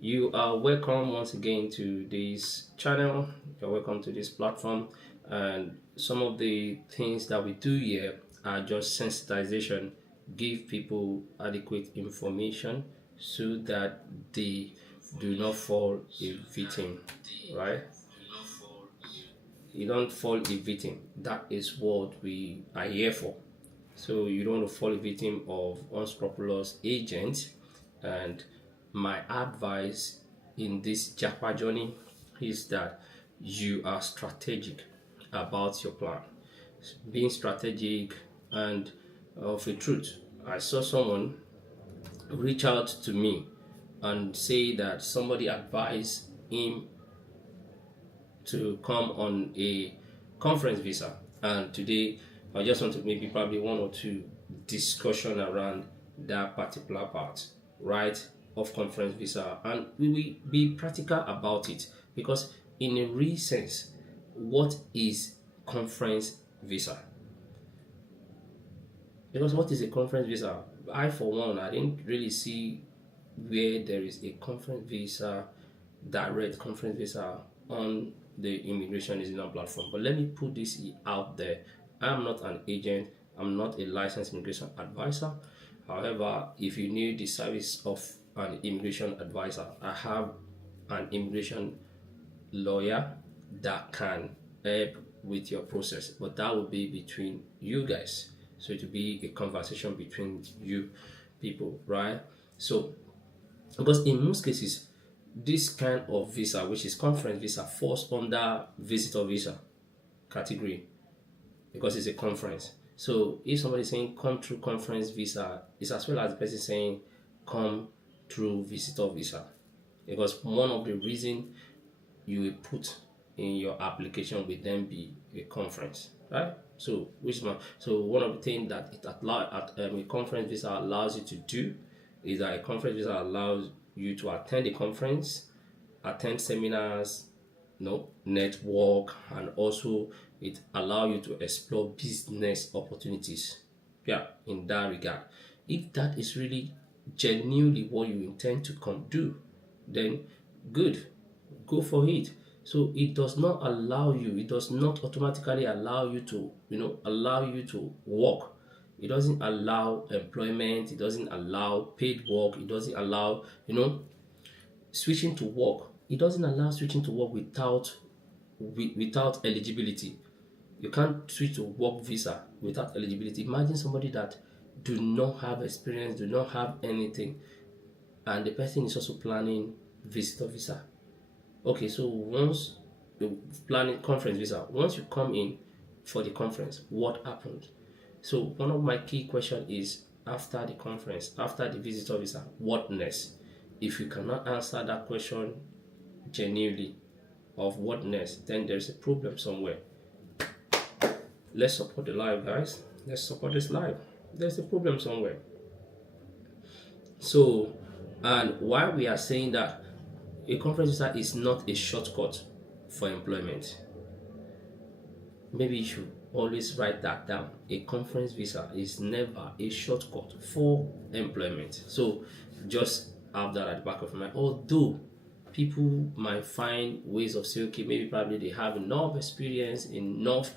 You are welcome once again to this channel. You're welcome to this platform. And some of the things that we do here are just sensitization, give people adequate information so that they do not fall a victim, right? You don't fall a victim. That is what we are here for. So you don't want to fall a victim of unscrupulous agents. And my advice in this Japa journey is that you are strategic about your plan. Being strategic and of a truth. I saw someone reach out to me and say that somebody advised him to come on a conference visa, and today I just want to maybe probably one or two discussion around that particular part, right, of conference visa, and we will be practical about it, because in a real sense, what is conference visa? Because what is a conference visa? I, for one, I didn't really see where there is a conference visa, direct conference visa on the immigration New Zealand platform. But let me put this out there. I'm not an agent. I'm not a licensed immigration advisor. However, if you need the service of an immigration advisor, I have an immigration lawyer that can help with your process. But that will be between you guys. So it will be a conversation between you people, right? So, because in most cases, this kind of visa, which is conference visa, falls under visitor visa category because it's a conference. So if somebody is saying come through conference visa, it's as well as the person saying come through visitor visa, because one of the reasons you will put in your application will then be a conference, right? So which one? So one of the things that a conference visa allows you to do is that a conference visa allows you to attend a conference, attend seminars, network, and also it allows you to explore business opportunities. Yeah, in that regard, if that is really genuinely what you intend to come do, then good, go for it. So it does not allow you, it does not automatically allow you to, allow you to work. It doesn't allow employment, it doesn't allow paid work, it doesn't allow, switching to work. It doesn't allow switching to work without eligibility. You can't switch to work visa without eligibility. Imagine somebody that do not have experience, do not have anything, and the person is also planning visitor visa. Okay, so once you planning conference visa, once you come in for the conference, what happens? So one of my key questions is, after the conference, after the visitor visa, what next? If you cannot answer that question genuinely of what next, then there's a problem somewhere. Let's support the live, guys. Let's support this live. There's a problem somewhere. So, and why we are saying that a conference visa is not a shortcut for employment, maybe you should always write that down. A conference visa is never a shortcut for employment. So just have that at the back of your mind. Although people might find ways of saying, okay, maybe probably they have enough experience, enough,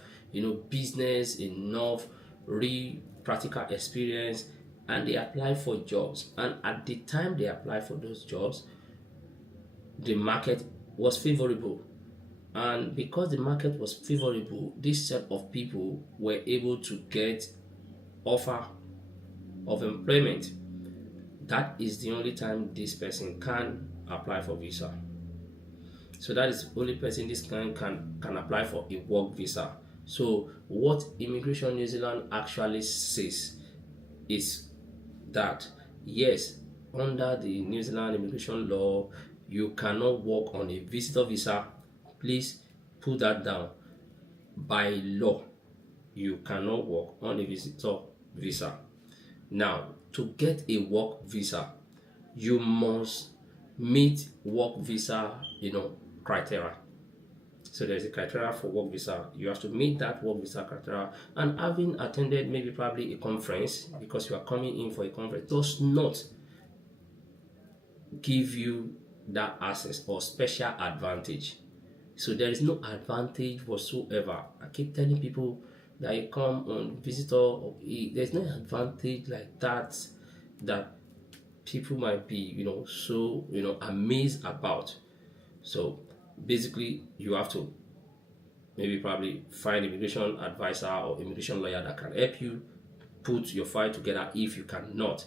business, enough real practical experience, and they apply for jobs. And at the time they apply for those jobs, the market was favorable. And because the market was favorable, this set of people were able to get offer of employment. That is the only time this person can apply for visa. So that is the only person this can apply for a work visa. So what Immigration New Zealand actually says is that yes, under the New Zealand immigration law, you cannot work on a visitor visa. Please put that down. By law, you cannot work on a visitor visa. Now, to get a work visa, you must meet work visa, criteria. So there's a criteria for work visa. You have to meet that work visa criteria. And having attended maybe probably a conference, because you are coming in for a conference, does not give you that access or special advantage. So there is no advantage whatsoever. I keep telling people that you come on visitor, there's no advantage like that that people might be, so amazed about. So basically, you have to maybe probably find immigration advisor or immigration lawyer that can help you put your file together if you cannot.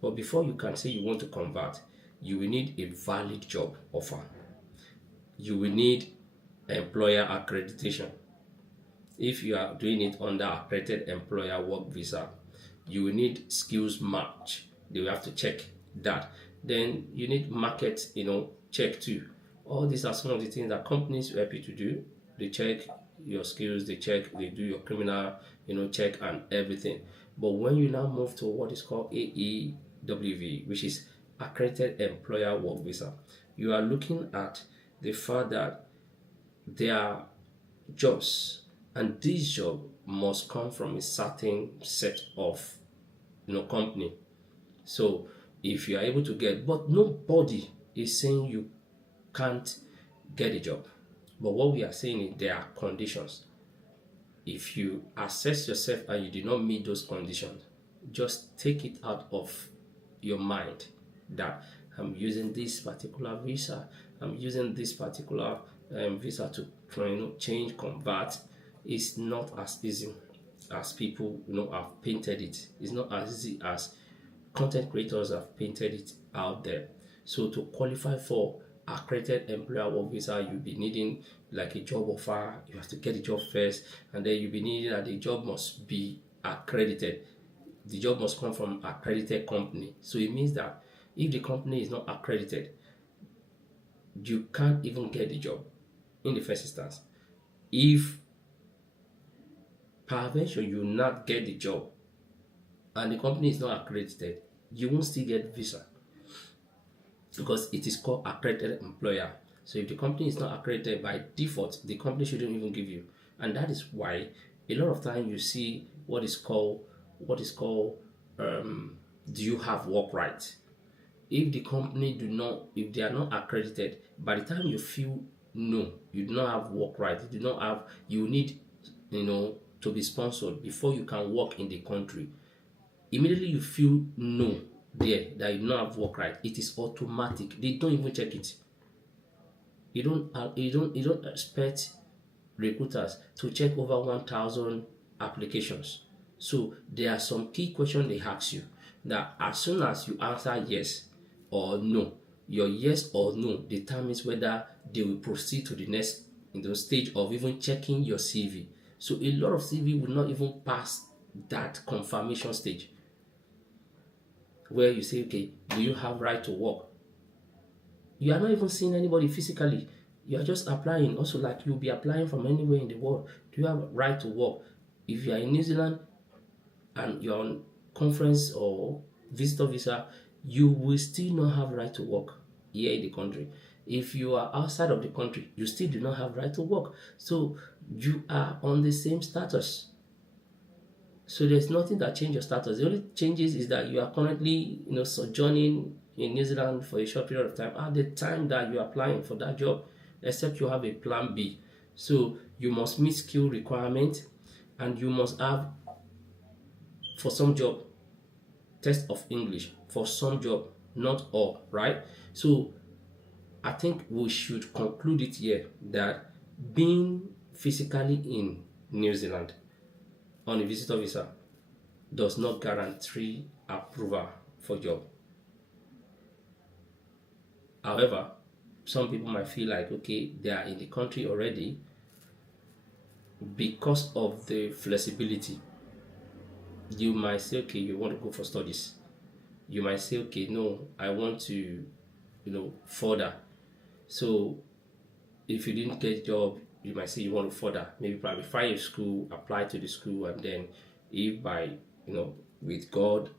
But before you can say you want to convert, you will need a valid job offer. You will need employer accreditation. If you are doing it under Accredited Employer Work Visa, you will need skills match. They will have to check that. Then you need market, check too. All these are some of the things that companies will help you to do. They check your skills, they do your criminal, check and everything. But when you now move to what is called AEWV, which is Accredited Employer Work Visa, you are looking at the fact that there are jobs, and this job must come from a certain set of company. So if you are able to get, but nobody is saying you can't get a job. But what we are saying is there are conditions. If you assess yourself and you do not meet those conditions, just take it out of your mind that I'm using this particular visa, I'm using this particular visa to change, convert. It's not as easy as people have painted it. It's not as easy as content creators have painted it out there. So to qualify for Accredited Employer Work Visa, you'll be needing like a job offer. You have to get a job first, and then you'll be needing that the job must be accredited. The job must come from accredited company. So it means that if the company is not accredited, you can't even get the job in the first instance. If peradventure you not get the job and the company is not accredited, you won't still get visa because it is called accredited employer. So if the company is not accredited, by default the company shouldn't even give you. And that is why a lot of time you see what is called do you have work rights? If the company if they are not accredited, by the time you feel no, you do not have work rights, you need to be sponsored before you can work in the country. Immediately you feel no there that you do not have work right, it is automatic. They don't even check it. You don't expect recruiters to check over 1,000 applications. So there are some key questions they ask you that as soon as you answer yes or no, your yes or no determines whether they will proceed to the next stage of even checking your CV. So a lot of CV will not even pass that confirmation stage where you say, okay, do you have right to work? You are not even seeing anybody physically. You are just applying. Also, like you'll be applying from anywhere in the world. Do you have right to work? If you are in New Zealand and you're on conference or visitor visa, you will still not have right to work here in the country. If you are outside of the country, you still do not have right to work. So you are on the same status. So there's nothing that changes your status. The only changes is that you are currently, sojourning in New Zealand for a short period of time at the time that you're applying for that job, except you have a plan B. So you must meet skill requirement, and you must have, for some job, test of English. For some job, not all, right? So I think we should conclude it here that being physically in New Zealand on a visitor visa does not guarantee approval for job. However, some people might feel like, okay, they are in the country already because of the flexibility. You might say, okay, you want to go for studies. You might say, okay, no, I want to, further. So if you didn't get a job, you might say you want to further, maybe probably find a school, apply to the school, and then if by, with God,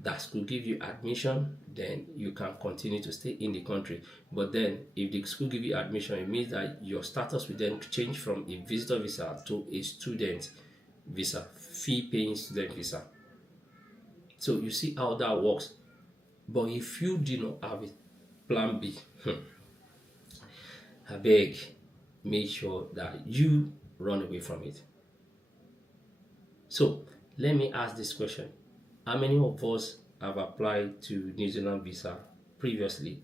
that school give you admission, then you can continue to stay in the country. But then if the school give you admission, it means that your status will then change from a visitor visa to a student visa, fee-paying student visa. So you see how that works. But if you do not have a plan B, I beg, make sure that you run away from it. So let me ask this question. How many of us have applied to New Zealand visa previously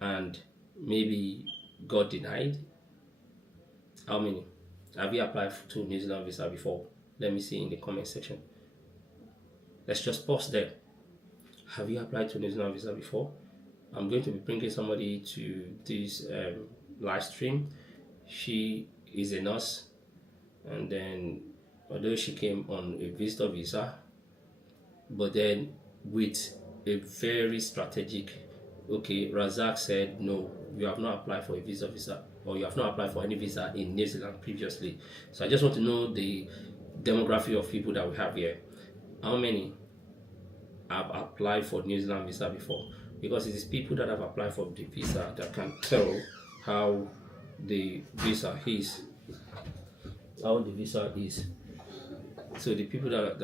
and maybe got denied? How many? Have you applied to New Zealand visa before? Let me see in the comment section. Let's just pause there. Have you applied to New Zealand visa before? I'm going to be bringing somebody to this live stream. She is a nurse, and then although she came on a visitor visa, but then with a very strategic, okay, Razak said, no, you have not applied for a visa, or you have not applied for any visa in New Zealand previously. So I just want to know the demography of people that we have here. How many have applied for New Zealand visa before? Because it is people that have applied for the visa that can tell how the visa is. How the visa is. So the people that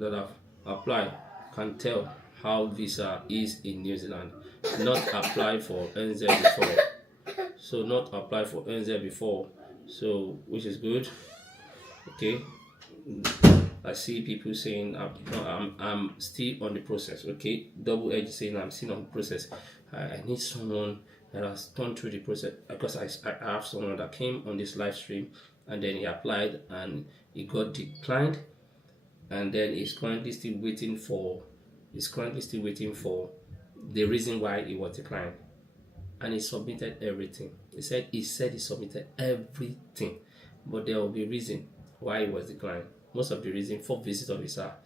have applied can tell how visa is in New Zealand. Not apply for NZ before. So not apply for NZ before. So which is good. Okay. I see people saying I'm still on the process. Okay, double edge saying I'm still on the process. I need someone that has gone through the process, because I have someone that came on this live stream and then he applied and he got declined, and then he's currently still waiting for the reason why he was declined, and he submitted everything. He said he submitted everything, but there will be a reason why he was declined. Most of the reason for visitor visa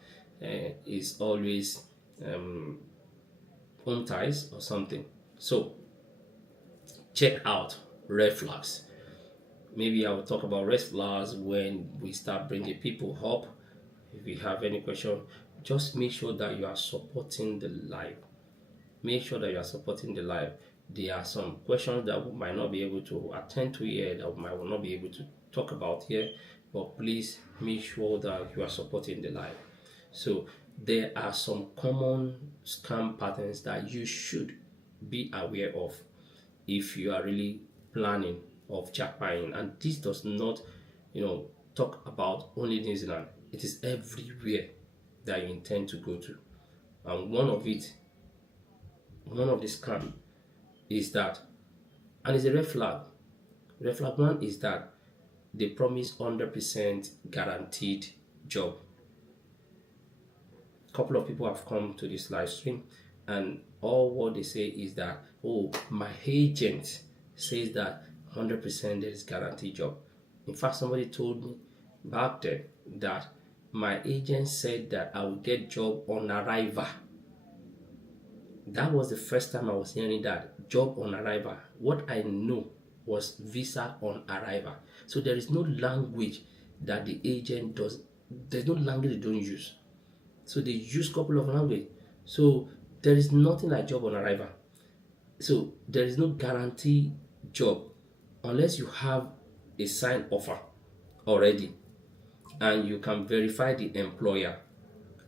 is always home ties or something. So check out red flags. Maybe I will talk about red flags when we start bringing people up. If you have any question, just make sure that you are supporting the live. Make sure that you are supporting the live. There are some questions that we might not be able to attend to here, that we might not be able to talk about here, but please make sure that you are supporting the live. So there are some common scam patterns that you should be aware of if you are really planning of jackpotting. And this does not, talk about only New Zealand. It is everywhere that you intend to go to. And one of the scam is that, and it's a red flag. Red flag one is that they promise 100% guaranteed job. A couple of people have come to this live stream, and all what they say is that, oh, my agent says that 100% there is guaranteed job. In fact, somebody told me back then that my agent said that I will get job on arrival. That was the first time I was hearing that, job on arrival. What I know was visa on arrival. So there is no language that the agent does. There's no language they don't use. So they use a couple of language. So there is nothing like job on arrival. So there is no guarantee job unless you have a signed offer already and you can verify the employer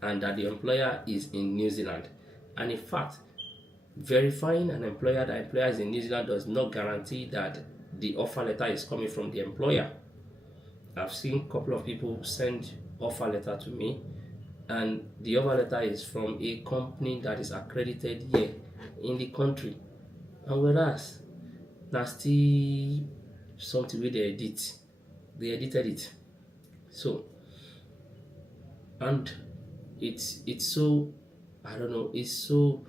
and that the employer is in New Zealand. And in fact, verifying an employer that employer is in New Zealand does not guarantee that the offer letter is coming from the employer. I've seen a couple of people send offer letter to me, and the offer letter is from a company that is accredited here in the country, and whereas that's still something where they edited it. So, and it's so, I don't know, it's so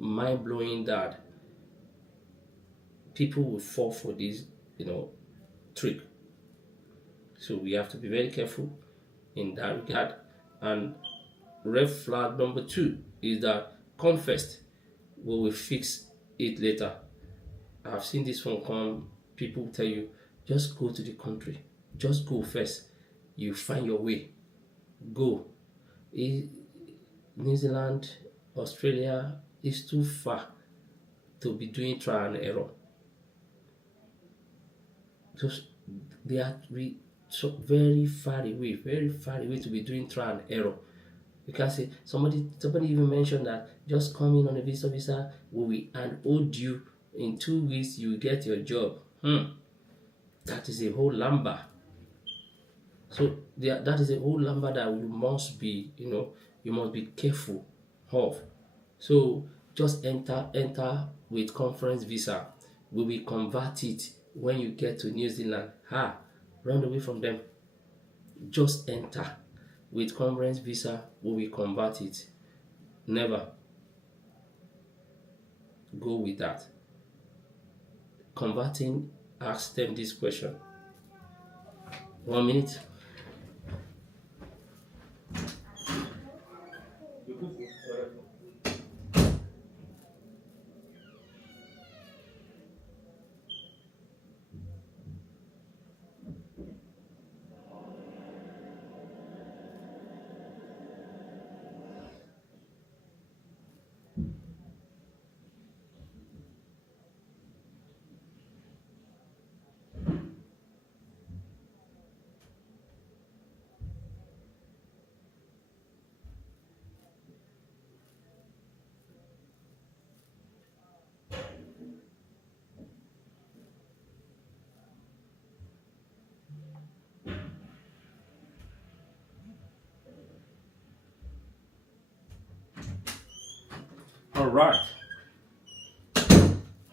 mind-blowing that people will fall for this trick. So we have to be very careful in that regard. And red flag number 2 is that come first, we will fix it later. I've seen this one come, people tell you, just go to the country, just go first, you find your way, go. New Zealand, Australia is too far to be doing trial and error. Just they are so very far away to be doing trial and error. You can say somebody even mentioned that just come in on a visa, we will handhold you in 2 weeks you get your job. That is a whole number. So that is a whole number that you must be, you must be careful of. So just enter with conference visa. We will convert it when you get to New Zealand. Run away from them. Just enter with conference visa. We will convert it. Never go with that. Converting, ask them this question. 1 minute.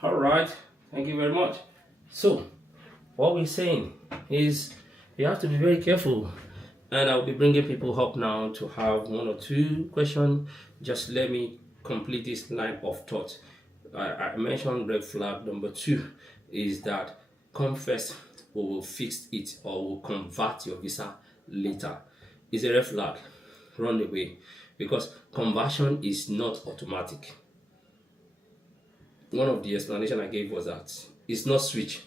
All right. Thank you very much. So, what we're saying is you have to be very careful. And I'll be bringing people up now to have 1 or 2 questions. Just let me complete this line of thought. I mentioned red flag number 2 is that come first, we will fix it or will convert your visa later. It's a red flag. Run away, because conversion is not automatic. One of the explanation I gave was that it's not switch.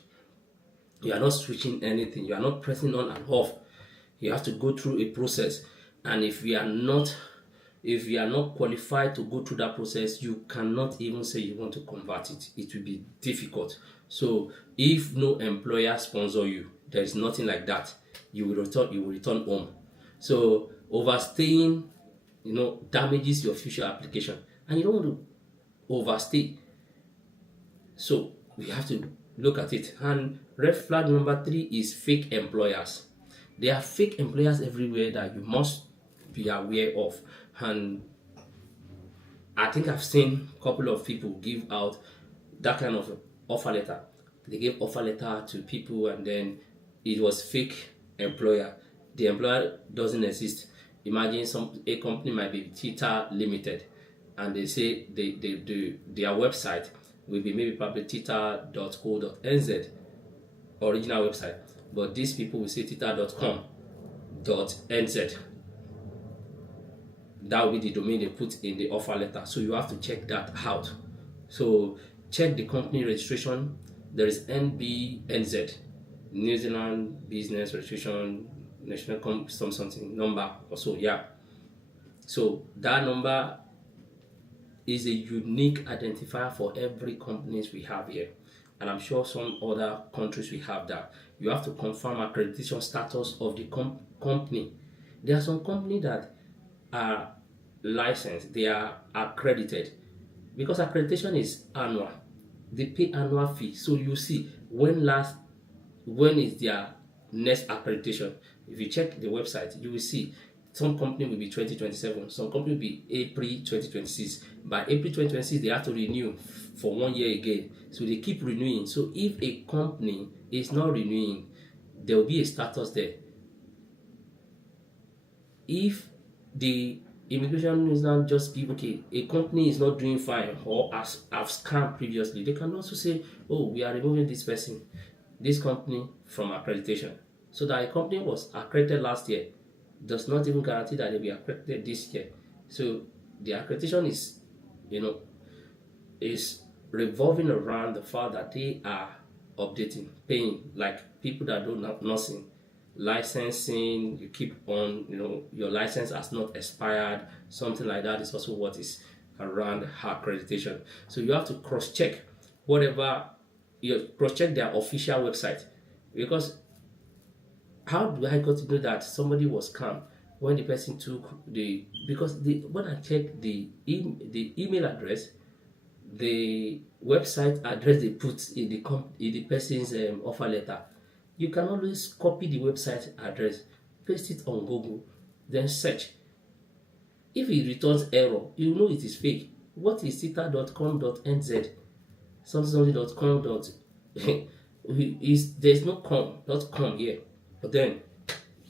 You are not switching anything. You are not pressing on and off. You have to go through a process, and if you are not qualified to go through that process, you cannot even say you want to convert it. It will be difficult. So if no employer sponsor you, there is nothing like that. You will return home. So overstaying, damages your future application, and you don't want to overstay. So we have to look at it. And red flag number 3 is fake employers. There are fake employers everywhere that you must be aware of. And I think I've seen a couple of people give out that kind of offer letter. They gave offer letter to people, and then it was fake employer. The employer doesn't exist. Imagine a company might be Tita Limited, and they say their website will be maybe probably tita.co.nz, original website, but these people will say tita.com.nz. That will be the domain they put in the offer letter. So you have to check that out. So check the company registration. There is NBNZ, New Zealand Business Registration National something number or so. So that number is a unique identifier for every companies we have here, and I'm sure some other countries we have that. You have to confirm accreditation status of the company. There are some companies that are licensed, they are accredited, because accreditation is annual. They pay annual fee. So you see when is their next accreditation. If you check the website, you will see some company will be 2027, some company will be April 2026. By April 2026, they have to renew for 1 year again. So they keep renewing. So if a company is not renewing, there will be a status there. If the immigration is not just give, a company is not doing fine or have scammed previously, they can also say, oh, we are removing this company from accreditation. So that a company was accredited last year does not even guarantee that they'll be accredited this year. So the accreditation is revolving around the fact that they are updating, paying, like people that do nursing, licensing, you keep on, your license has not expired, something like that is also what is around accreditation. So you have to cross-check cross-check their official website, because how do I got to know that somebody was scammed when the person took when I checked the email address the website address they put in the person's offer letter, you can always copy the website address, paste it on Google, then search. If it returns error, you know it is fake. What is theta.com.nz? Something.com. Is there's no com here, but then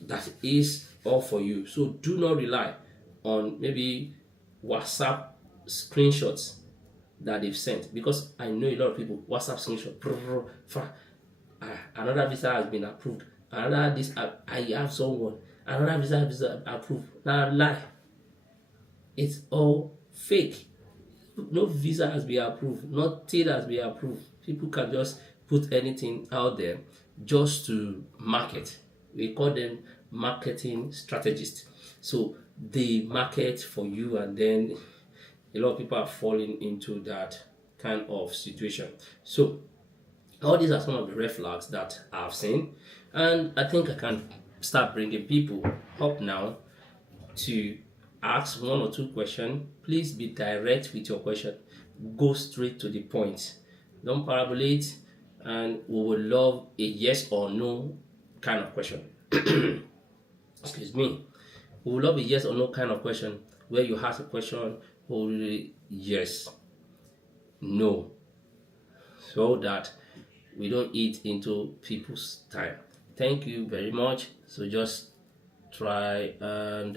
that is all for you. So do not rely on maybe WhatsApp screenshots that they've sent, because I know a lot of people WhatsApp screenshot. Another visa has been approved. Another this I have someone. Another visa approved. Now lie. It's all fake. No visa has been approved. Nothing has been approved. People can just put anything out there just to market. We call them marketing strategists. So they market for you, and then a lot of people are falling into that kind of situation. So all these are some of the red flags that I've seen, and I think I can start bringing people up now to ask one or two questions. Please be direct with your question. Go straight to the point. Don't parabolate, and we would love a yes or no kind of question. Excuse me. We would love a yes or no kind of question where you ask a question only yes, no, so that we don't eat into people's time. Thank you very much. So just try and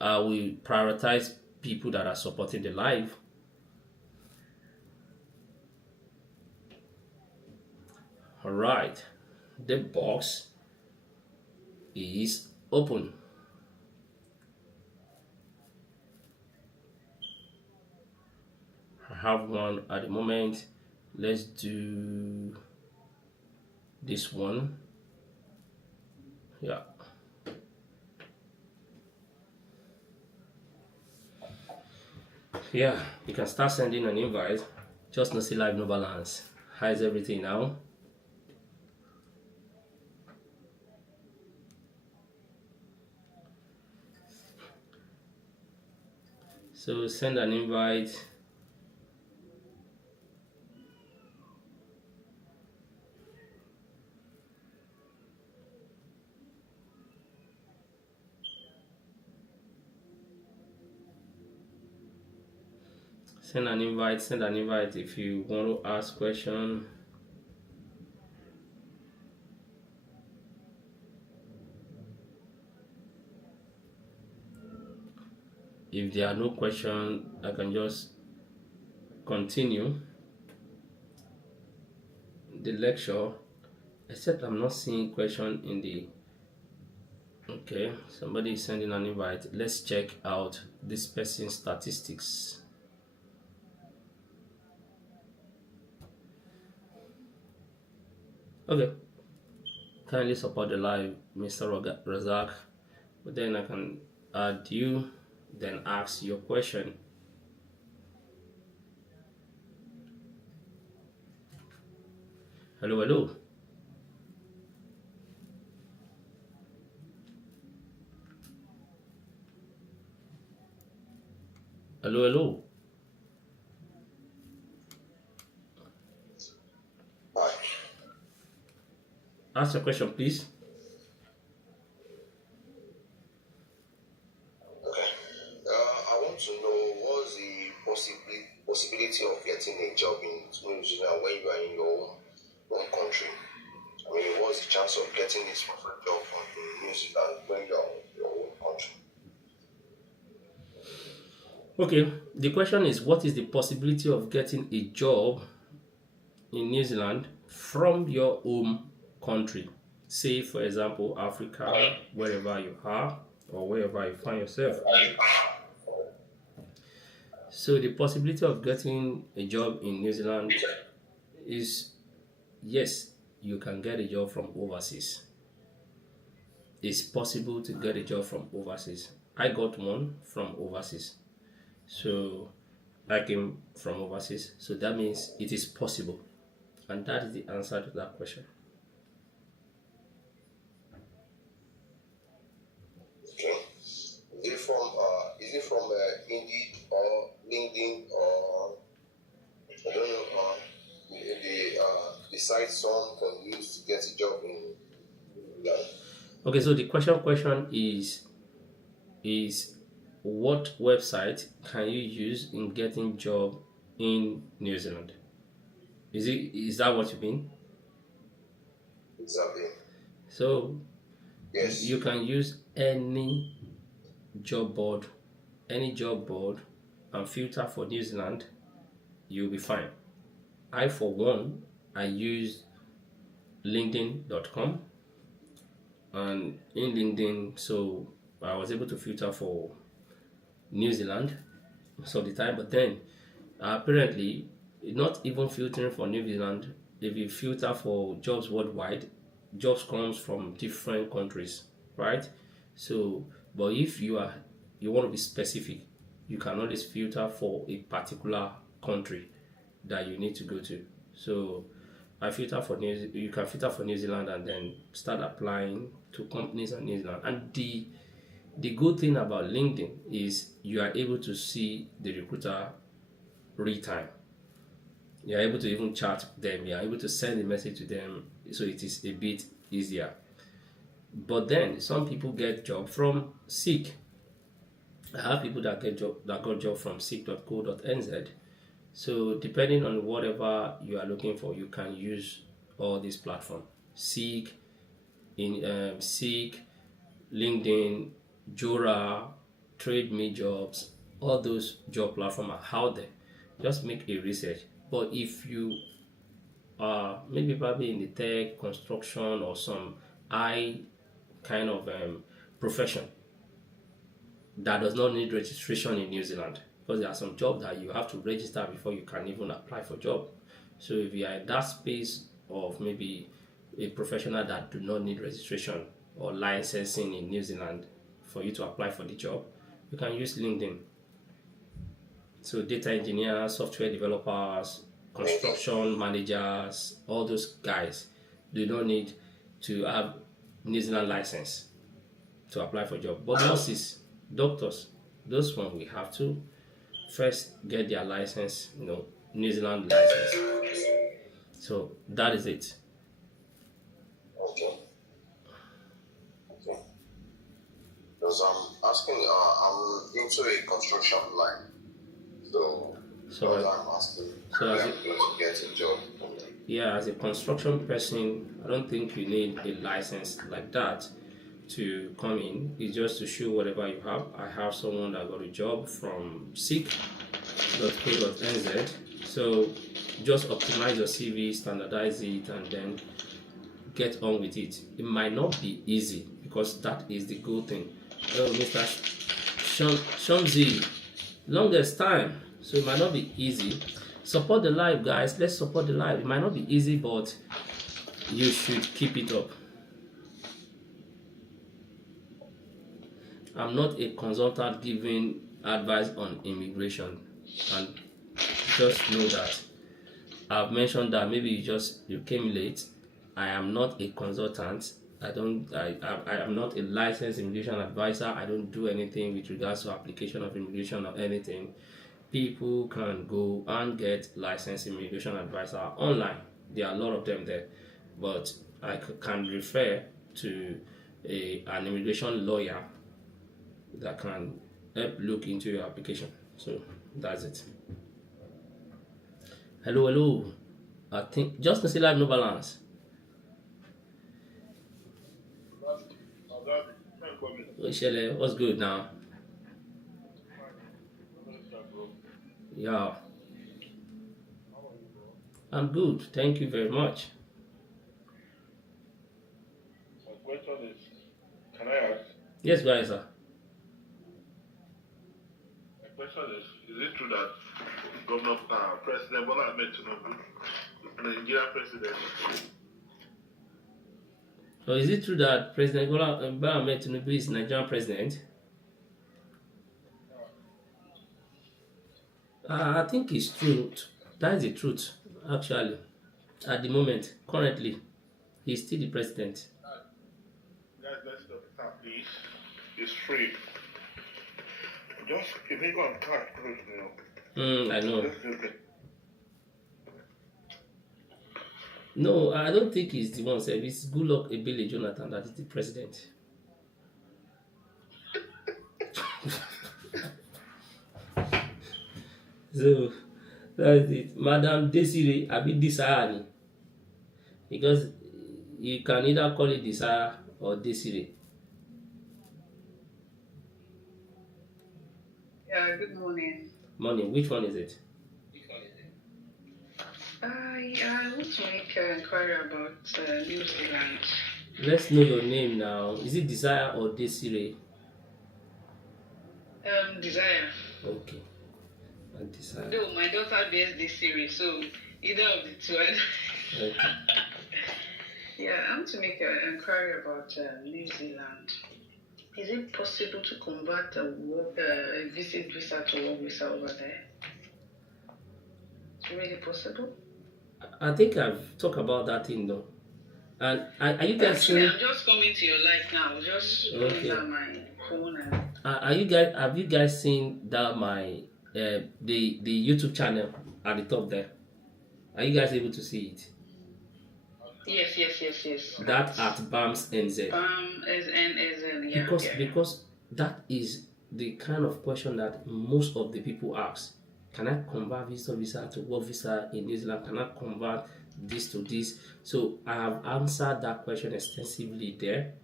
I will prioritize people that are supporting the live. All right, the box is open. I have one at the moment. Let's do this one. Yeah. Yeah, you can start sending an invite. Just no see live, no balance. How is everything now? So send an invite. Send an invite if you want to ask question. If there are no questions, I can just continue the lecture, except I'm not seeing question in the. Okay, somebody is sending an invite. Let's check out this person's statistics. Okay, kindly support the live, Mr. Razak. But then I can add you, then ask your question. Hello, hello. Hello, hello. Ask your question, please. Okay. I want to know what's the possibility of getting a job in New Zealand when you are in your own country? I mean, what's the chance of getting this perfect job in New Zealand when you're in your own country? Okay, the question is, what is the possibility of getting a job in New Zealand from your home country? Say, for example, Africa, wherever you are or wherever you find yourself. So the possibility of getting a job in New Zealand is, yes, you can get a job from overseas. It's possible to get a job from overseas. I got one from overseas. So I came from overseas. So that means it is possible. And that is the answer to that question. Okay. Is it from Indeed or LinkedIn or I don't know the site someone can use to get a job in England. Okay, so the question is what website can you use in getting job in New Zealand? Is that what you mean? Exactly. So Yes. you can use job board, any job board, and filter for New Zealand. You'll be fine. I, for one, I use LinkedIn.com, and in LinkedIn, so I was able to filter for New Zealand most of the time, but then apparently not even filtering for New Zealand. If you filter for jobs worldwide, jobs comes from different countries, right? So, but if you want to be specific, you can always filter for a particular country that you need to go to. So I filter for you can filter for New Zealand and then start applying to companies in New Zealand. And the good thing about LinkedIn is you are able to see the recruiter real time. You are able to even chat with them. You are able to send a message to them, so it is a bit easier. But then some people get job from Seek. I have people that got job from seek.co.nz. So depending on whatever you are looking for, you can use all these platforms. Seek, LinkedIn, Jora, Trade Me Jobs, all those job platforms are out there. Just make a research. But if you are maybe probably in the tech, construction, or some high kind of profession that does not need registration in New Zealand, because there are some jobs that you have to register before you can even apply for job. So if you are in that space of maybe a professional that do not need registration or licensing in New Zealand for you to apply for the job, you can use LinkedIn. So data engineers, software developers, construction managers, all those guys do not need to have New Zealand license to apply for job. But nurses, doctors, those ones we have to first get their license, New Zealand license. So that is it. Okay. Because I'm asking, I'm into a construction line. So I'm asking, I'm going to get a job. Yeah, as a construction person, I don't think you need a license like that to come in. It's just to show whatever you have. I have someone that got a job from seek.co.nz. So just optimize your CV, standardize it, and then get on with it. It might not be easy, because that is the good thing. Oh, Mr. Shamsi, longest time. So it might not be easy. Support the live, guys. Let's support the live. It might not be easy, but you should keep it up. I'm not a consultant giving advice on immigration, and just know that I've mentioned that maybe you came late. I am not a consultant. I am not a licensed immigration advisor. I don't do anything with regards to application of immigration or anything. People can go and get licensed immigration advisor online. There are a lot of them there, but I can refer to an immigration lawyer that can help look into your application. So that's it. Hello. I think just to see live no balance. What's good now? Yeah. I'm good. Thank you very much. My question is, can I ask? Yes, go ahead, sir. My question is it true that Governor President Bola Ahmed Tinubu, Nigerian president? So is it true that President Bola Ahmed Tinubu is Nigerian president? I think it's true. That is the truth, actually. At the moment, currently, he's still the president. Guys, let's stop it, please. It's free. Just if you go and catch, I know. Just okay. No, I don't think he's the one. Sef. It's Goodluck Ebele Jonathan that is the president. So that's it. Madam Desiree Abi Desire ni. Because you can either call it Desire or Desiree. Yeah, good morning. Morning. Which one is it? I want to make an inquiry about New Zealand. Let's know your name now. Is it Desire or Desiree? Desire. Okay. Desire. Though my daughter bears this series, so either of the two. Okay. Yeah, I want to make an inquiry about New Zealand. Is it possible to convert a visit visa to work visa over there? Is it really possible? I think I've talked about that thing though. And are you guys Actually, seeing? I'm just coming to your life now. Just Okay. putting down my phone and. Have you guys seen that my the YouTube channel at the top there? Are you guys able to see it? Yes. That at BAMS NZ. SNSN, yeah. Because that is the kind of question that most of the people ask. Can I convert visitor visa to work visa in New Zealand? Can I convert this to this? So I have answered that question extensively there.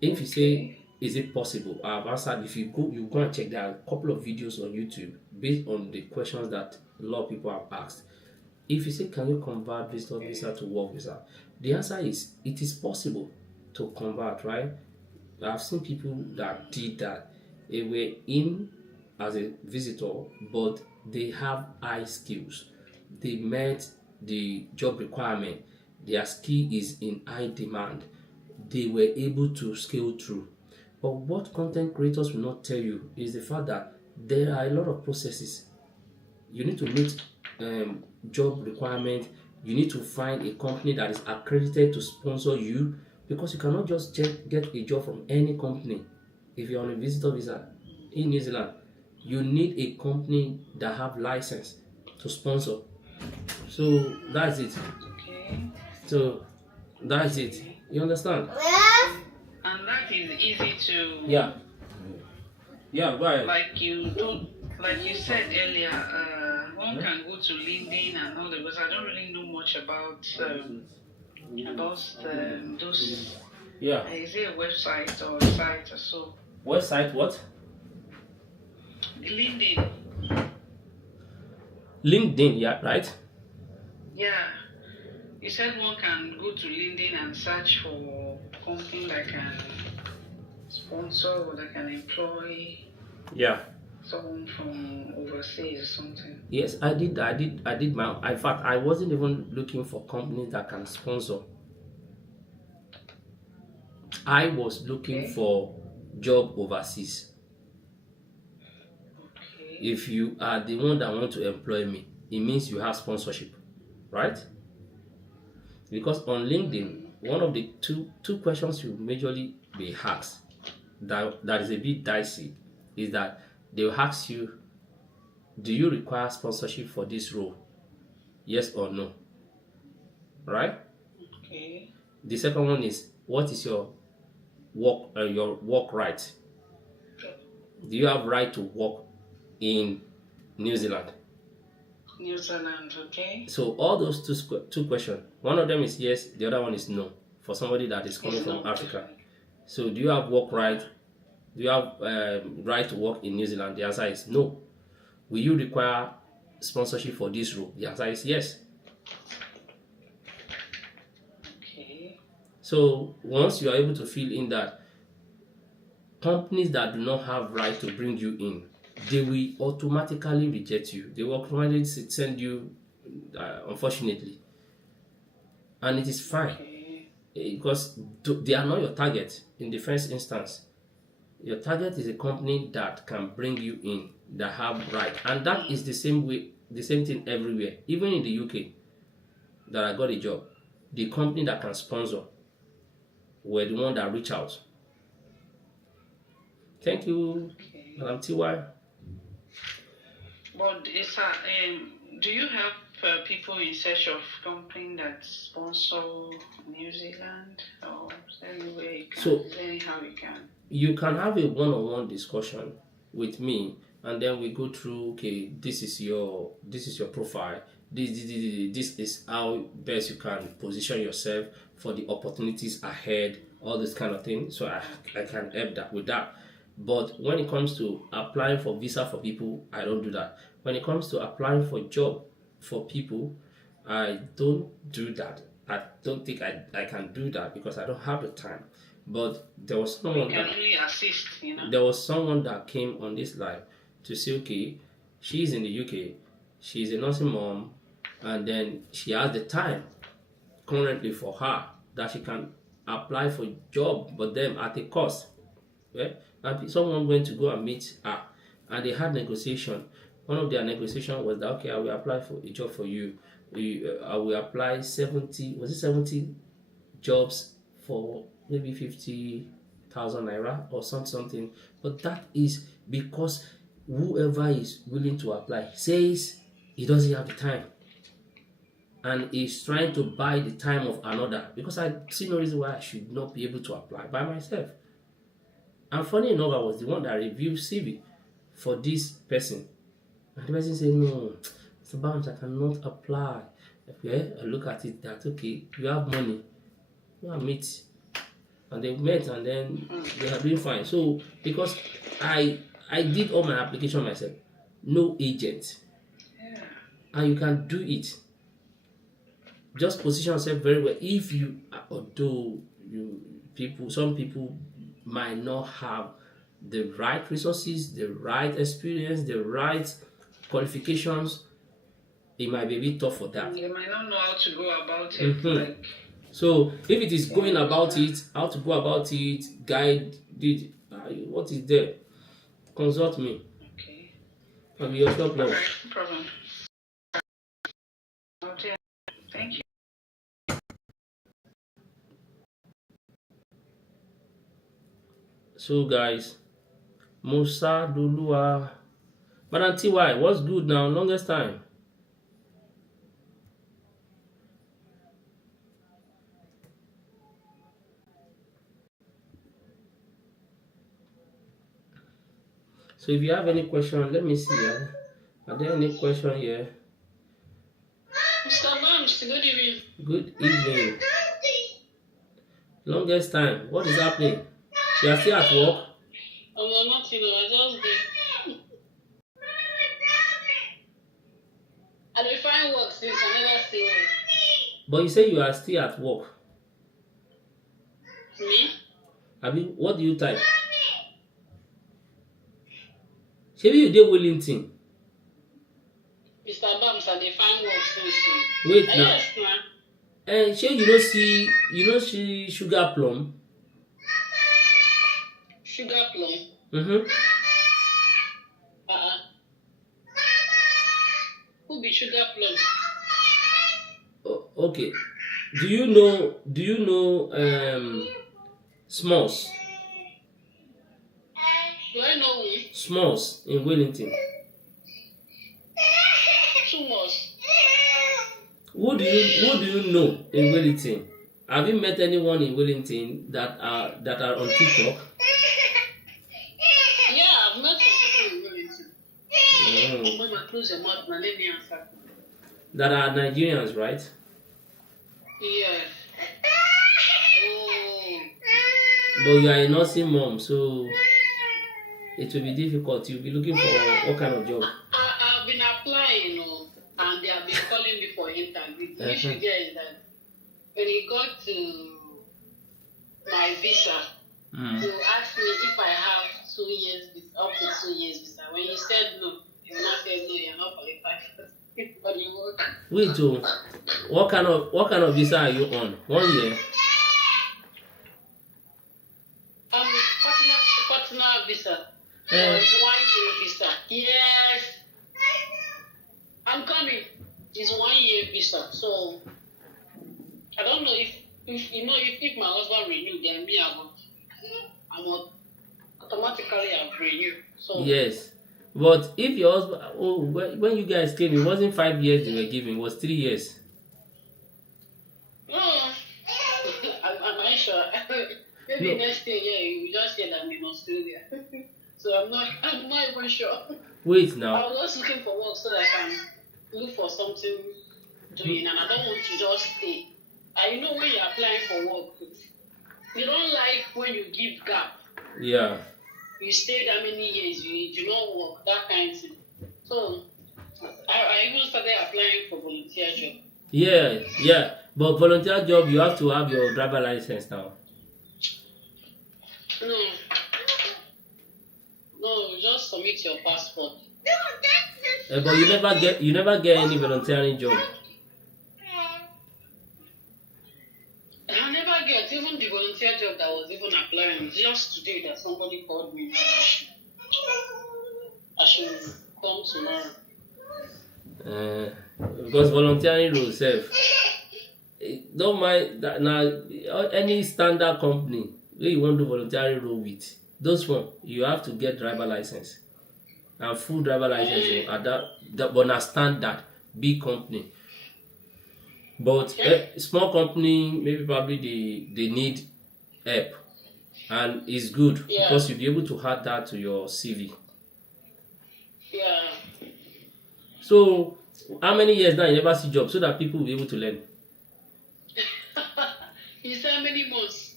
If you say, is it possible? I have answered. If you go and check, there are a couple of videos on YouTube based on the questions that a lot of people have asked. If you say, can you convert visitor visa to work visa? The answer is, it is possible to convert, right? I've seen people that did that. They were in as a visitor, but they have high skills. They met the job requirement. Their skill is in high demand. They were able to scale through. But what content creators will not tell you is the fact that there are a lot of processes. You need to meet job requirement. You need to find a company that is accredited to sponsor you, because you cannot just get a job from any company. If you're on a visitor visa in New Zealand, you need a company that have license to sponsor. So that's it. Okay. So that's it. You understand? And that is easy to. Yeah. Yeah, right. Like you said earlier, one can go to LinkedIn and all that, because I don't really know much about those. Yeah. Is it a website or a site or so? Website what? LinkedIn. LinkedIn, yeah, right? Yeah. You said one can go to LinkedIn and search for company that can sponsor or that can employ Yeah. someone from overseas or something. Yes, I did my. In fact, I wasn't even looking for companies that can sponsor. I was looking for job overseas. Okay. If you are the one that want to employ me, it means you have sponsorship, right? Because on LinkedIn, one of the two questions you majorly be asked that is a bit dicey is that they will ask you, do you require sponsorship for this role? Yes or no? Right? Okay. The second one is, what is your work right? Do you have right to work in New Zealand? New Zealand, okay. So all those two questions, one of them is yes, the other one is no, for somebody that is coming from Africa. So do you have work right? Do you have right to work in New Zealand? The answer is no. Will you require sponsorship for this role? The answer is yes. Okay. So once you are able to fill in that, companies that do not have right to bring you in, they will automatically reject you. They will automatically send you, unfortunately. And it is fine. Okay. Because they are not your target in the first instance. Your target is a company that can bring you in, that have right. And that is the same thing everywhere. Even in the UK, that I got a job, the company that can sponsor were the one that reach out. Thank you, Okay. Madam TY. But it's do you have people in search of company that sponsor New Zealand, or is there any way you can? So is there anyhow you can? you can have a one-on-one discussion with me, and then we go through. Okay, this is your profile. This is how best you can position yourself for the opportunities ahead. All this kind of thing. So I can help that with that. But when it comes to applying for visa for people, I don't do that. When it comes to applying for job for people, I don't do that. I don't think I can do that because I don't have the time. But there was someone You can only assist, there was someone that came on this live to say, okay, she's in the UK, she's a nursing mom, and then she has the time currently for her that she can apply for job, but then at a cost. Yeah? And someone went to go and meet her, and they had negotiation. One of their negotiation was that, okay, I will apply for a job for you. I will apply 70 jobs for maybe 50,000 naira or something. But that is because whoever is willing to apply says he doesn't have the time and is trying to buy the time of another, because I see no reason why I should not be able to apply by myself. And funny enough, I was the one that reviewed CV for this person, and the person said, no, Mr. Bams, I cannot apply. Okay, I look at it that, okay, you have money, you are meet, and they met, and then they are doing fine. So because I did all my application myself, no agent, and you can do it. Just position yourself very well. If you, although some people might not have the right resources, the right experience, the right qualifications, it might be a bit tough for that. They might not know how to go about it. Like, so if it is going about it, how to go about it, guide, what is there, consult me. Okay. I'll be your shop now. All right, no problem. Okay. Thank you. So guys, Musa Dolua, Madam TY, what's good now? Longest time. So if you have any question, let me see. Are there any question here? Mr. Bams, good evening. Good evening. Longest time. What is happening? You are still at work? I'm not, I just did. I will find work since I never see work. But you say you are still at work. Me? I mean, what do you type? Maybe you did Wellington. Mr. Bams, I dey find work since. Wait now. Yes, ma'am. And sure you don't see Sugar Plum? Sugar Plum? Mm-hmm. Who be Sugar Plum? Oh, okay. Do you know Smalls? Do I know who? Smalls in Wellington. Smalls. Who do you know in Wellington? Have you met anyone in Wellington that are on TikTok? Yeah, I've met some people in Wellington. Mama, close your mouth, now let me answer. That are Nigerians, right? Yeah. Oh. But you are a nursing mom, so it will be difficult. You'll be looking for what kind of job? I've been applying, and they have been calling me for interview. The issue there is that when it got to my visa, to ask me if I have 2 years, up to 2 years visa. When you said no, you not said no, you're not qualified. But you work. Wait, what kind of visa are you on? 1 year? Partner visa. It's 1 year visa. Yes. I'm coming. It's 1 year visa. So I don't know if if my husband renew, then me I will automatically have renewed. So yes. But if your husband, when you guys came, it wasn't 5 years they were giving, it was 3 years. No, I'm not sure. Maybe No. next thing, yeah, you just hear that I'm in Australia. So I'm not even sure. Wait I now. was just looking for work so that I can look for something doing, and I don't want to just stay. I know when you're applying for work, you don't like when you give gap. Yeah. You stay that many years, you do not work, that kind of thing. So I even started applying for volunteer job. Yeah. But volunteer job, you have to have your driver license now. No, just submit your passport. But you never get any volunteering job. I never get even the volunteer job that was even applying. Just today that somebody called me. I should come tomorrow. Because volunteering role self. Don't mind that now. Any standard company where you want to do voluntary role with, those one you have to get driver license and full driver license at that but na standard big company. But small company maybe probably they need help, and it's good because you'll be able to add that to your CV. Yeah. So how many years now you never see job so that people will be able to learn? You said how many months?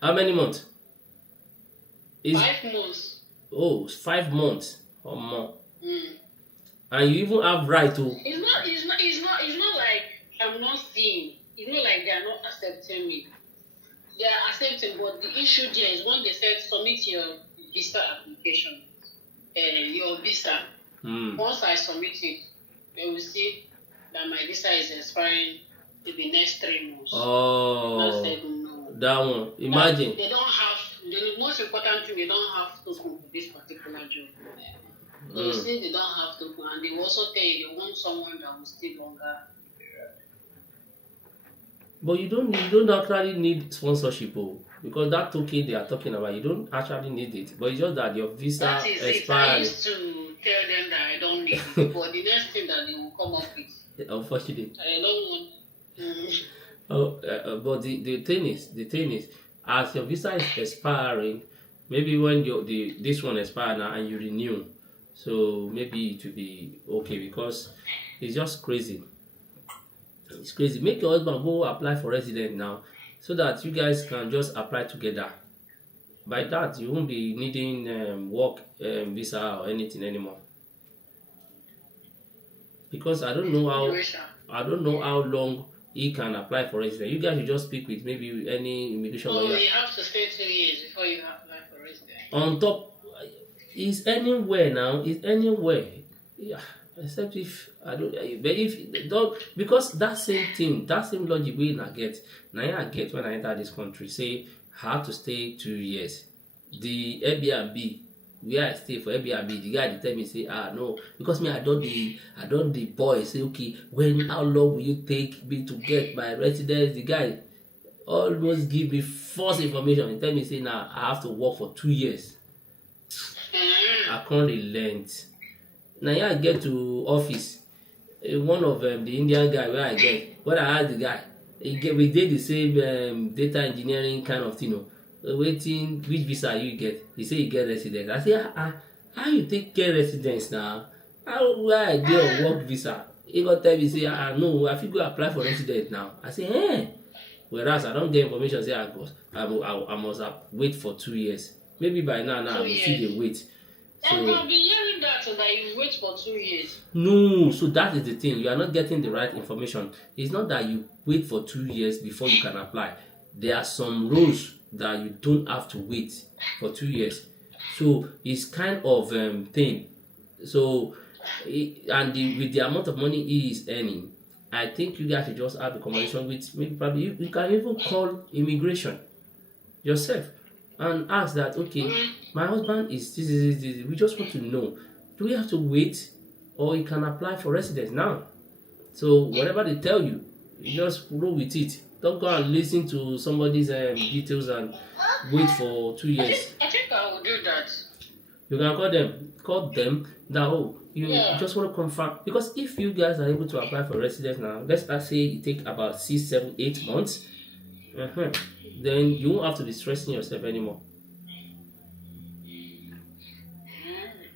How many months? 5 months. Oh, 5 months or more. Mm. And you even have right to. It's not like I'm not seeing. It's not like they are not accepting me. They are accepting, but the issue there is when they said submit your visa application, your visa. Once I submit it, they will see that my visa is expiring in the next 3 months. Oh, I said no. That one. Imagine. They don't have. The most important thing, they don't have to go for this particular job. They say they don't have to go, and they also tell you they want someone that will stay longer. But you don't actually need sponsorship, because that token they are talking about, you don't actually need it. But it's just that your visa expired. I used to tell them that I don't need it, but the next thing that they will come up with, unfortunately, I don't want. But the thing is, as your visa is expiring, maybe when this one expires now and you renew, so maybe it will be okay, because it's just crazy. It's crazy. Make your husband go apply for resident now, so that you guys can just apply together. By that, you won't be needing work visa or anything anymore. Because I don't know how long he can apply for resident. You guys should just speak with maybe any immigration lawyer. You have to stay 2 years before you apply for resident. On top, is anywhere now. Is anywhere. Yeah. Except if I don't, but if don't, because that same thing, that same logic we I get when I enter this country. Say I have to stay 2 years. The Airbnb where I stay for Airbnb, the guy tell me say no, because me I don't the boy say okay, how long will you take me to get my residence? The guy almost give me false information. He tell me say now I have to work for 2 years. I can't relent. Now I get to office, one of the Indian guy where I get, when I ask the guy, we did the same data engineering kind of thing. Waiting, which visa you get? He say you get residence. I say how you take get residence now? Why I get a work visa? He go tell me say no, I fit go apply for residence now. I say whereas I don't get information say I must wait for 2 years. Maybe by now I will see the wait. So I've been hearing that you wait for 2 years. No, so that is the thing. You are not getting the right information. It's not that you wait for 2 years before you can apply. There are some rules that you don't have to wait for 2 years. So it's kind of thing. So with the amount of money he is earning, I think you guys should just have a conversation with maybe probably you can even call immigration yourself and ask that, okay, my husband is this. We just want to know, do we have to wait or you can apply for residence now? So whatever they tell you, you just roll with it. Don't go and listen to somebody's details and wait for 2 years. I think I will do that. You can call them that, oh, you just want to confirm, because if you guys are able to apply for residence now, let's say it take about 6, 7, 8 months, then you won't have to be stressing yourself anymore.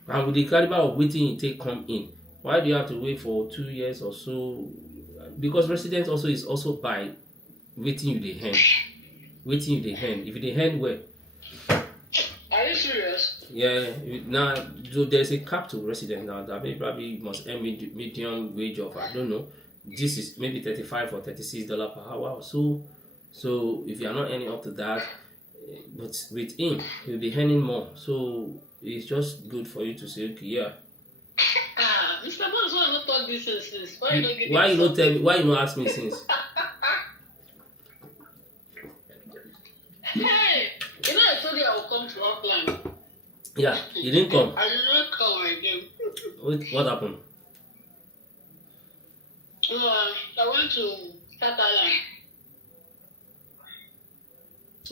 And with the caliber of waiting you take come in, why do you have to wait for 2 years or so? Because residence also is also by waiting you the hand. Waiting you the hand. If you the hand well. Are you serious? Yeah, now so there's a cap to residence now that maybe probably must earn medium wage of, I don't know. This is maybe $35 or $36 per hour. So if you are not earning up to that, but with him, you'll be earning more. So it's just good for you to say, okay, yeah. Mr. Mans, why not talk this since? Why you don't tell me? Why you not ask me since? Hey, you know I told you I will come to Auckland. Yeah, you didn't come. I did not come again. What happened? I went to South Island.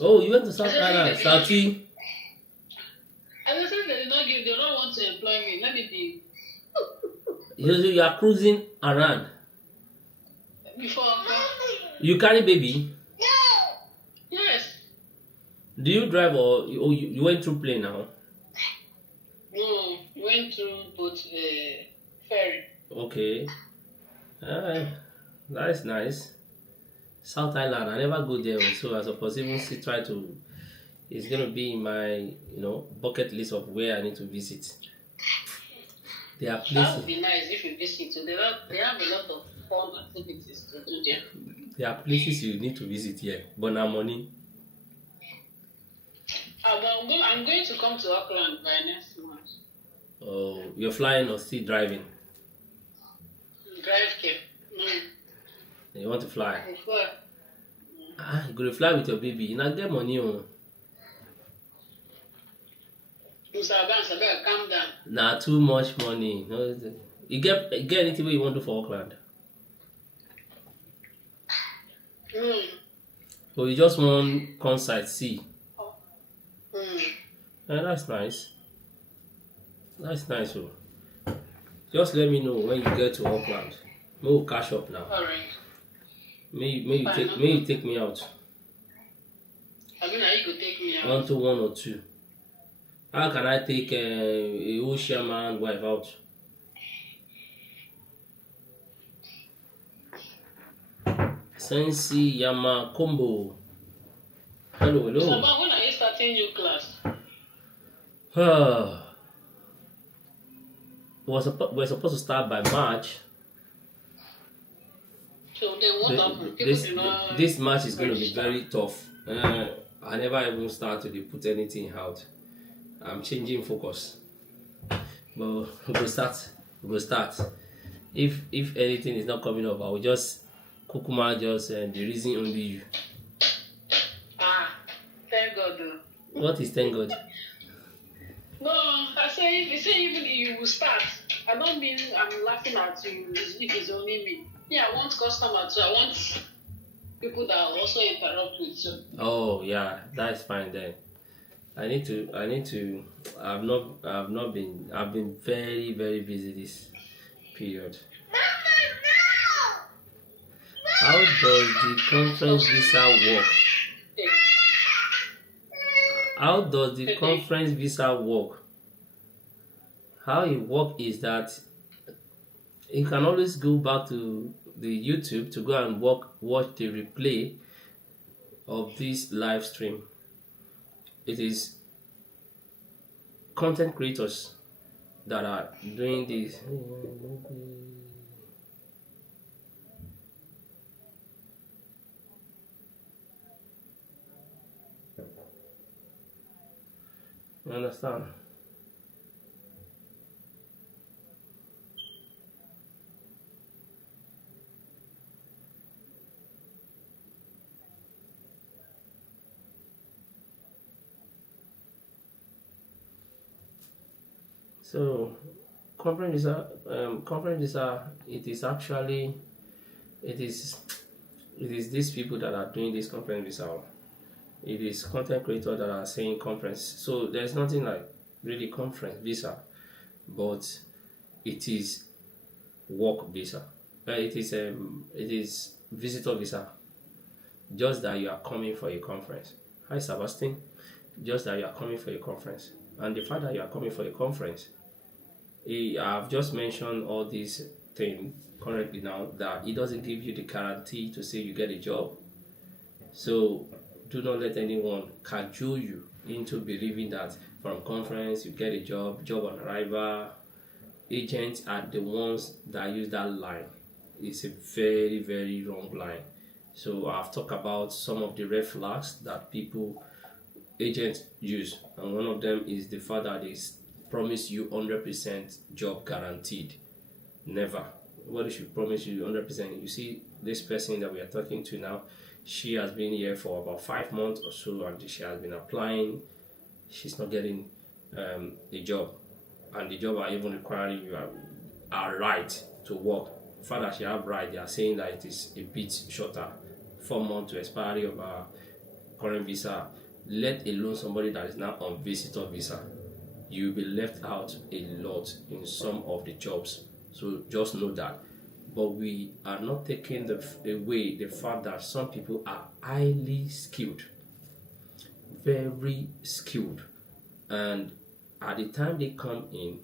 Oh, you went to South Island, Southie. I was saying they don't want to employ me. Let me be. You are cruising around. Before you carry baby? Yes. Do you drive or you went through plane now? No, went through both ferry. Okay. That's nice. South Island, I never go there, so I suppose even try to. It's gonna be in my bucket list of where I need to visit. There are places. That would be nice if you visit. So they have a lot of fun activities to do there. There are places you need to visit here, but now money. I'm going to come to Auckland by next month. Oh, you're flying or still driving? Drive care. You want to fly? I fly. You go to fly with your baby. You not get money on. Mr. Abans, I better calm down. Nah, too much money. No, you get anything you want to do for Auckland? Or you just want concert see? Yeah, that's nice. That's nice. Oh. Just let me know when you get to Auckland. We'll cash up now. Alright. May you take me out. I mean, you could take me out. 1 to 1 or 2. How can I take a Ocean wife out? Sensi Yama Combo. Hello. So, when are you starting new class? We're supposed to start by March. So then what happened? This March is going to be very tough. I never even start to put anything out. I'm changing focus. But we'll start. If anything is not coming up, I will just Kukuma the reason only you. Thank God. What is thank God? No, I say if even you will start, I don't mean I'm laughing at you if it's only me. Yeah, I want customers too. I want people that will also interact with you. Oh yeah, that's fine then. I've been very, very busy this period. How does the conference visa work? How does the conference visa work? How it works is that you can always go back to the YouTube to go and watch the replay of this live stream. It is content creators that are doing this. You understand? So, conference visa, it is these people that are doing this conference visa. It is content creators that are saying conference. So there's nothing like really conference visa. but it is work visa. It is visitor visa. Just that you are coming for a conference. Hi, Sebastian. Just that you are coming for a conference, and the fact that you are coming for a conference, I've just mentioned all these things currently now that it doesn't give you the guarantee to say you get a job. So do not let anyone cajole you into believing that from conference you get a job on arrival. Agents are the ones that use that line. It's a very, very wrong line. So I've talked about some of the red flags that agents use, and one of them is the fact that they promise you 100% job guaranteed. Never. Nobody should promise you 100%. You see, this person that we are talking to now, she has been here for about 5 months or so, and she has been applying. She's not getting a job, and the job are even requiring you a right to work. The fact that she have right, they are saying that it is a bit shorter, 4 months to expiry of our current visa. Let alone somebody that is now on visitor visa. You'll be left out a lot in some of the jobs. So just know that. But we are not taking away the fact that some people are highly skilled, very skilled, and at the time they come in,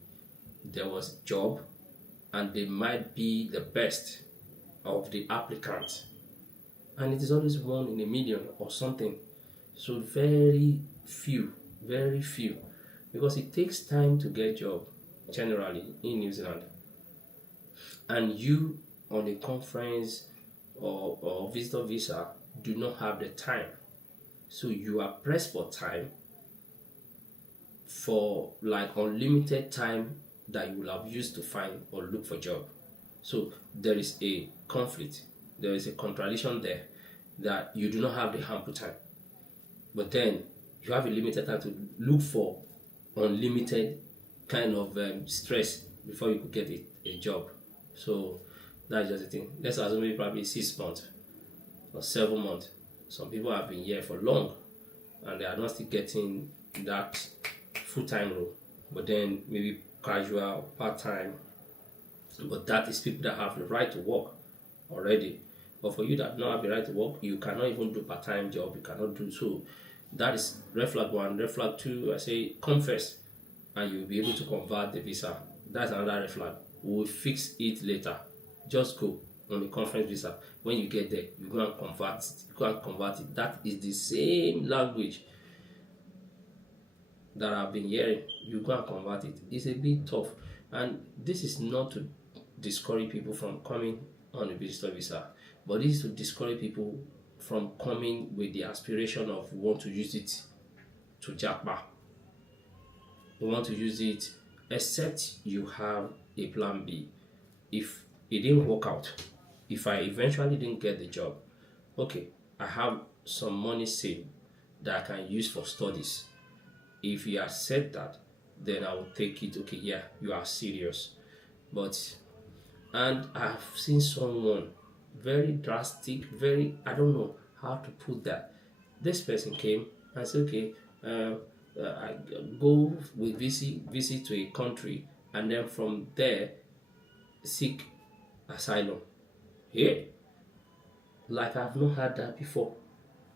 there was a job, and they might be the best of the applicants, and it is always 1 in a million or something. So very few, because it takes time to get a job generally in New Zealand, and you on a conference or visitor visa do not have the time. So you are pressed for time, for like unlimited time that you will have used to find or look for job. So there is a conflict, there is a contradiction there, that you do not have the ample time, but then you have a limited time to look for unlimited kind of stress before you could get a job. So that's just the thing. Let's assume maybe probably 6 months or 7 months. Some people have been here for long and they are not still getting that full-time role, but then maybe casual, part-time. But that is people that have the right to work already. But for you that don't have the right to work, you cannot even do part-time job. You cannot do so. That is red flag 1. Red flag 2, I say come first and you'll be able to convert the visa. That's another red flag. We'll fix it later. Just go on the conference visa. When you get there, you go and convert it. You go and convert it. That is the same language that I've been hearing. You go and convert it. It's a bit tough. And this is not to discourage people from coming on a visitor visa, but this is to discourage people from coming with the aspiration of want to use it to jackpot. You want to use it, except you have a plan B. If it didn't work out, if I eventually didn't get the job, okay, I have some money saved that I can use for studies. If you accept that, then I will take it. Okay, yeah, you are serious. And I've seen someone very drastic, I don't know how to put that. This person came and said, okay, I go with visit to a country, and then from there seek asylum. Yeah, like I've not had that before.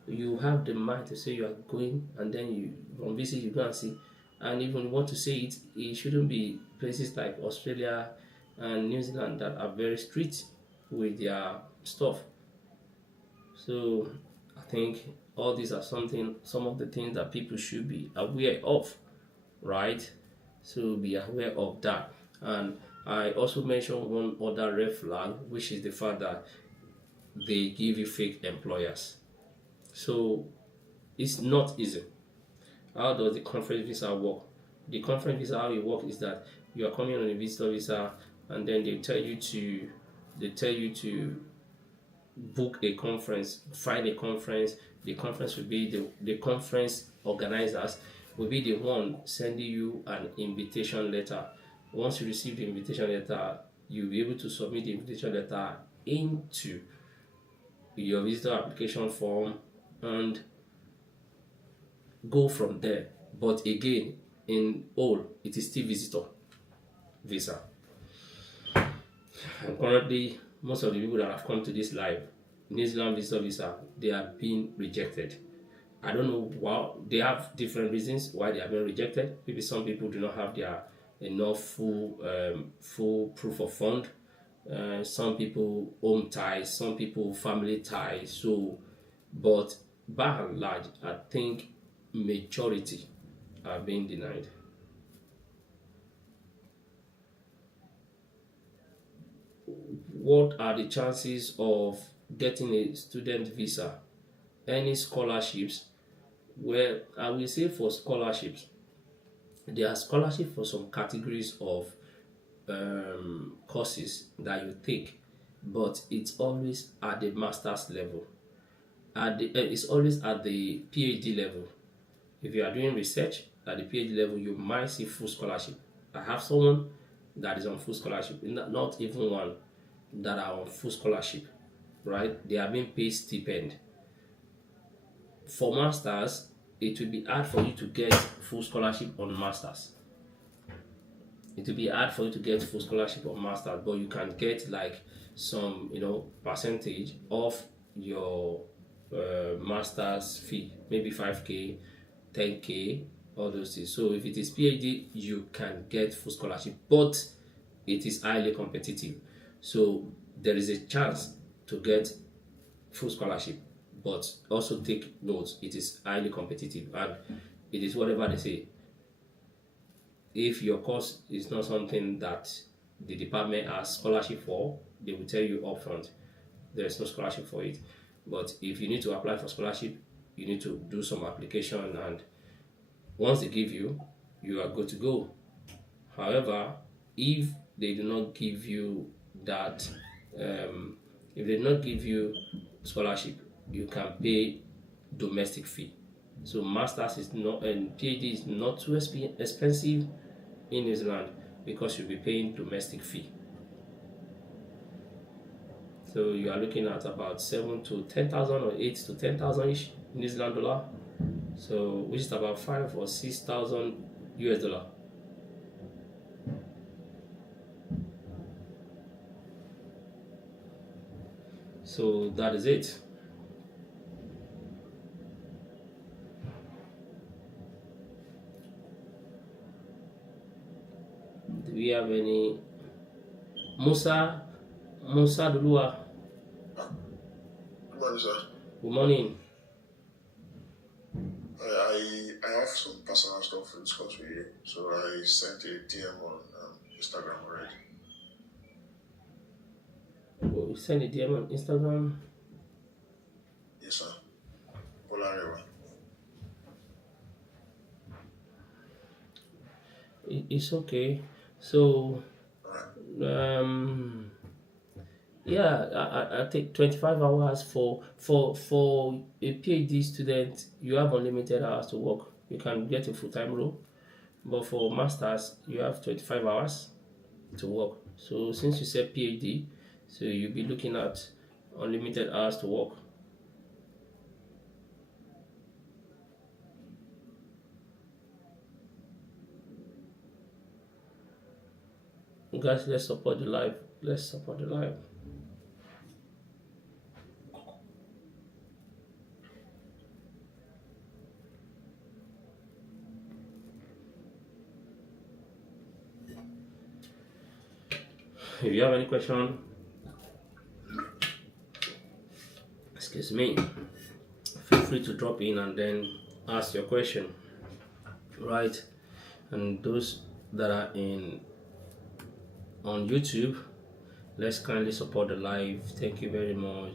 You have the mind to say you are going, and then you from visit you go and see, and even you want to say it shouldn't be places like Australia and New Zealand that are very strict with their stuff. So I think all these are some of the things that people should be aware of, right? So be aware of that. And I also mentioned one other red flag, which is the fact that they give you fake employers. So it's not easy. How does the conference visa work? The conference visa, how it works is that you are coming on a visitor visa, and then they tell you to book a conference, find a conference. The conference will be the conference organizers will be the one sending you an invitation letter. Once you receive the invitation letter, you'll be able to submit the invitation letter into your visitor application form and go from there. But again, in all, it is still visitor. visa. And currently, most of the people that have come to this live, New Zealand visa, they are being rejected. I don't know why. They have different reasons why they are being rejected. Maybe some people do not have their enough full proof of fund. Some people home ties, some people family ties. So, but by and large, I think majority are being denied. What are the chances of getting a student visa? Any scholarships? Well, I will say for scholarships, there are scholarships for some categories of courses that you take, but it's always at the master's level. It's always at the PhD level. If you are doing research at the PhD level, you might see full scholarship. I have someone that is on full scholarship, not even one that are on full scholarship, right? They are being paid stipend. For masters, it will be hard for you to get full scholarship on masters. It will be hard for you to get full scholarship on masters, but you can get like some, percentage of your master's fee, maybe 5K, 10K, all those things. So if it is PhD, you can get full scholarship, but it is highly competitive. So there is a chance to get full scholarship, but also take note, it is highly competitive, and it is whatever they say. If your course is not something that the department has scholarship for, they will tell you upfront there is no scholarship for it. But if you need to apply for scholarship, you need to do some application, and once they give you, you are good to go. However, if they do not give you that, if they do not give you scholarship, you can pay domestic fee. So masters is not, and PhD is not too expensive in New Zealand because you'll be paying domestic fee. So you are looking at about 7 to 10,000 or 8 to 10,000 ish New Zealand dollar. So which is about 5 or 6,000 US dollar. So that is it. Do we have any? Musa Dulua. Good morning, sir. Good morning. I have some personal stuff to discuss with you, so I sent a DM on Instagram already. Oh, you send a DM on Instagram? Yes, sir. Olarewa. It's okay. So, yeah, I take 25 hours for a PhD student. You have unlimited hours to work. You can get a full-time role, but for masters, you have 25 hours to work. So since you said PhD, so you'll be looking at unlimited hours to work. Guys, let's support the live. Let's support the live. If you have any question, excuse me, feel free to drop in and then ask your question, right? And those that are on YouTube, let's kindly support the live. Thank you very much.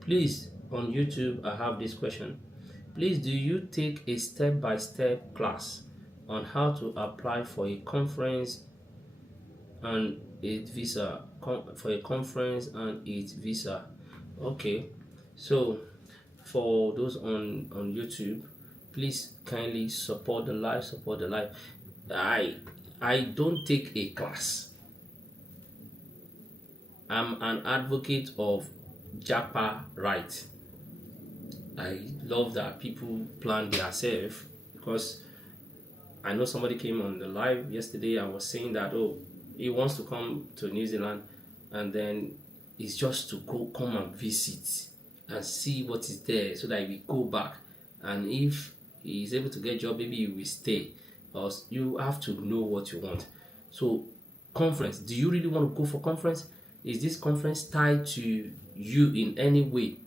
Please, on YouTube, I have this question. Please, do you take a step-by-step class on how to apply for a conference and its visa? Okay, so for those on YouTube, please kindly support the live. I don't take a class. I'm an advocate of JAPA right. I love that people plan themselves, because I know somebody came on the live yesterday and was saying that, oh, he wants to come to New Zealand, and then it's just to come and visit and see what is there, so that he will go back, and if he is able to get a job, maybe he will stay. Or you have to know what you want. So conference, do you really want to go for conference? Is this conference tied to you in any way?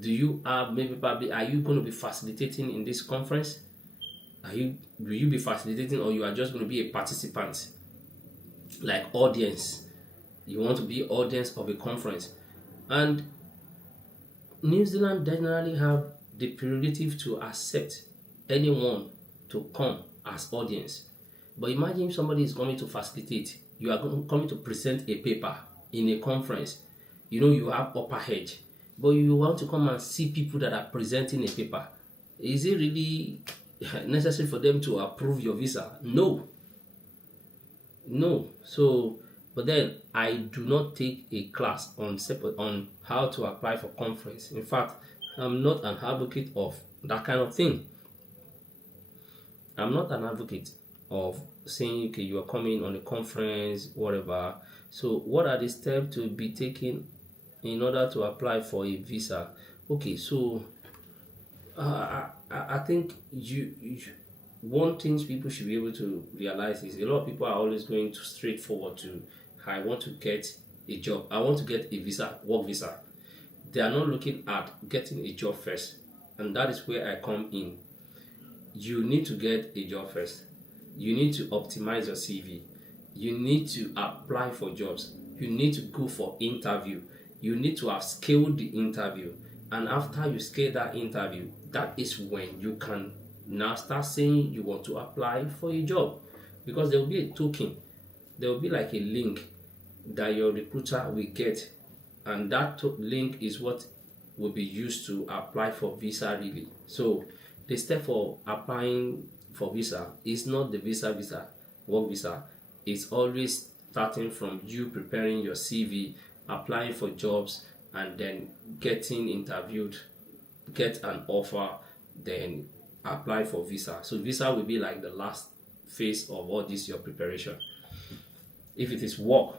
Do you have, maybe probably, are you going to be facilitating in this conference? Will you be facilitating, or you are just going to be a participant, like audience? You want to be audience of a conference. And New Zealand generally have the prerogative to accept anyone to come as audience. But imagine if somebody is coming to facilitate, you are coming to present a paper in a conference. You have upper edge, but you want to come and see people that are presenting a paper. Is it really necessary for them to approve your visa? No. So, but then I do not take a class on how to apply for conference. In fact, I'm not an advocate of that kind of thing. I'm not an advocate of saying, okay, you are coming on a conference, whatever. So what are the steps to be taken in order to apply for a visa? Okay, so I think one thing people should be able to realize is a lot of people are always going to straightforward to, I want to get a job, I want to get a visa, work visa. They are not looking at getting a job first, and that is where I come in. You need to get a job first. You need to optimize your CV. You need to apply for jobs. You need to go for interview. You need to have scaled the interview. And after you scale that interview, that is when you can now start saying you want to apply for a job. Because there will be a token. There will be like a link that your recruiter will get. And that link is what will be used to apply for visa really. So the step for applying for visa is not the visa, work visa. It's always starting from you preparing your CV, applying for jobs, and then getting interviewed, get an offer, then apply for visa. So visa will be like the last phase of all this, your preparation. If it is work,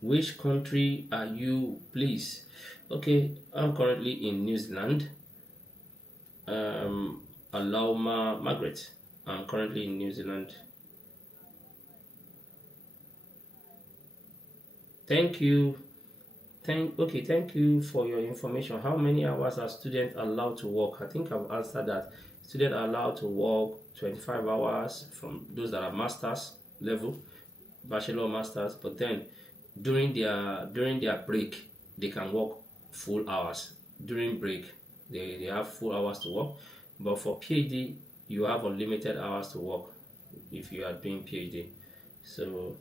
which country are you, please? Okay, I'm currently in New Zealand. Alauma Margaret. I'm currently in New Zealand. Thank you. Thank you for your information. How many hours are students allowed to work? I think I've answered that. Students are allowed to work 25 hours from those that are masters level, bachelor, masters, but then during their break, they can work full hours. During break, they have full hours to work. But for PhD, you have unlimited hours to work if you are doing PhD. So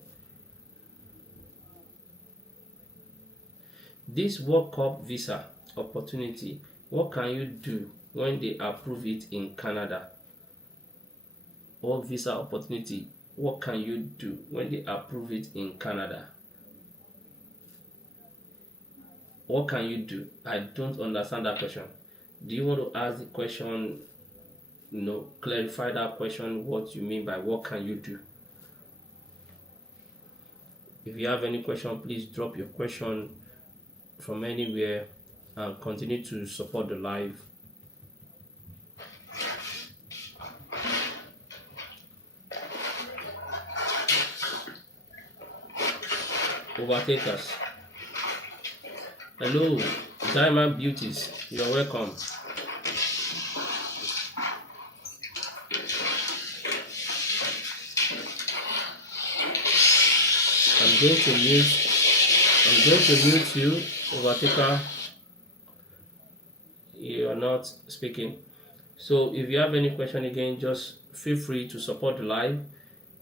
this World Cup visa opportunity, what can you do when they approve it in Canada? Work visa opportunity, what can you do when they approve it in Canada? What can you do? I don't understand that question. Do you want to ask the question, clarify that question, what you mean by what can you do? If you have any question, please drop your question from anywhere and continue to support the live. Overtake us. Hello, Diamond Beauties, you're welcome. I'm going to mute you, Overtaker. You are not speaking. So if you have any question again, just feel free to support the live.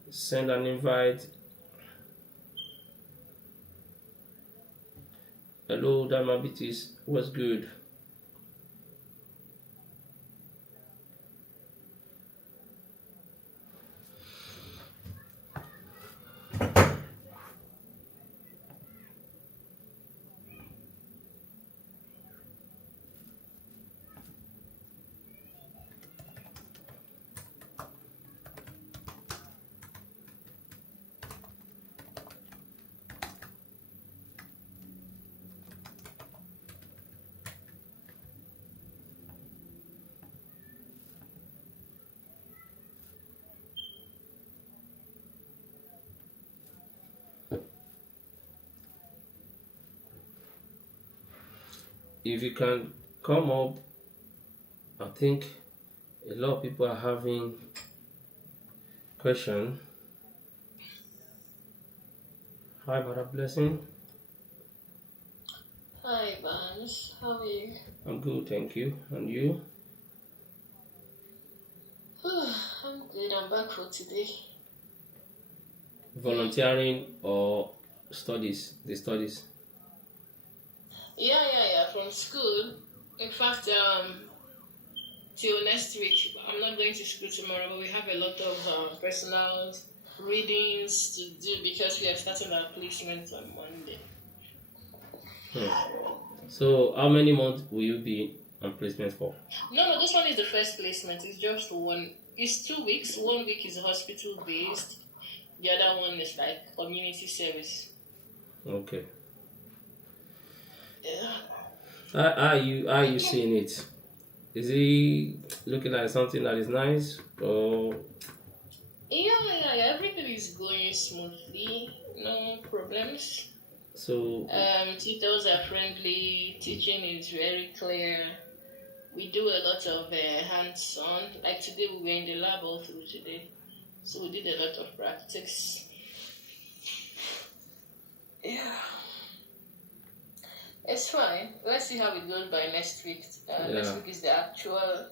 Send an invite. Hello, Diabetes. What's good? if you can come up, I think a lot of people are having question. Hi, Brother Blessing. Hi, Vance. How are you? I'm good, thank you. And you? I'm good. I'm back for today. Volunteering or studies? The studies. Yeah. From school. In fact, till next week. I'm not going to school tomorrow, but we have a lot of personal readings to do because we are starting our placement on Monday. So, how many months will you be on placement for? No, this one is the first placement. It's just one. It's 2 weeks. 1 week is hospital based. The other one is like community service. Okay. Yeah. How are you seeing it? Is he looking like something that is nice or? Yeah. Everything is going smoothly. No problems. So Tutors are friendly. Teaching is very clear. We do a lot of hands-on. Like today, we were in the lab all through today, so we did a lot of practice. Yeah, it's fine. Let's see how it goes by next week. Next week is the actual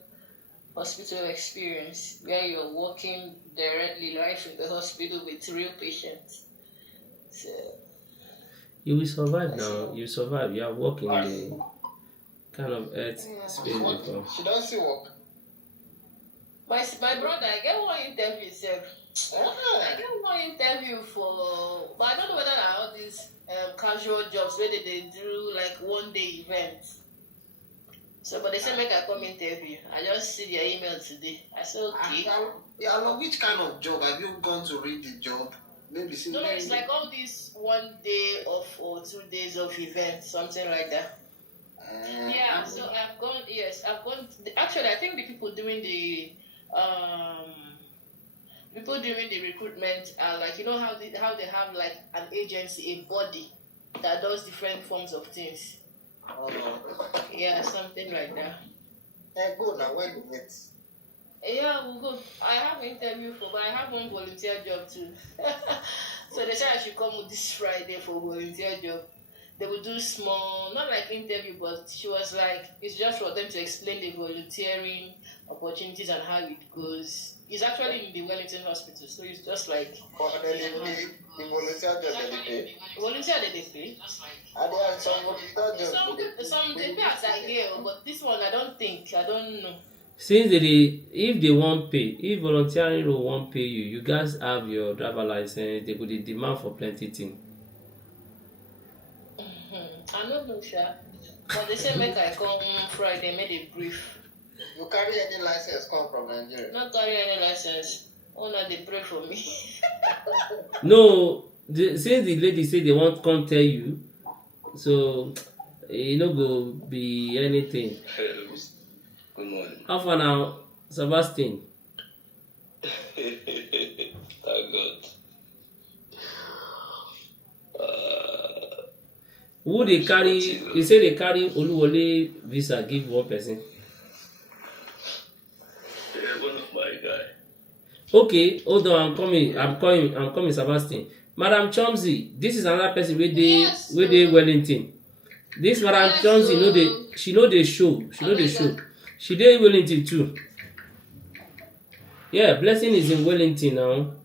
hospital experience where you're working directly live in the hospital with real patients. So you will survive now. You survive. You are working in the kind of earth space before. She don't see work. My brother, I get one interview, sir. I get one interview for, but I don't know whether there are all these casual jobs where they do like 1 day events. So, but they said make I come interview. I just see their email today. I said okay. Yeah, which kind of job? Have you gone to read the job? Maybe see. No, it's like all these 1 day off or 2 days of events, something like that. Yeah, so I've gone. Yes, I've gone. Actually, I think the people doing the recruitment are like, you know how they have like an agency, a body that does different forms of things. Yeah, something like that. Hey, go now. Where you meet? Yeah, we'll go. I have an interview for, but I have one volunteer job too. So they said I should come this Friday for volunteer job. They will do small, not like interview, but she was like, it's just for them to explain the volunteering opportunities and how it goes. It's actually in the Wellington Hospital, so it's just like the volunteer job that they pay. Volunteer that they pay. And they have some volunteer jobs. Some they pay as I hear, but this one I don't know. Since if they won't pay, if volunteering role won't pay you, you guys have your driver license, they could demand for plenty things. I don't know, sure. But they say make I come Friday, make a brief. You carry any license come from Nigeria? Not carry any license. Oh, no, they pray for me. No, since the lady say they won't come tell you, so you no go be anything. Good morning. How far now, Sebastian? Thank God. Who they carry? They say they carry Oluwole visa give one person. Yeah, one of my guy. Okay, hold on, I'm coming, Sebastian. Madam Chomsy, this is another person where they Wellington. This Madam Chomsy, she know the show. She dey Wellington too. Yeah, Blessing is in Wellington now.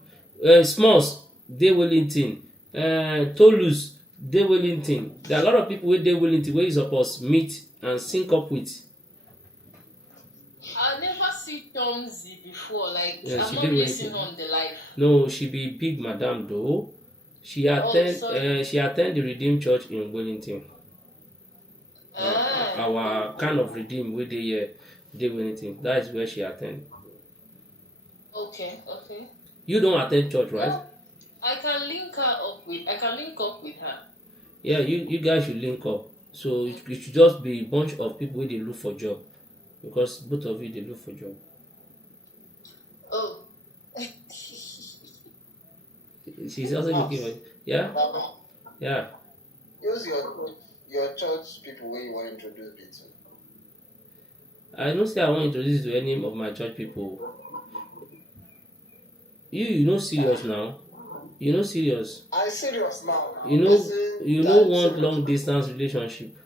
Smalls, dey Wellington. Tolus, dey Wellington. There are a lot of people where dey Wellington where you supposed meet and sync up with. I never see Tomsy before. Like, Yeah, I'm not listening on the live. No, she be big madam though. She attend the Redeemed Church in Wellington. Our kind of Redeemed where they Wellington. That is where she attend. Okay. You don't attend church, right? Well, I can link up with her. Yeah, you guys should link up. So it should just be a bunch of people where they look for job. Because both of you they look for job. Oh. She's also looking for yeah. Use your church people where you want to introduce me to? I don't say I want to introduce you to any of my church people. You know serious now. You know serious. I serious now. You know want long distance relationship.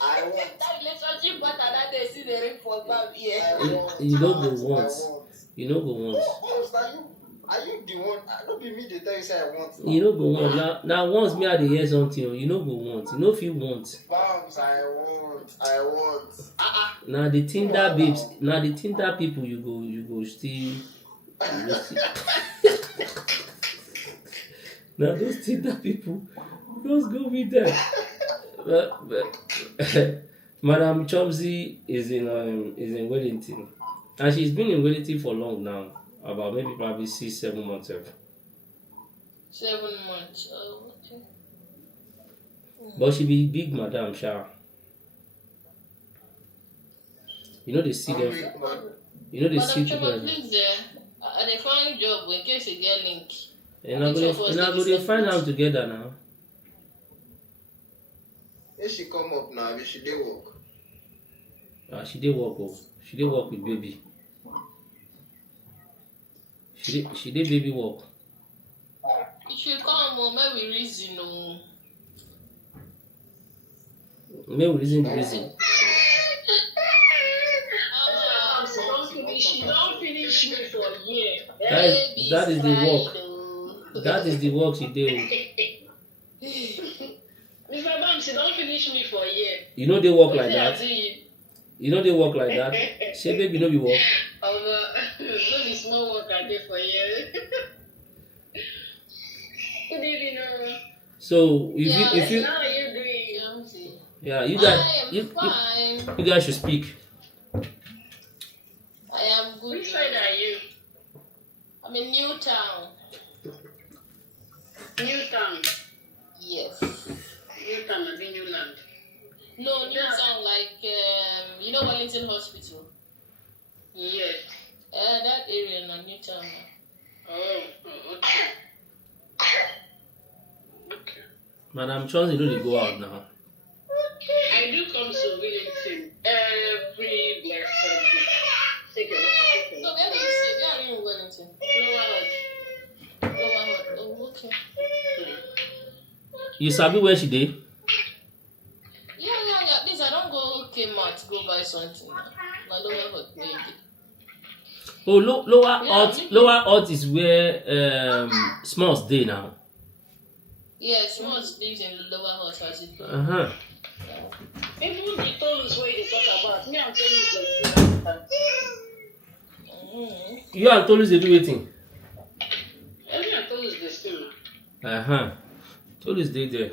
I want. That relationship better that they see the ring for back here. You don't go once. You don't go once. Are you the one? Don't be me they tell you say I want. You don't go once. Now once me I dey hear something, you don't go once. You know if you want. Babs, I want. Now the Tinder babes, now the Tinder people you go still. Now those Tinder people, just go with them. But Madam Chomsy is in Wellington, and she's been in Wellington for long now, about maybe probably 6-7 months. 7 months. Oh, okay. But she be big Madam Sha. You know they see them. You know they see people. Please, they find job in case you get link. And I'm gonna find out together now. If she come up now, she dey work. She did work. Oh, she did work with baby. She did baby work. If you come, maybe reason. Maybe reason. She don't finish me for a year. That is the work. That is the work she did. Mr. Bam, she don't finish me for a year. You know they work like that. You know they work like that. She baby no be work. No be small work I did for a year. Good evening. So if you How are you doing? yeah you guys should speak. I am good. Which side are you? I'm in Newtown. Newtown. Yes. Newtown, as in Newland. No, Newtown, like you know Wellington Hospital. Yes. That area in Newtown. Oh, okay. Okay. Madam Chance, you know they go out now. I do come to Wellington every blessed Sunday. So where do you stay? Where are you in Wellington? Lower Oh, okay. You sabi where she dey? Yeah. Please, I don't go Kmart go buy something. My lower hot maybe. Oh, lower hut is where Smalls dey now. Yes, Smalls lives in lower hot as it. Even the tolls where they talk about, me and telling you the You and Tolus dey do wetin? me and Tolus the still. Tolus dey there.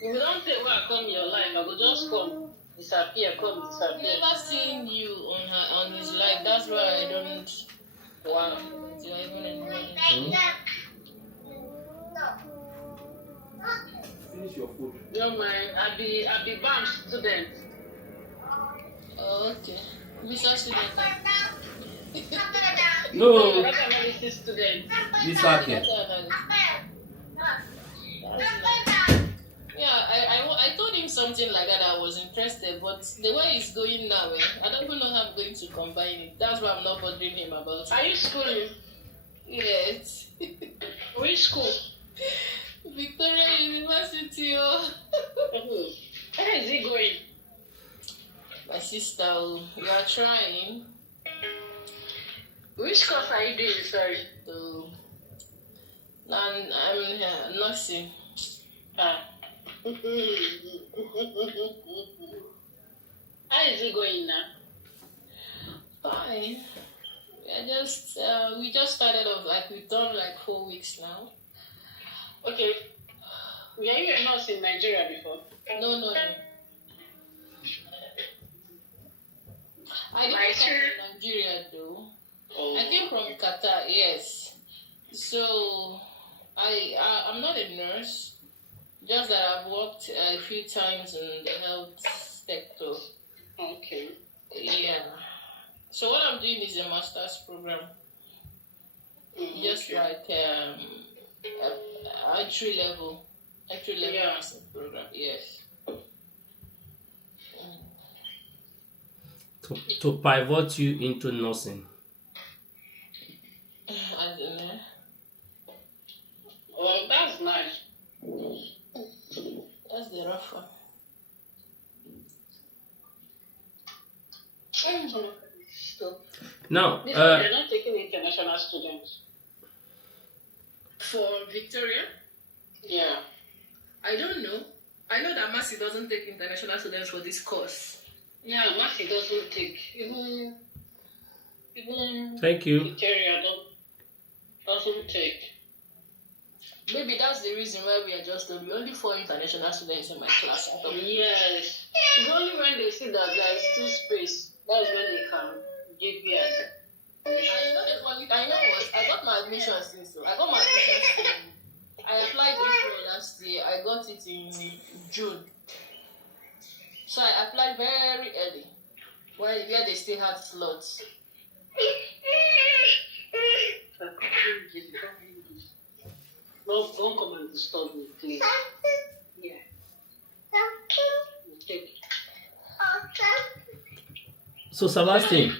If you don't say where I come in your life, I will just come, disappear. I've never seen you on his life. That's why I don't. Wow. You're even in Wellington. Finish your food. No man, I be BAM student. Oh, okay. Visa student. No, Data analysis student. this market. Yeah, I told him something like that. I was interested, but the way it's going now, I don't even know how I'm going to combine it. That's why I'm not bothering him about it. Are you schooling? Yes. Which school? Victoria University. Oh. Where is he going? My sister, you are trying. Which course are you doing, sorry? I'm nursing. How is it going now? Fine. We just started off, like we've done like 4 weeks now. Okay. Were you a nurse in Nigeria before? No. I didn't come from Nigeria though. Oh. I came from Qatar, yes. So I'm not a nurse. Just that I've worked a few times in the health sector. Okay. Yeah. So what I'm doing is a master's program, just like entry level master's program. Yes. To pivot you into nursing. I don't know. Well, that's nice. That's the rough one. Stop. Now, They're not taking international students. For Victoria, Yeah. I don't know. I know that Massey doesn't take international students for this course. Yeah, Mercy doesn't take. Even thank you. Victoria doesn't take. Maybe that's the reason why we are just only 4 international students in my class. Yes. It's only when they see that there is still space, that's when they can give you admission. I know what? I got my admission since. I got my admission. I applied April last year. I got it in June. So I applied very early, where they still had slots. Don't come and disturb me, please. Yeah. Okay. So Sebastian,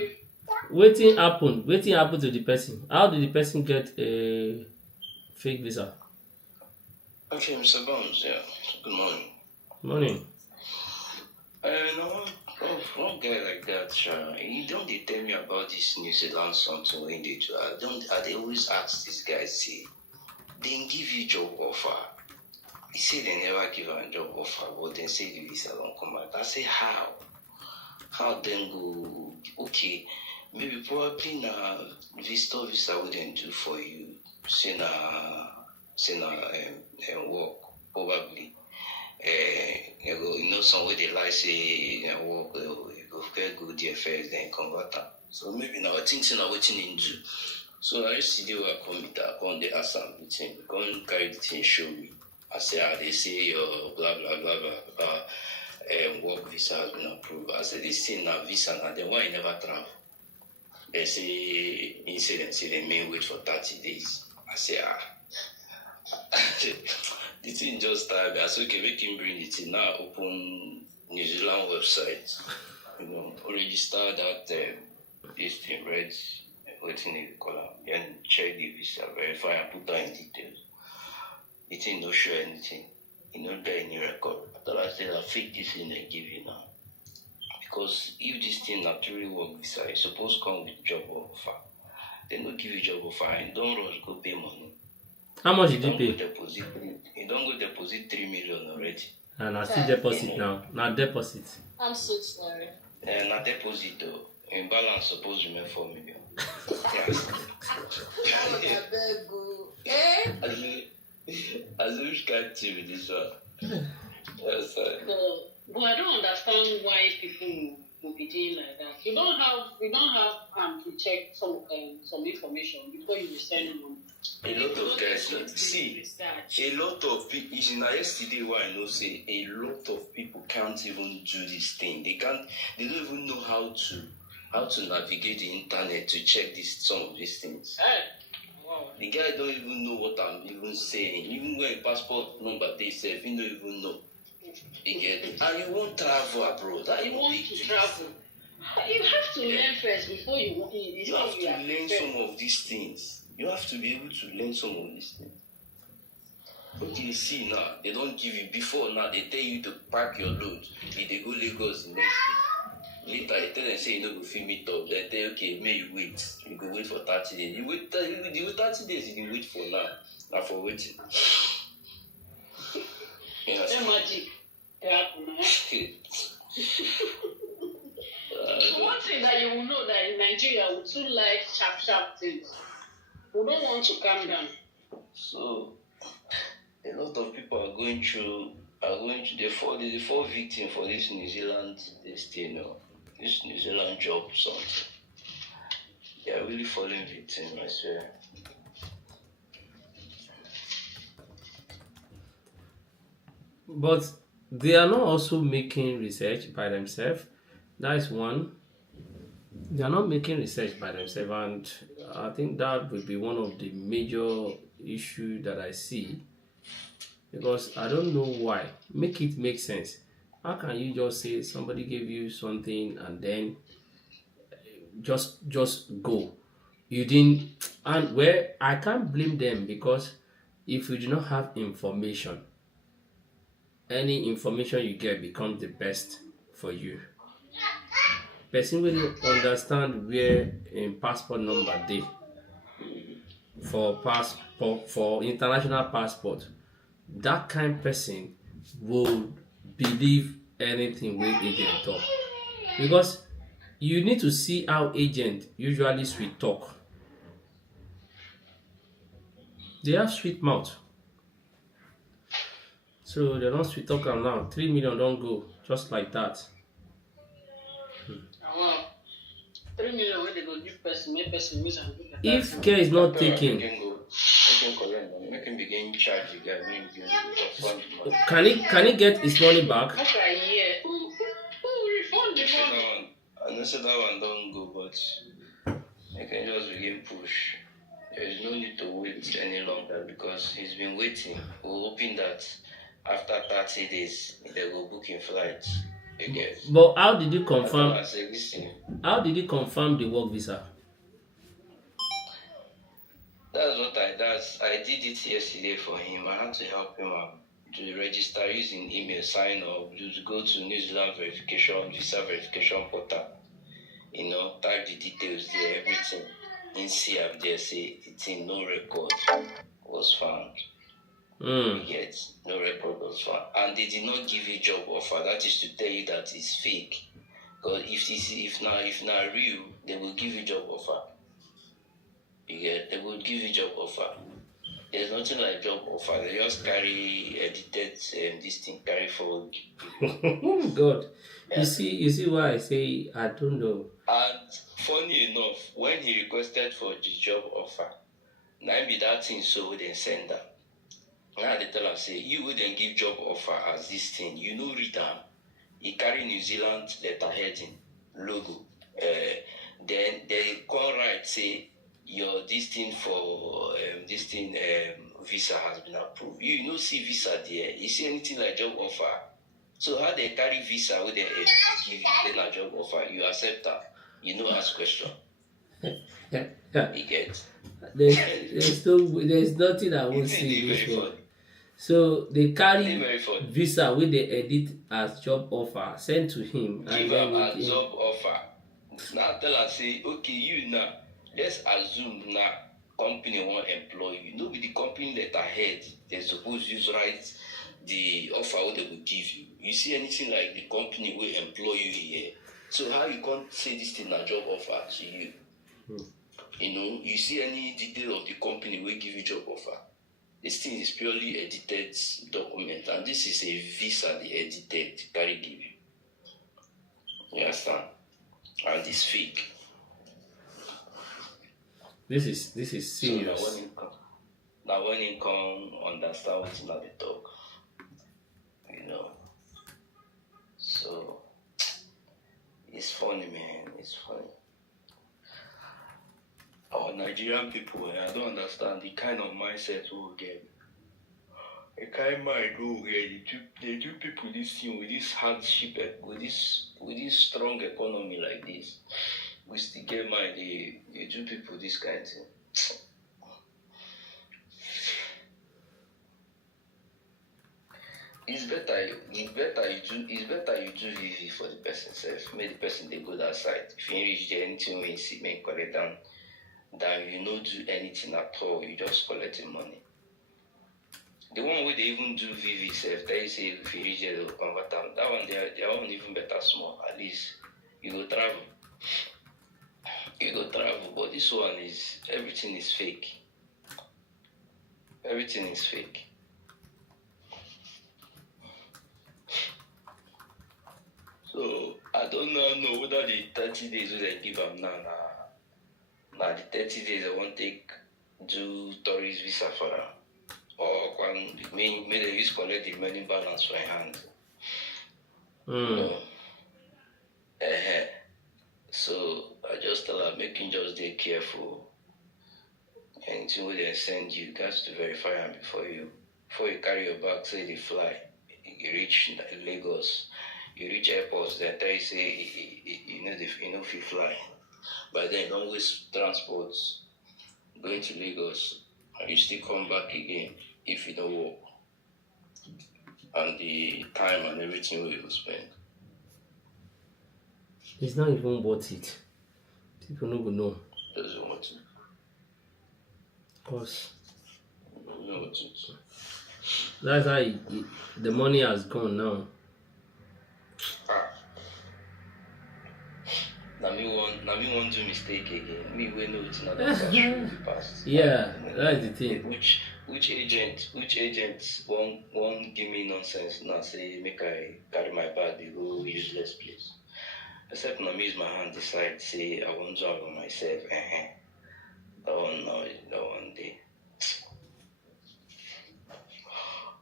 wetin happen to the person? How did the person get a fake visa? Okay, Mr. Bones, yeah. Good morning. Morning. No, one guy like that, he don't dey tell me about this New Zealand something when they do. I always ask this guy, say, they give you job offer. He say they never give a job offer, but then say the visa don't come out. I say, how? How then go, okay, maybe probably na visitor visa wouldn't do for you. Say na work, probably. You know, some way they like say work, you go get good there first, then convert them. So maybe now I think say na waiting in do. So I just see the way I come with that, come the ask am the thing, come carry the thing show me. I say, they say your blah blah blah blah blah. Work visa has been approved. I said, this thing now visa now, then why you never travel? They say, they may wait for 30 days. I say, the thing just started. I said, okay, make him bring the thing now. Open New Zealand website. You know, register that this thing, right? Waiting in the column. Then check the visa, verify and put that in details. The thing don't show anything. You don't get any record. After I said, I fake this thing they give you now. Because if this thing not really work visa, it's supposed to come with job offer. They don't give you job offer and don't rush go pay money. How much did you pay? You don't go deposit 3 million already. And I still deposit now. Now deposit. I'm so sorry. Not deposit though. In balance supposed to remain 4 million. Yes. As which can't with this one. Yes, But I don't understand why people will be doing like that. You don't have to check some information before you send money. a lot of guys see a lot of people. It's in yesterday why I know say a lot of people can't even do this thing. They don't even know how to navigate the internet to check some of these things. Wow. The guy don't even know what I'm even saying. Even when passport number they say, he don't even know. You get it? And you won't travel abroad. You want to travel. You have to learn first before you want. You have to learn some of these things. You have to be able to learn some of these things. Okay, see now, they don't give you before now, they tell you to pack your load. If they go Lagos the next day. Later, they tell them say you know go fill meet up. They tell you, okay, may you wait. You go wait for 30 days. You wait 30 days, you can wait for now. Now for waiting. Yes. Magic. So one thing that you will know that in Nigeria we too like sharp things. We don't want to calm down. So a lot of people are going through the four victims for this New Zealand this New Zealand job something. They are really falling victim, I swear. But they are not also making research by themselves. That is one. They are not making research by themselves, and I think that will be one of the major issue that I see, because I don't know why. Make it make sense. How can you just say somebody gave you something and then just go? You didn't, and where I can't blame them, because if you do not have information, any information you get becomes the best for you. Person will understand where in passport number dey for passport, for international passport. That kind person will believe anything wey agent talk, because you need to see how agent usually sweet talk. They have sweet mouth, so they don sweet talk am now. 3 million don go just like that. Wow. 3 million wey they go give person, make person use am. If care is not taken, Make him begin charge the guy when you refund the money. can he get his money back? Make I hear. Who refund the money? I know say that one don't go, but you can just begin push. There is no need to wait any longer because he's been waiting. We're hoping that after 30 days they will book in flights again. But how did you confirm? I say, listen, How did you confirm the work visa? I did it yesterday for him. I had to help him to register using email, sign up, to go to New Zealand verification, visa verification portal. You know, type the details there, everything. In CF there say the thing, no record was found. Yet, no record was found. And they did not give you job offer. That is to tell you that it's fake. Because if not real, they will give you job offer. They will give you job offer. There's nothing like job offer. They just carry edited this thing, carry forward. Oh God. Yeah. You see why I say I don't know. And funny enough, when he requested for the job offer, now be that thing so they send her. Now they tell her, say, you wouldn't give job offer as this thing. You know read them. He carry New Zealand letterheading, logo. Then they call right, say, your this thing for visa has been approved. You know see visa there. You see anything like job offer. So how they carry visa with they give you then a job offer, you accept that. You know ask question. You get. There's nothing I won't see in this one. So they carry visa with they edit as job offer sent to him. Give him a job offer. Now tell her say, okay, you now. Let's assume now company won't employ you. No be the company letterhead they suppose use write the offer what they will give you. You see anything like the company will employ you here. So how you can't say this thing a job offer to you? You know, you see any detail of the company will give you job offer. This thing is purely edited document, and this is a visa they edited carry give you. You understand? And it's fake. This is serious. So now when you come understand what's not the talk, you know. So it's funny, man. It's funny. Our Nigerian people, I don't understand the kind of mindset we get. The kind of mind we get. They do people this thing with this hardship, with this strong economy like this. We still get mind, they do people this kind of thing. It's better you do VV for the person self. Make the person they go that side. If you reach there, anything when you see, make collect down. Then you no do anything at all. You just collect the money. The one where they even do VV self, they say if you reach there, they'll convert them. That one they are even better small. At least you go travel. You go travel, but this one is everything is fake. Everything is fake. So I don't know whether the 30 days they give them now the 30 days I won't take do tourist visa for them. Or when may they just collect the money balance for hand. So I making just be careful. Anything where they send you, got to verify them before you carry your bag, say they fly. You reach Lagos, you reach airports, they tell you say you know if you fly. But then don't waste transport going to Lagos and you still come back again if you don't work. And the time and everything we will spend. It's not even worth it. People no go know. Doesn't want it. Cause Doesn't want it. that's how the money has gone now. Now me want do mistake again. Me we know it's not the past. Yeah, that's the thing. Which agent won't give me nonsense now say make I carry my bag they go useless place. Except now me use my hand decide say I want job on myself. That one day.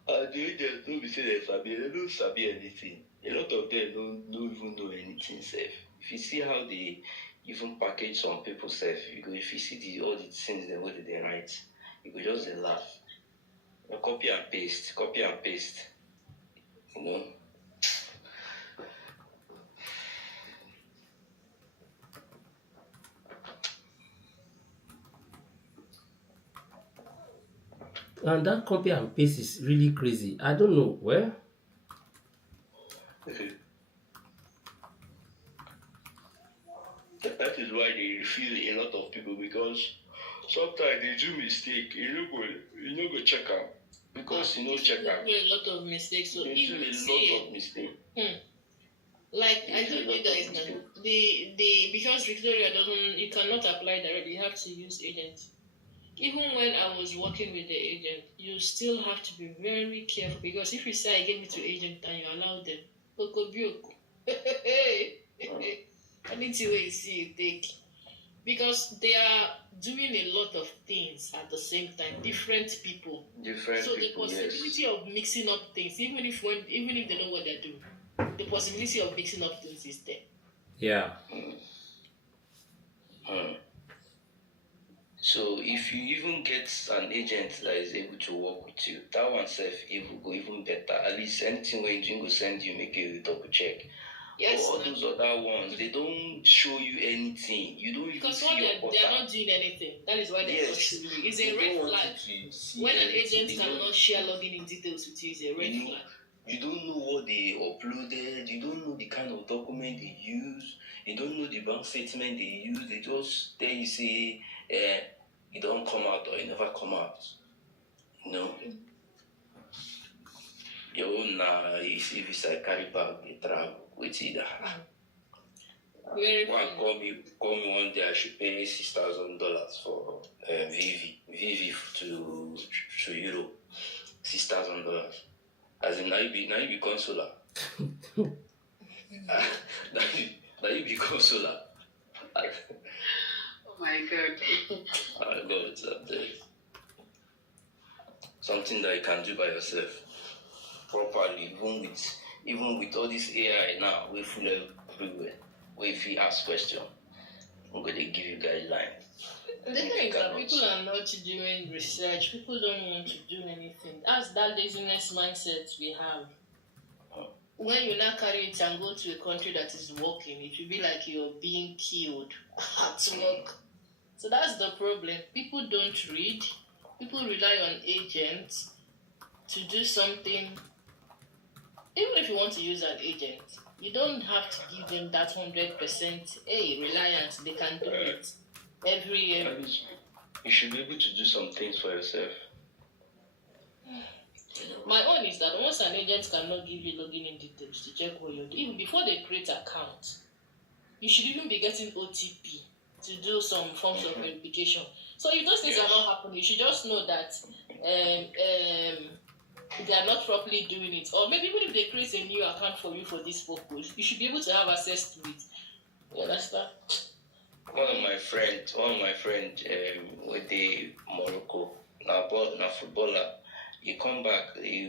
The agents don't be say they don't sabi anything. A lot of them don't even know anything safe. If you see how they even package some people safe, if you see all the things they what they write, you could just laugh. You copy and paste. You know. And that copy and paste is really crazy. I don't know. Well, that is why they refuse a lot of people because sometimes they do mistake. You know go check out because check out. They do a lot of mistakes. So They if do you a see lot of mistake. like I told you guys now, the because Victoria you cannot apply directly. You have to use agents. Even when I was working with the agent, you still have to be very careful because if you say I gave it to agent and you allow them, anything where you see you take. Because they are doing a lot of things at the same time, different people. So the possibility of mixing up things, even if they know what they're doing, the possibility of mixing up things is there. yeah. So if you even get an agent that is able to work with you, that one self will go even better. At least anything when you go send you, make a double check. Yes. All those other ones, they don't show you anything. You don't even because see what your they are not doing anything. That is why they're not showing you. It's a red flag. When an agent cannot share login in details with you, it's a red flag. You don't know what they uploaded. You don't know the kind of document they use. You don't know the bank statement they use. They just tell you say, it don't come out or it never come out. Your own if it's a carry bag, they travel with either. One call me one day. I should pay $6,000 for VV to Europe. $6,000. As in now you be consular. now you be consular. Oh my God. I God, it's up there. Something that you can do by yourself properly, even with all this AI now, we're full everywhere. Where if you ask questions, I'm going to give you guidelines. The thing is that people are not doing research. People don't want to do anything. That's that laziness mindset we have. When you now carry it and go to a country that is working, it will be like you're being killed at work. So that's the problem. People don't read. People rely on agents to do something. Even if you want to use an agent, you don't have to give them that 100% reliance. They can do it every year. You should be able to do some things for yourself. My own is that once an agent cannot give you login in details to check what you're doing, even before they create account, you should even be getting OTP to do some forms of verification. So if those things are not happening, you should just know that they are not properly doing it. Or maybe even if they create a new account for you for this purpose, you should be able to have access to it. You understand? One of my friends with the Morocco, now footballer, he come back, he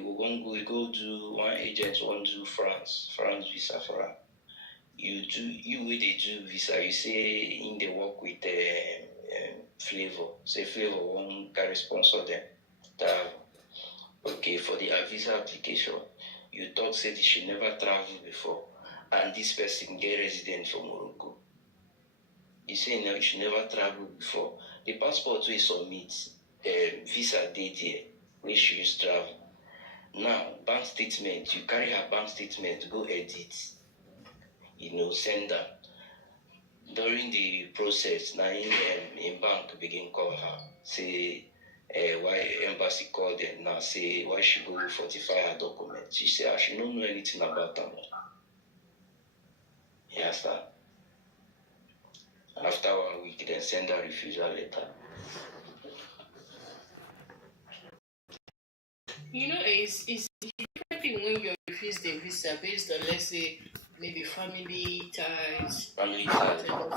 go do one agent, one do France visa for her. you with they do visa, you say in the work with Flavor. Say Flavor won't carry sponsor them. That okay for the visa application, you thought say they should never travel before, and this person get resident for Morocco. You say no, you should never travel before. The passport we submit, visa date there, we should use travel. Now, bank statement, you carry her bank statement, go edit, send her. During the process, now in bank begin call her, say why embassy call them now, say why she go fortify her document. She say she don't know anything about them. Yes, sir. After 1 week, then send a refusal letter. It's different thing when you refuse the visa based on, let's say, maybe family ties,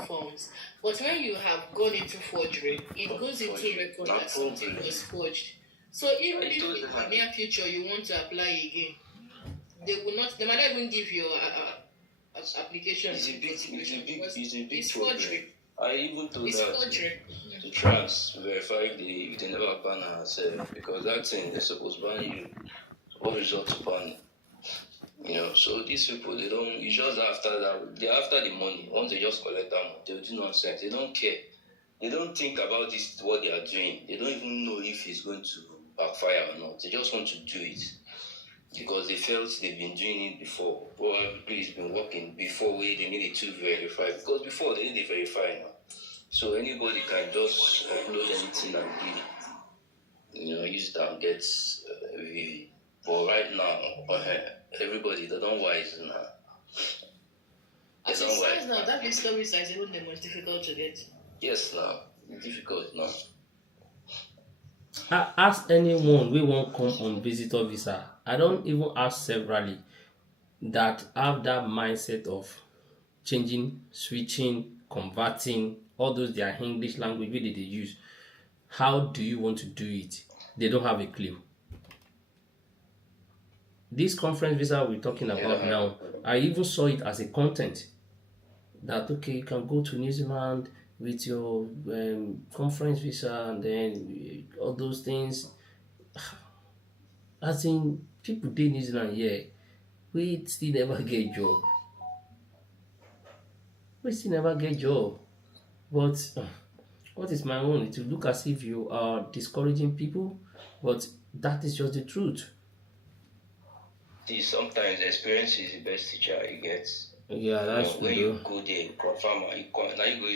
forms. But when you have gone into forgery, it goes into record that something was forged. So even if in the near future you want to apply again, they might not even give you application. It's a big problem. Forgery. I even told it's her forgery. To trans verify if they never ban herself, because that thing they're supposed to ban you. What result to ban? So these people, they don't. It's just after that, they're after the money. Once they just collect that money, they'll do nonsense. They don't care. They don't think about this, what they are doing. They don't even know if it's going to backfire or not. They just want to do it because they felt they've been doing it before. Probably it's been working before where they needed to verify. Because before they didn't verify now. So anybody can just upload anything and get use it and get VV. But right now, everybody, they don't wise now. As it stands now, that visa is even the most difficult to get. Yes, now. It's difficult now. Ask anyone we won't come on visitor visa. I don't even ask severally that have that mindset of changing, switching, converting, all those their English language where they use. How do you want to do it? They don't have a clue. This conference visa we're talking about now, I even saw it as a content that okay, you can go to New Zealand with your conference visa and then all those things. As in, people did New Zealand, we still never get job. But what is my own? To look as if you are discouraging people, but that is just the truth. See, sometimes experience is the best teacher you get. Yeah, that's when you go there, confirm you go. Now you go.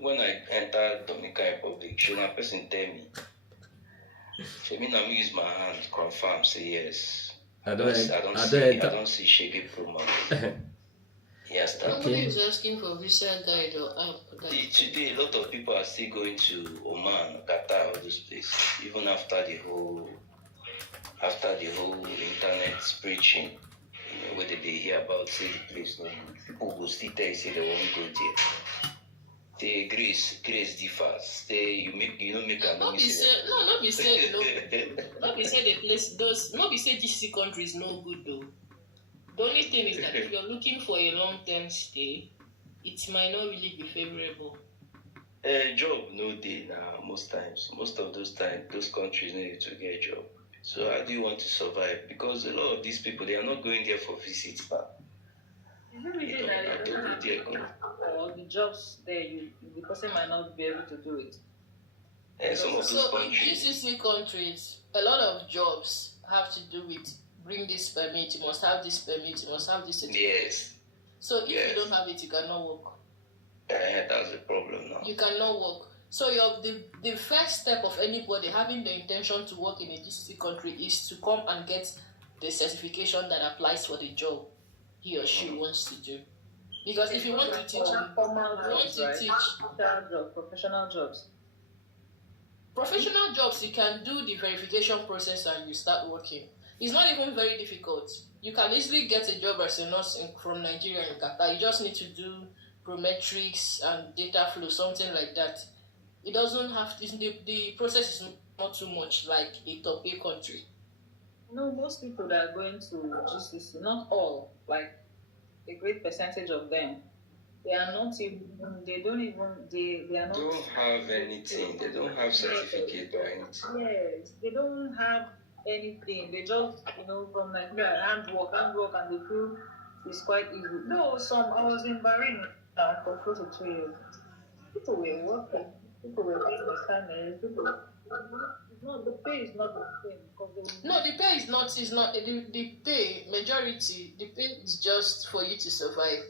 When I enter Dominican Republic, a person tell me. Now me use my hand confirm say yes. I don't see shaggy promo. Yes, nobody is asking for visa guide or app. Today, a lot of people are still going to Oman, Qatar, all those places, even after the whole internet preaching. Whether they hear about say the place, no, people will still tell you say they won't go there. The grace differs. You don't make a not be say the place does not be say GCC countries no good though. The only thing is that if you're looking for a long-term stay, it might not really be favorable. Job no day now. Most times, most of those times, those countries need to get a job. So how do you want to survive? Because a lot of these people, they are not going there for visits, but or the jobs there, the person might not be able to do it. Some of those countries. In GCC countries, a lot of jobs have to do with bring this permit, you must have this permit, you must have this certificate. Yes. So if you don't have it, you cannot work. That's the problem now. You cannot work. So the first step of anybody having the intention to work in a GCC country is to come and get the certification that applies for the job he or she wants to do. Because if you want to teach, professional jobs. Professional jobs, you can do the verification process and you start working. It's not even very difficult. You can easily get a job as a nurse from Nigeria and Qatar. You just need to do prometrics and data flow, something like that. It doesn't have to, the process is not too much like a top A country. No, most people that are going to GCC, not all, like a great percentage of them, they are not even, they don't even, they are not. Don't have anything. They don't have certificate or anything. Yes, they don't have anything. They just, from Nigeria, handwork, and they feel it's quite easy. No, I was in Bahrain now for close to 2 years. People were working, people were doing assignments, no, the pay is not the same. No, the pay is not, the pay, majority, the pay is just for you to survive.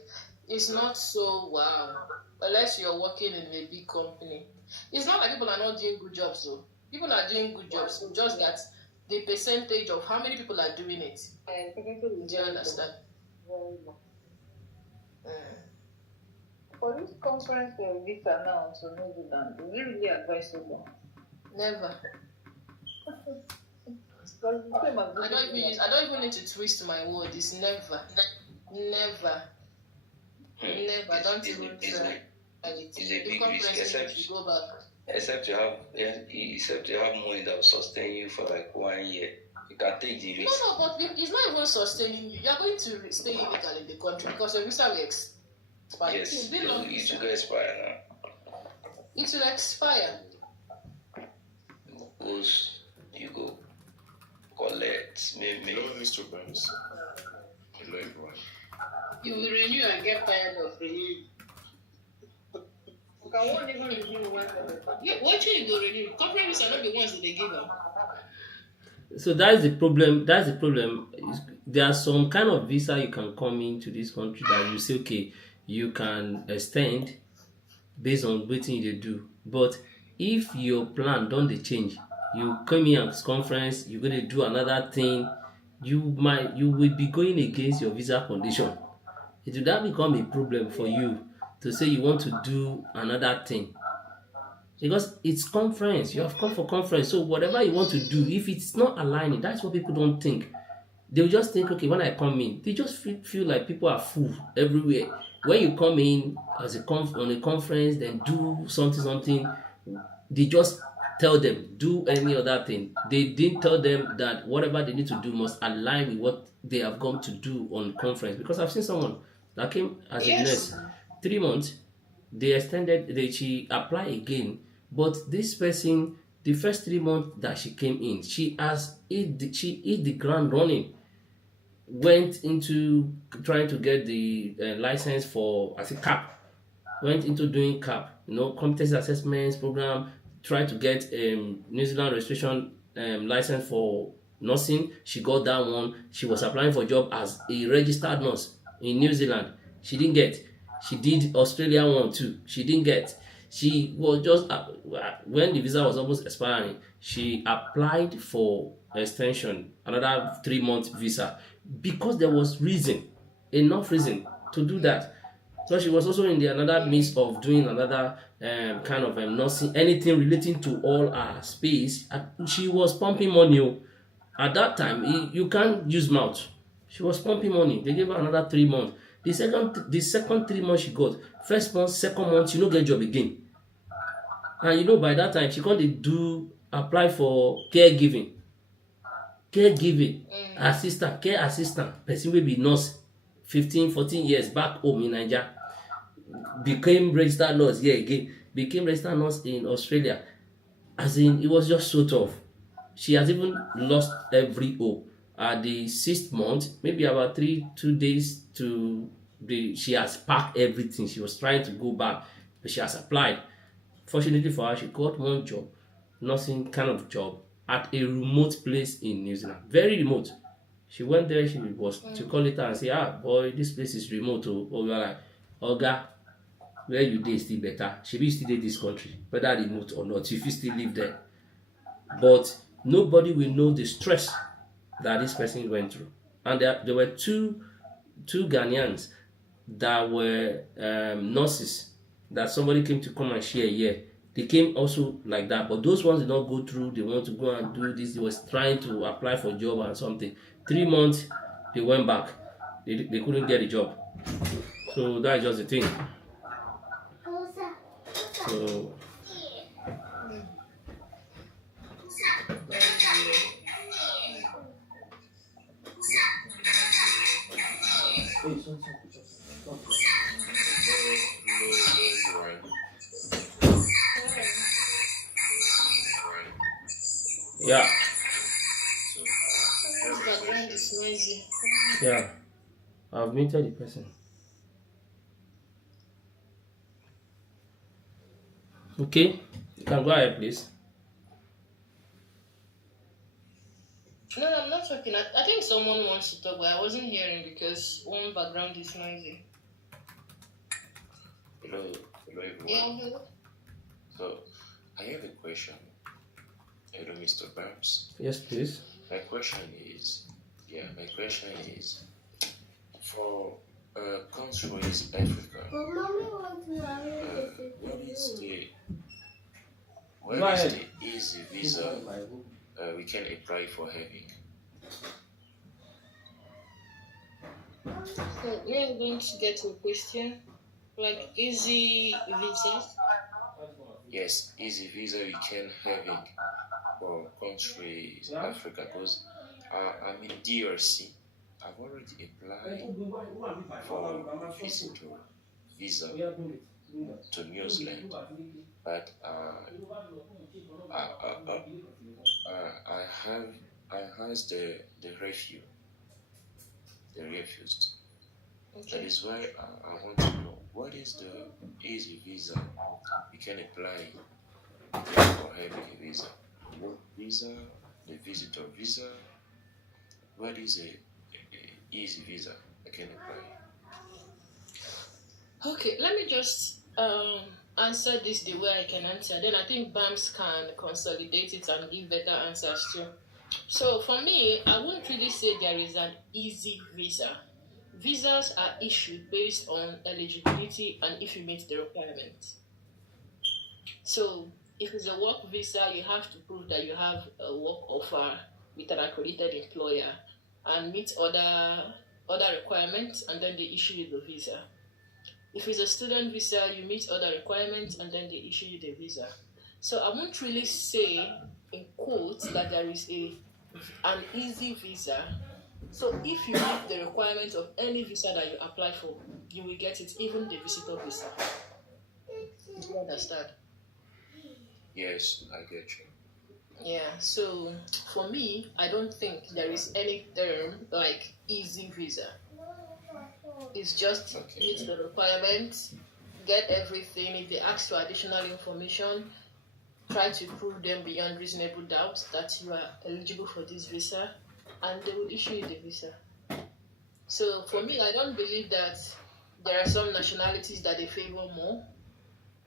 It's not so wow, unless you're working in a big company. It's not like people are not doing good jobs though. People are doing good jobs, just that the percentage of how many people are doing it. Do you understand? For this conference visa now to New Zealand, is it really advisable? Never. I don't even need to twist my word. It's never. Never. Never. Don't even try. It's a big risk, except you have money that will sustain you for like 1 year. You can take the risk. No, but it's not even sustaining you. You are going to stay illegal in the country because your visa will expire. Yes, it will expire now. It will expire. You go collect, maybe. No these 2 banks. Everyone. You will renew and get tired of renewing. You won't even renew one. Yeah, what you go renew? Companies are not the ones that they give them. So that's the problem. There are some kind of visa you can come into this country that you say, okay, you can extend based on what you do. But if your plan don't change, you come here at conference, you're going to do another thing, you will be going against your visa condition. It will that become a problem for you to say you want to do another thing. Because it's conference, you have come for conference, so whatever you want to do, if it's not aligning, that's what people don't think. They'll just think, okay, when I come in, they just feel like people are full everywhere. When you come in as on a conference, then do something, they just tell them, do any other thing. They didn't tell them that whatever they need to do must align with what they have come to do on conference. Because I've seen someone that came as a nurse, 3 months, they extended, she applied again. But this person, the first 3 months that she came in, she hit the ground running. Went into trying to get the license for, as a CAP. Went into doing CAP, competency assessments program. Tried to get New Zealand registration license for nursing. She got that one. She was applying for a job as a registered nurse in New Zealand. She didn't get. She did Australia one too. She didn't get. She was just, when the visa was almost expiring, she applied for extension, another 3-month visa, because there was enough reason to do that. So she was also in another midst of doing another kind of nursing, anything relating to all her space. She was pumping money. At that time, you can't use mouth. She was pumping money. They gave her another 3 months. The second 3 months she got, first month, second month, she no get job again. And by that time, she can't apply for caregiving assistant, care assistant, person will be nurse 15, 14 years back home in Nigeria. Became registered nurse here again. Became registered nurse in Australia. As in, it was just so tough. She has even lost every hope. At the 6th month, maybe about 2 days she has packed everything. She was trying to go back, but she has applied. Fortunately for her, she got one job, nursing kind of job, at a remote place in New Zealand. Very remote. She went there, she called it and say, boy, this place is remote. Oh, we are like, Oga, where you dey still better. She be still in this country, whether remote or not, if you still live there. But nobody will know the stress that this person went through. And there were two Ghanaians that were nurses that somebody came to come and share here. They came also like that, but those ones did not go through. They want to go and do this. They was trying to apply for a job and something. 3 months, they went back. They couldn't get a job. So that's just the thing. So No, right. Yeah, So, Someone's background is noisy. yeah. I've muted the person. Okay, you can go ahead, please. No, I'm not talking. I think someone wants to talk, but I wasn't hearing because one background is noisy. hello, everyone. Yeah, hello. So, I have a question. Hello, Mr. Babs. Yes, please. My question is, for countries Africa, what is the easy visa we can apply for having? So we are going to get to a question like easy visas. Yes, easy visa we can having for countries Africa, because I'm in DRC. I've already applied for visitor visa to New Zealand, but I has the refused. That Okay. is why I want to know what is the easy visa we can apply for having a visa. Work visa, the visitor visa. What is a easy visa I can apply? Okay, let me just answer this the way I can answer. Then I think BAMS can consolidate it and give better answers too. So for me, I won't really say there is an easy visa. Visas are issued based on eligibility and if you meet the requirements. So if it's a work visa, you have to prove that you have a work offer with an accredited employer and meet other requirements, and then they issue you the visa. If it's a student visa, you meet other requirements and then they issue you the visa. So I won't really say in quotes that there is an easy visa. So if you meet the requirements of any visa that you apply for, you will get it, even the visitor visa. Do you understand? Yes, I get you. Yeah, so for me, I don't think there is any term like easy visa. It's just Okay. meet the requirements, get everything. If they ask for additional information, try to prove them beyond reasonable doubt that you are eligible for this visa, and they will issue you the visa. So for me, I don't believe that there are some nationalities that they favor more.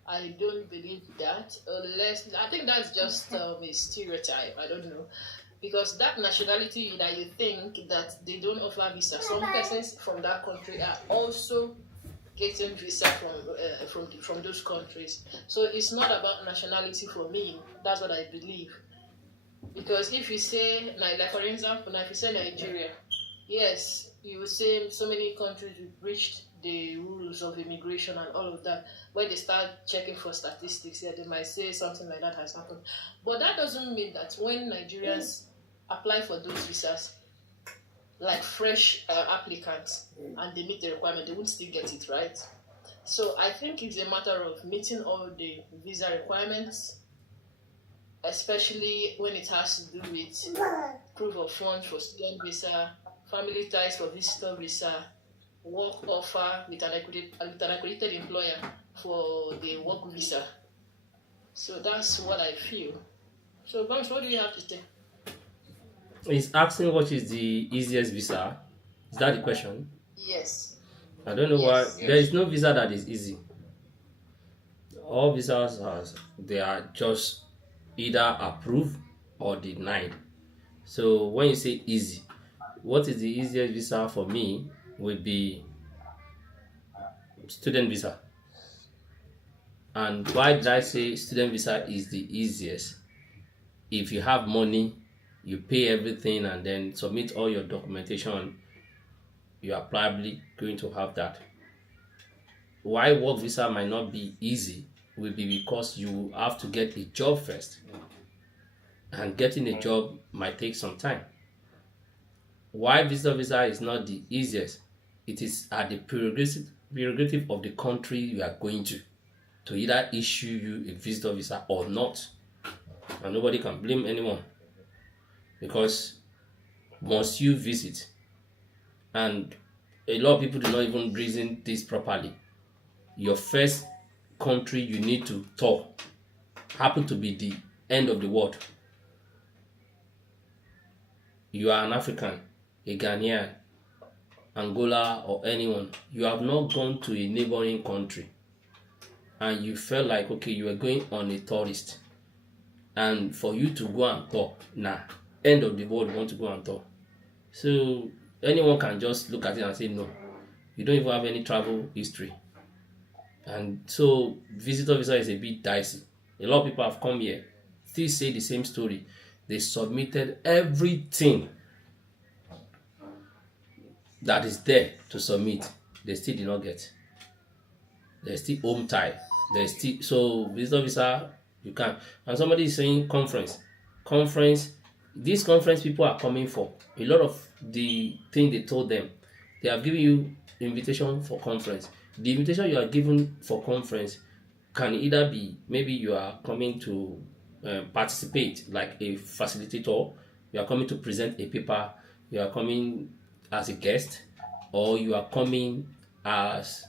I don't believe that, unless I think that's just a stereotype. I don't know, because that nationality that you think that they don't offer visa, some persons from that country are also getting visa from those countries. So it's not about nationality for me. That's what I believe. Because if you say like for example, now if you say Nigeria, yes, you will say so many countries have breached the rules of immigration and all of that. When they start checking for statistics, yeah, they might say something like that has happened. But that doesn't mean that when Nigerians apply for those visas, like fresh applicants, and they meet the requirement, they won't still get it, right? So I think it's a matter of meeting all the visa requirements, especially when it has to do with proof of funds for student visa, family ties for visitor visa, work offer with an accredited employer for the work visa. So that's what I feel. So, Bams, what do you have to say? He's asking what is the easiest visa. Is that the question? Yes. I don't know why. Yes. There is no visa that is easy. All visas they are just either approved or denied. So when you say easy, what is the easiest visa for me would be student visa. And why did I say student visa is the easiest? If you have money, you pay everything and then submit all your documentation, you are probably going to have that. Why work visa might not be easy will be because you have to get a job first. And getting a job might take some time. Why visitor visa is not the easiest it is at the prerogative of the country you are going to either issue you a visitor visa or not. And nobody can blame anyone, because once you visit, and a lot of people do not even reason this properly, your first country you need to tour happen to be the end of the world. You are an African, a Ghanaian, Angola, or anyone. You have not gone to a neighboring country and you felt like, okay, you were going on a tourist, and for you to go and tour, end of the world, you want to go and tour. So anyone can just look at it and say, no, you don't even have any travel history. And so visitor visa is a bit dicey. A lot of people have come here, still say the same story. They submitted everything that is there to submit. They still did not get. There's still home tie. There's still, so visitor visa, you can. And somebody is saying conference. These conference people are coming for. A lot of the thing they told them, they have given you invitation for conference. The invitation you are given for conference can either be, maybe you are coming to participate like a facilitator, you are coming to present a paper, you are coming as a guest, or you are coming as,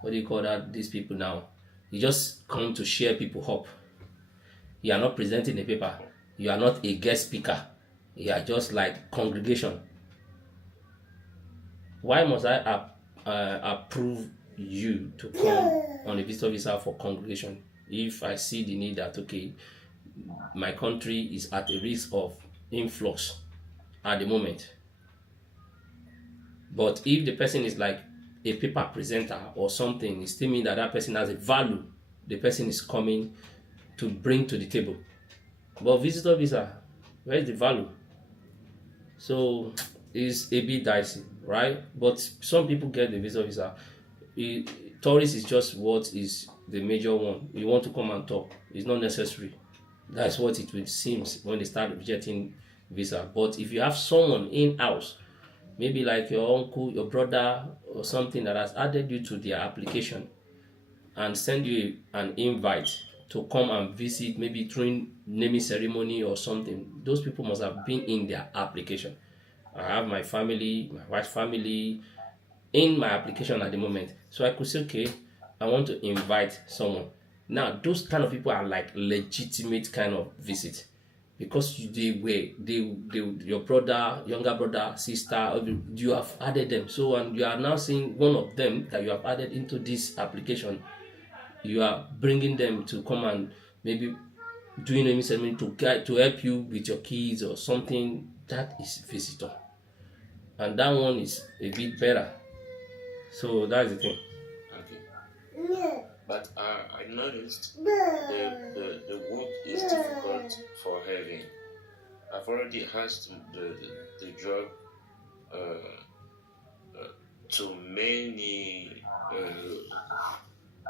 what do you call that, these people now? You just come to share people up. You are not presenting a paper. You are not a guest speaker. You are just like congregation. Why must I approve you to come on a visitor visa for congregation if I see the need that, okay, my country is at a risk of influx at the moment? But if the person is like a paper presenter or something, it still means that that person has a value the person is coming to bring to the table. But visitor visa, where is the value? So it's a bit dicey, right? But some people get the visitor visa. Tourist is just what is the major one. You want to come and talk. It's not necessary. That's what it will seem when they start rejecting visa. But if you have someone in-house, maybe like your uncle, your brother, or something that has added you to their application and send you an invite to come and visit, maybe during naming ceremony or something, those people must have been in their application. I have my family, my wife's family in my application at the moment. So I could say, okay, I want to invite someone. Now, those kind of people are like legitimate kind of visit, because your brother, younger brother, sister, you have added them. So, and you are now seeing one of them that you have added into this application. You are bringing them to come and maybe doing a ceremony to help you with your kids or something. That is visitor, and that one is a bit better. So that's the thing. Okay. But I noticed the work is difficult for having. I've already asked the job to many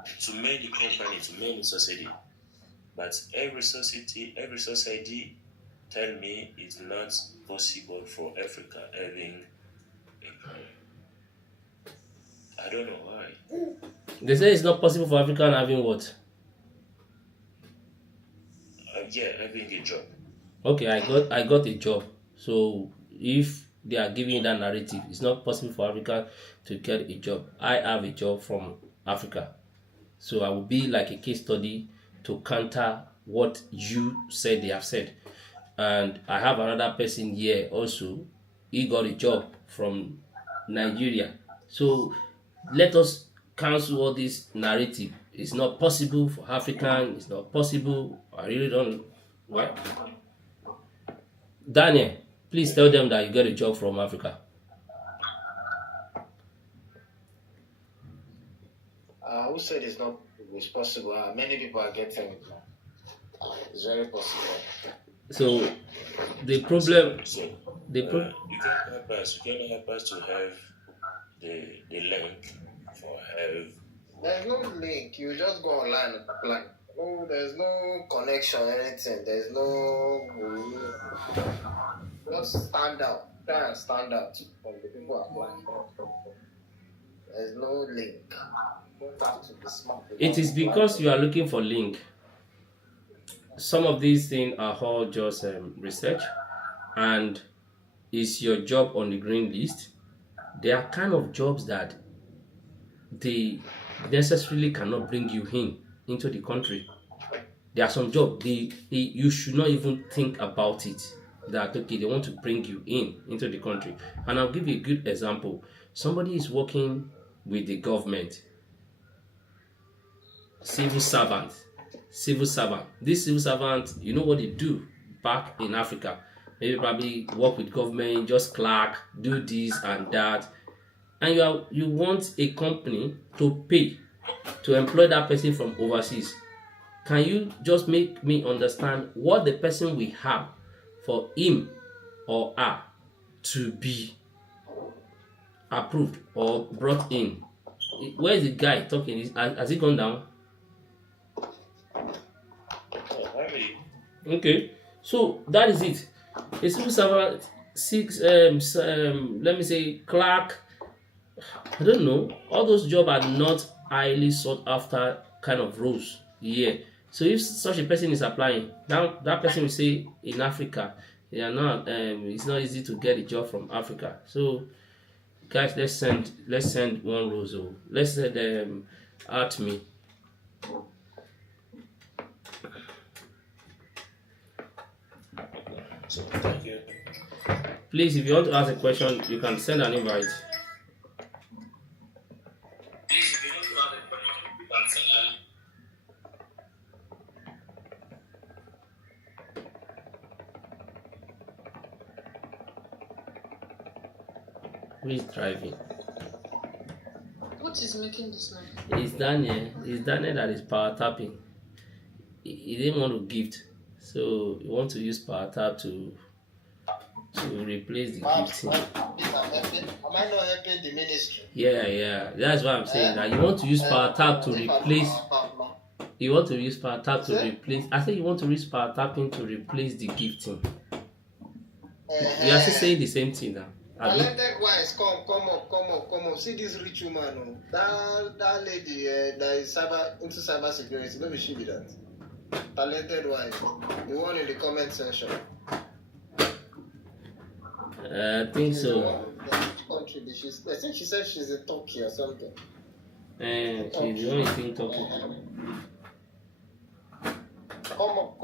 companies, to many society. But every society tell me it's not possible for Africa having I don't know why. They say it's not possible for African having what? Having a job. Okay, I got a job. So if they are giving you that narrative, it's not possible for Africa to get a job. I have a job from Africa. So I will be like a case study to counter what you said they have said. And I have another person here also. He got a job from Nigeria. So let us cancel all this narrative. It's not possible for African. It's not possible. I really don't. What? Daniel, please tell them that you got a job from Africa. Who said it's possible? Many people are getting it now. It's very possible. So the problem, you can help us. You can help us to have the link for have. There's no link. You just go online and apply. No, there's no connection, anything. There's no. Just stand out. Try and stand out from the people applying. There's no link. You don't have to be smart. It is because you are looking for link. Some of these things are all just research, and is your job on the green list. There are kind of jobs that they necessarily cannot bring you into the country. There are some jobs you should not even think about it. That okay, they want to bring you into the country. And I'll give you a good example. Somebody is working with the government, civil servant. This civil servant, you know what they do back in Africa? Maybe probably work with government, just clerk, do this and that. And you want a company to pay to employ that person from overseas. Can you just make me understand what the person will have for him or her to be approved or brought in? Where is the guy talking? Has he gone down? Okay, so that is it. A civil servant, let me say clerk. I don't know. All those jobs are not highly sought after kind of roles. Yeah. So if such a person is applying, now that person will say in Africa, they are not. It's not easy to get a job from Africa. So guys, let's send one rose. Let's send at me. So thank you. Please, if you want to ask a question, you can send an invite. Who is driving? What is making this noise? It's Daniel. It's Daniel that is power tapping. He didn't want to gift, so he want to use power tap to replace the gifting. Am I not helping the ministry? Yeah. That's what I'm saying. That you want to use power tap to replace. You want to use power tap to replace. I think you want to use power tapping to replace the gifting. We are still saying the same thing now. Talented wise, come up. See this rich woman, that lady that is into cyber security. Let me show you that. Talented wise, the one in the comment section. I think so. Which country did she? I think she said she's in Turkey or something. She's the only thing talking. Come up.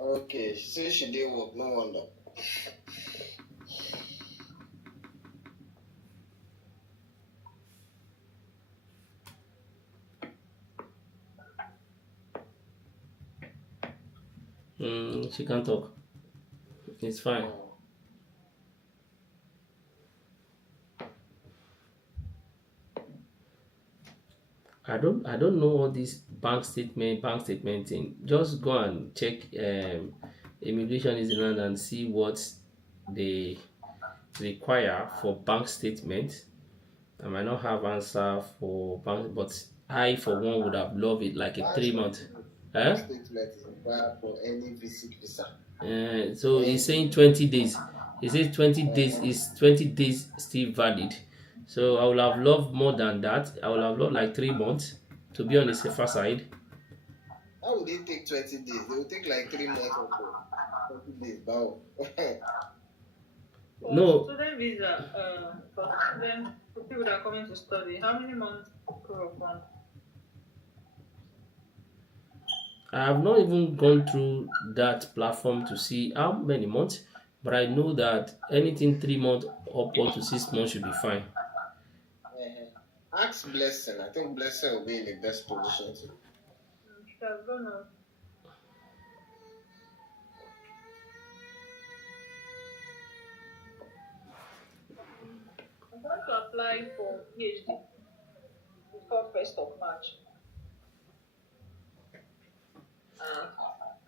Okay, she says she did work, no wonder. She can't talk. It's fine. I don't know all this bank statement thing. Just go and check immigration in Zealand and see what they require for bank statement. I might not have answer for bank, but I for one would have loved it like a 3 month. Statement is required for any visa. So he's saying 20 days. He says 20 days is 20 days still valid. So I would have loved more than that. I would have loved like 3 months to be on the safer side. How would it take 20 days? They will take like 3 months or so. 20 days, wow. No. Student visa, for people that are coming to study, how many months per month? I have not even gone through that platform to see how many months, but I know that anything 3 months upward to 6 months should be fine. Ask Blessing. I think Blessing will be in the best position too. I'm going to apply for PhD before 1st of March.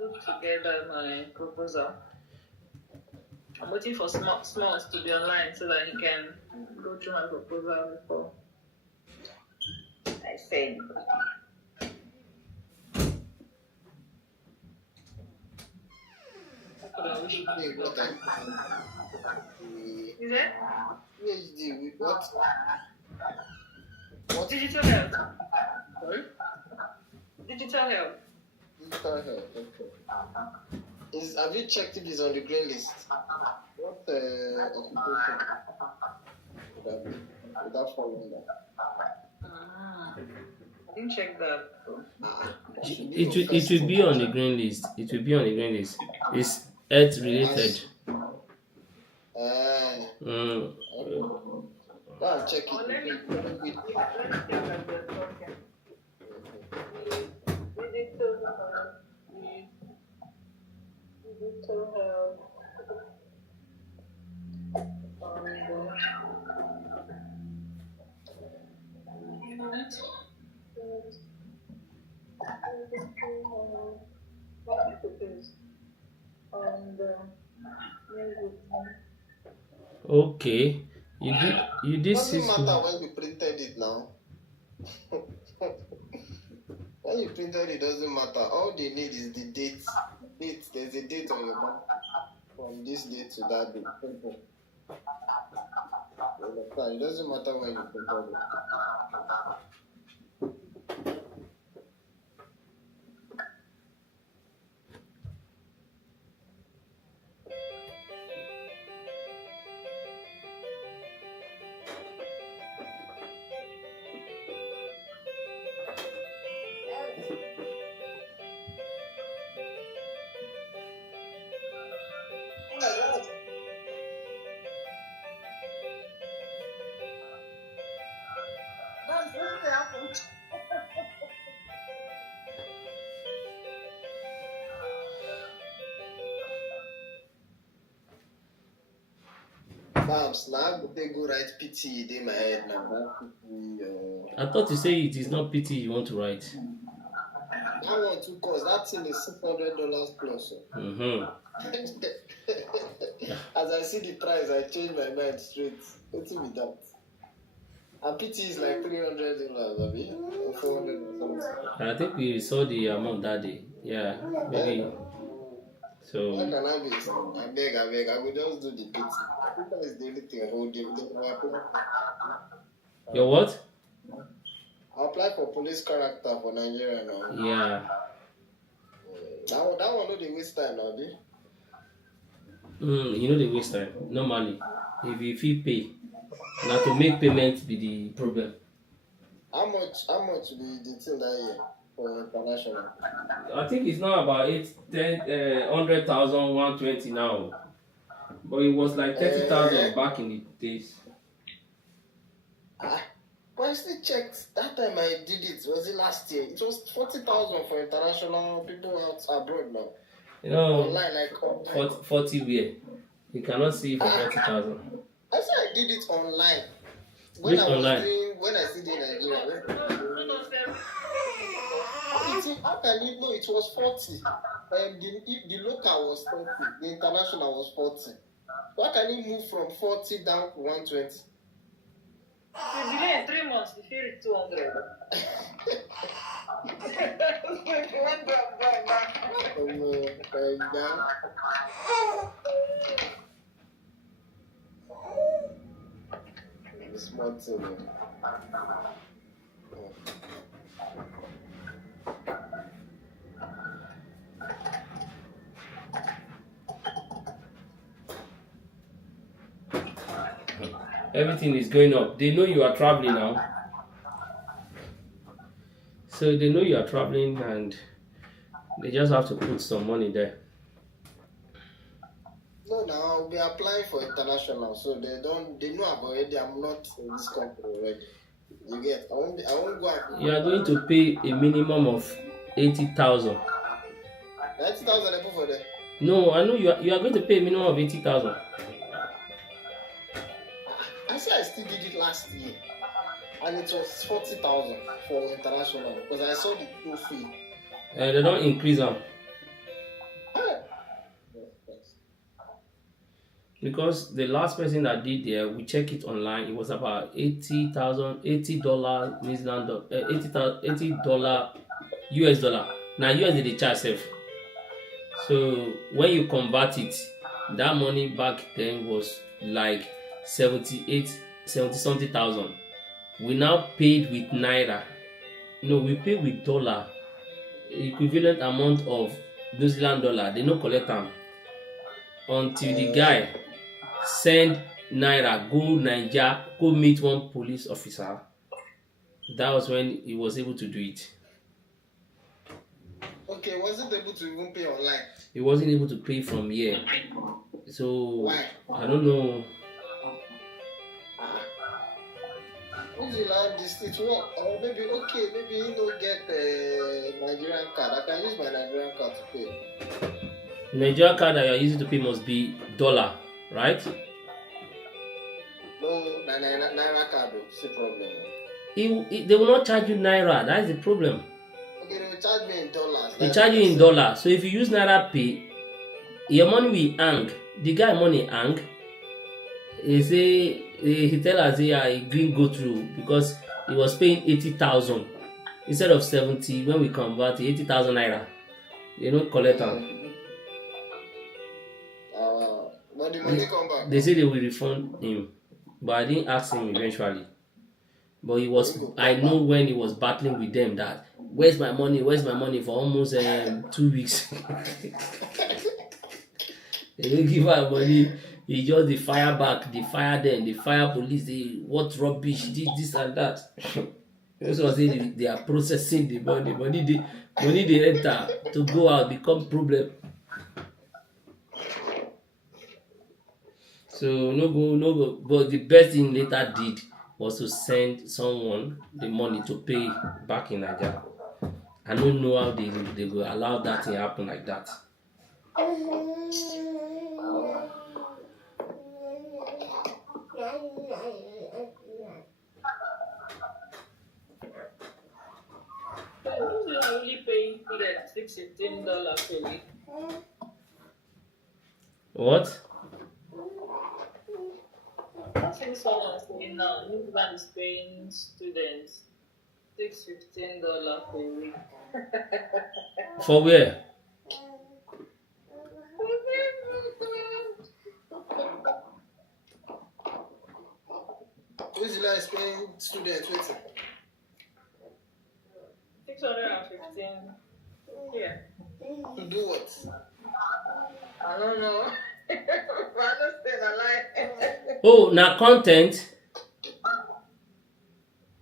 put together my proposal. I'm waiting for Smalls to be online so that he can go through my proposal before I send. Hey, what time? Is it? PhD with what? What? Digital health. Sorry? Digital health. Digital health. Okay. Have you checked if it's on the green list? What occupation would that be? Would that fall under? I didn't check that. It will be on the green list. It will be on the green list. It's health related. Okay. Go and check it. Let me check that they're talking. Digital health. Okay. You did Doesn't 6 matter months. when you printed it now. When you printed it, doesn't matter. All they need is the date. There's a date on your map from this date to that date. Simple. You understand? It doesn't matter when you printed it. Babs, now they go write PT in my head now. I thought you say it is not PT you want to write. I want to cause that thing is $600 plus. As I see the price, I change my mind straight. What's with that? And PT is like $300, abi? Or 400 or something. I think we saw the amount that day. Yeah, maybe. So. How can I be? I beg. I will just do the PT. That is the only thing I hold you. Your what? I apply for police character for Nigeria now. Yeah. That one no dey waste time now, dey. You know they waste time. Normally, if you feel pay, now to make payment be the problem. How much be the thing that year for international? I think it's now about 100,000, 120 now. But it was like 30,000 back in the days. But I still checked. That time I did it. Was it last year? It was 40,000 for international people out abroad now. You know, online, like 40 where? You cannot see for 40,000. I said I did it online. Which online? When I see the Nigeria. How can you know it was 40? The local was 30. The international was 40. Why can you move from 40 down to 120? If you delay in 3 months, you feel it 200. Small thing. Everything is going up. They know you are traveling now. So they know you are traveling and they just have to put some money there. No, now I'll be applying for international, so they know I'm already. I'm not in this country already. You get? I won't go. You are going to pay a minimum of 80,000. 90,000 I put for them. No, I know you are going to pay a minimum of 80,000. I said I still did it last year, and it was 40,000 for international because I saw the full fee. They don't increase them. because the last person that did there, we check it online. It was about $80 New Zealand $80 US dollar. Now US they charge safe. So when you convert it, that money back then was like 70 something thousand. We now paid with naira. No, we paid with dollar, equivalent amount of New Zealand dollar. They no collect them until the guy send naira go Niger, go meet one police officer. That was when he was able to do it. Okay, wasn't able to even pay online. He wasn't able to pay from here. So Why? I don't know. If you like this, it work. Or maybe maybe you don't get a Nigerian card. I can use my Nigerian card to pay. Nigerian card that you are using to pay must be dollar, right? No, Naira card, it's a problem. They will not charge you naira. That is the problem. Okay, they will charge me in dollars. They charge you in dollar. So if you use naira pay, your money will hang. The guy money hang. He tell us he didn't go through because he was paying 80,000 instead of 70. When we convert 80,000 naira, they don't collect them. But the money come back. They say they will refund him, but I didn't ask him eventually. But he was. I know when he was battling with them that where's my money for almost 2 weeks. They don't give her money. He just the fire back, the fire them, the fire police. What rubbish, this and that. That's what they are processing the money. Money they enter to go out become problem. So no go. But the best thing later did was to send someone the money to pay back in Nigeria. I don't know how they will allow that to happen like that. Only paying $16 a week. What? I think someone was saying now, New Zealand is paying students $15 a week. For where? New Zealand is paying students with 615. Yeah. to do what? I don't know. I understand a lie. Oh, now content.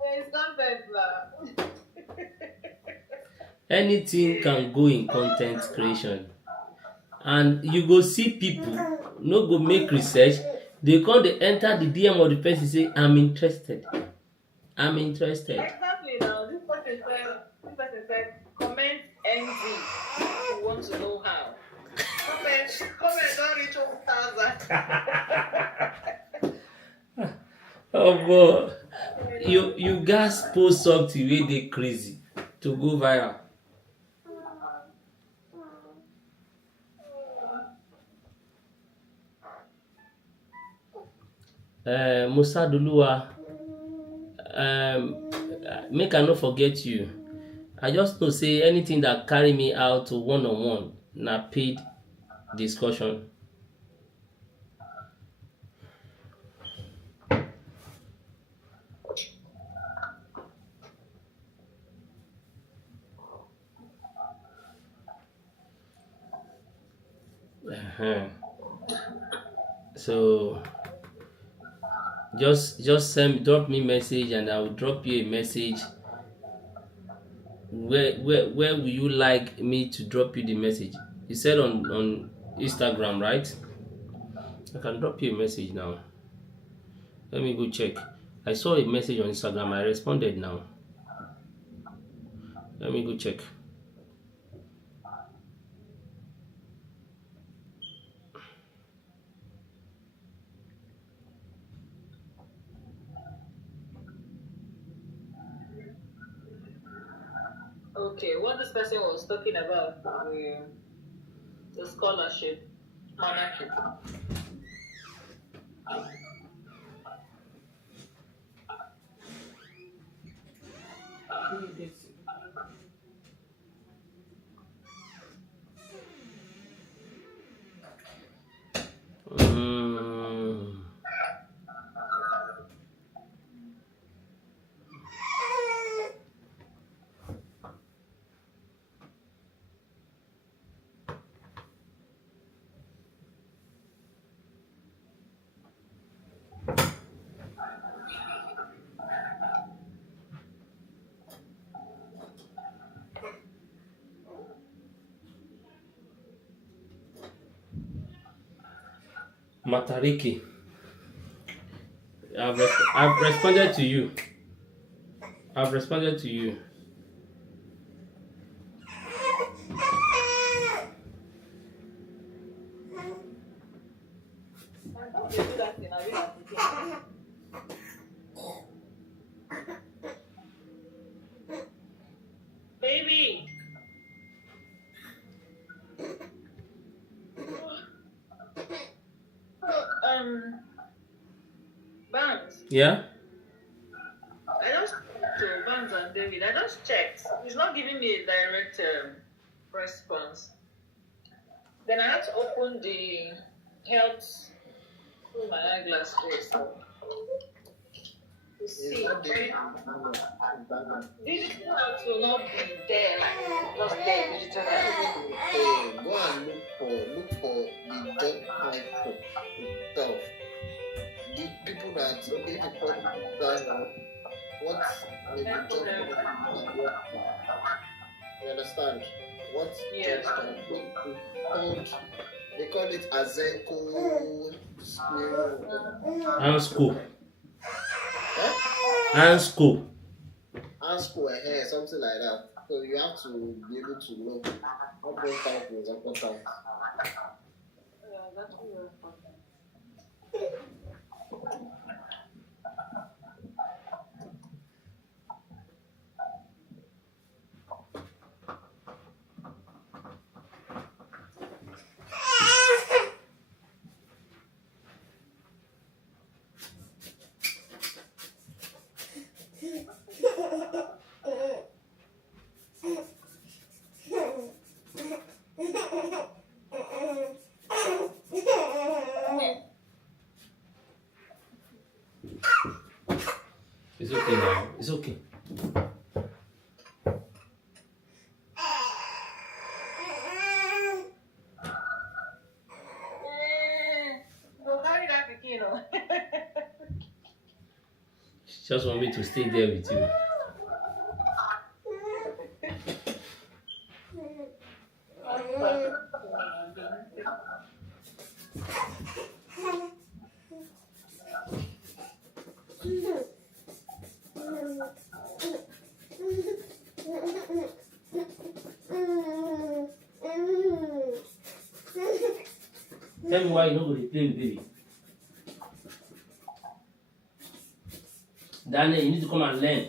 It's content now. Anything can go in content creation, and you go see people no go make research. They come, they enter the DM of the person, say I'm interested. Exactly now. This person said comment NZ if you want to know how. Comment don't reach 1,000. Oh boy, you guys post something where they crazy to go viral. Musa Duluwa, make I not forget you. I just know say anything that carry me out to one-on-one na paid discussion. So just drop me message and I will drop you a message. Where will you like me to drop you the message? You said on Instagram, right? I can drop you a message now. Let me go check. I saw a message on Instagram. I responded now. Let me go check. Okay, what this person was talking about, the scholarship. Mm. Matariki, I've responded to you. I've responded to you. Baby. Banks. Yeah? I just talked to Banks and David. I just checked. He's not giving me a direct response. Then I had to open the health through my eyeglass face to see. Digital health will not be there, like just there. Digital health. Go and look for the job title itself. The people that if you put that what is the job you understand? What Yes. they call it Azenko And school. Huh? And school. Something like that. So you have to be able to know how those titles are important. Yeah, that's very important. It's okay now. It's okay. Go carry that pikin, oh. She just want me to stay there with you. Tell me why you don't go to play with baby. Daniel, you need to come and learn.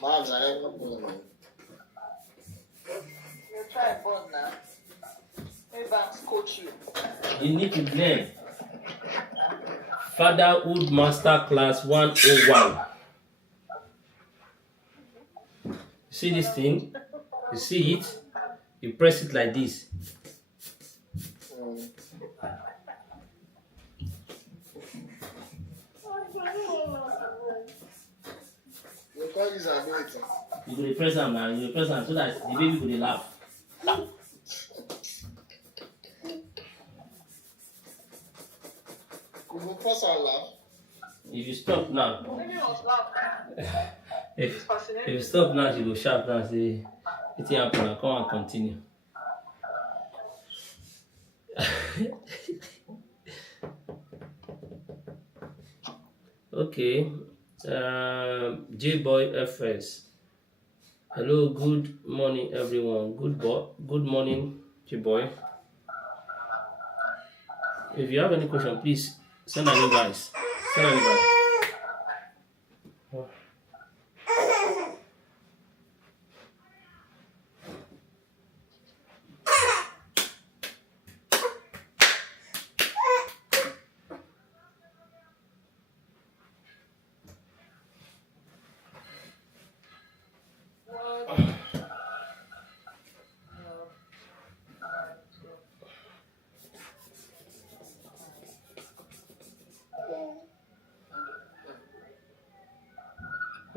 Moms, I don't know. You try born now. Maybe Banks coach you. You need to learn. Fatherhood Master Class 101. See this thing? You see it? You press it like this. You call this ability. You go to press them now. You press them so that the baby will laugh. You will force our laugh. If you stop now, Maybe it was love. if you stop now, she will shout now and say, "It's happen now. Come and continue." Okay. J-Boy FS. Hello, good morning everyone. Good morning, J-Boy. If you have any question, please send an invite. Send an invite.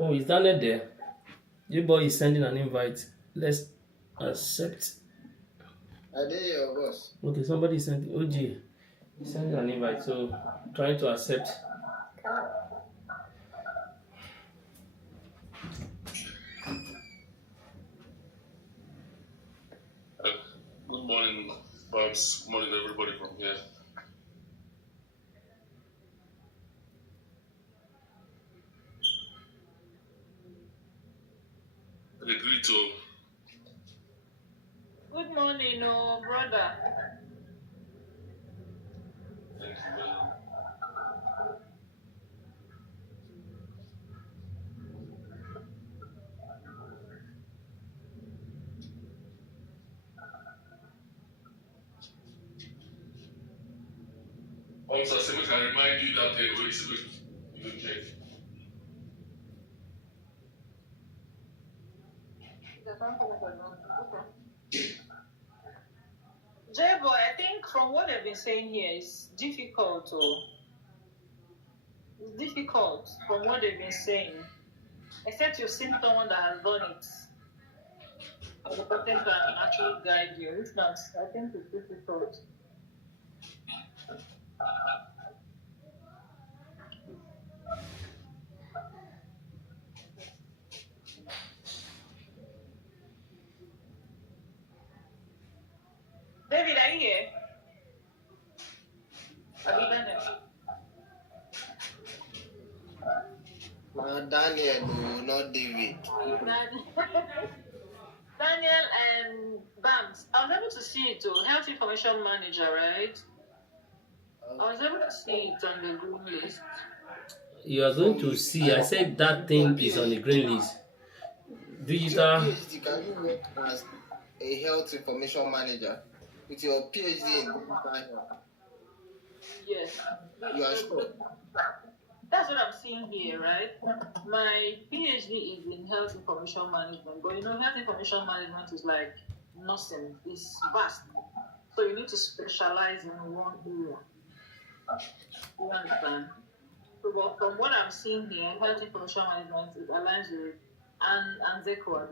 Oh, is Daniel there? Your boy is sending an invite. Let's accept. Are they your boss? Okay, somebody is sending. OG sending an invite. So trying to accept. Good morning, Babs. Good morning, everybody from here. I agree to. Good morning, brother. Thank you very much. Also, I say, we can remind you that when you supposed to check. J-Boy, I think from what they've been saying here, it's difficult. It's difficult from what they've been saying. Except you've seen someone that has done it. The person can actually guide you. If not, I think it's difficult. David, are you here? Have you done it? Daniel, no, not David. Daniel and Bams. I was able to see it too. Health Information Manager, right? I was able to see it on the green list. You are going to see. I said that thing is on the green list. Digital. PhD, can you work as a health information manager with your PhD in digital health? Yes. You are sure? That's what I'm seeing here, right? My PhD is in health information management, but health information management is like nursing. It's vast. So you need to specialize in one area. You understand? So, but from what I'm seeing here, health information management, it aligns with Anzeco,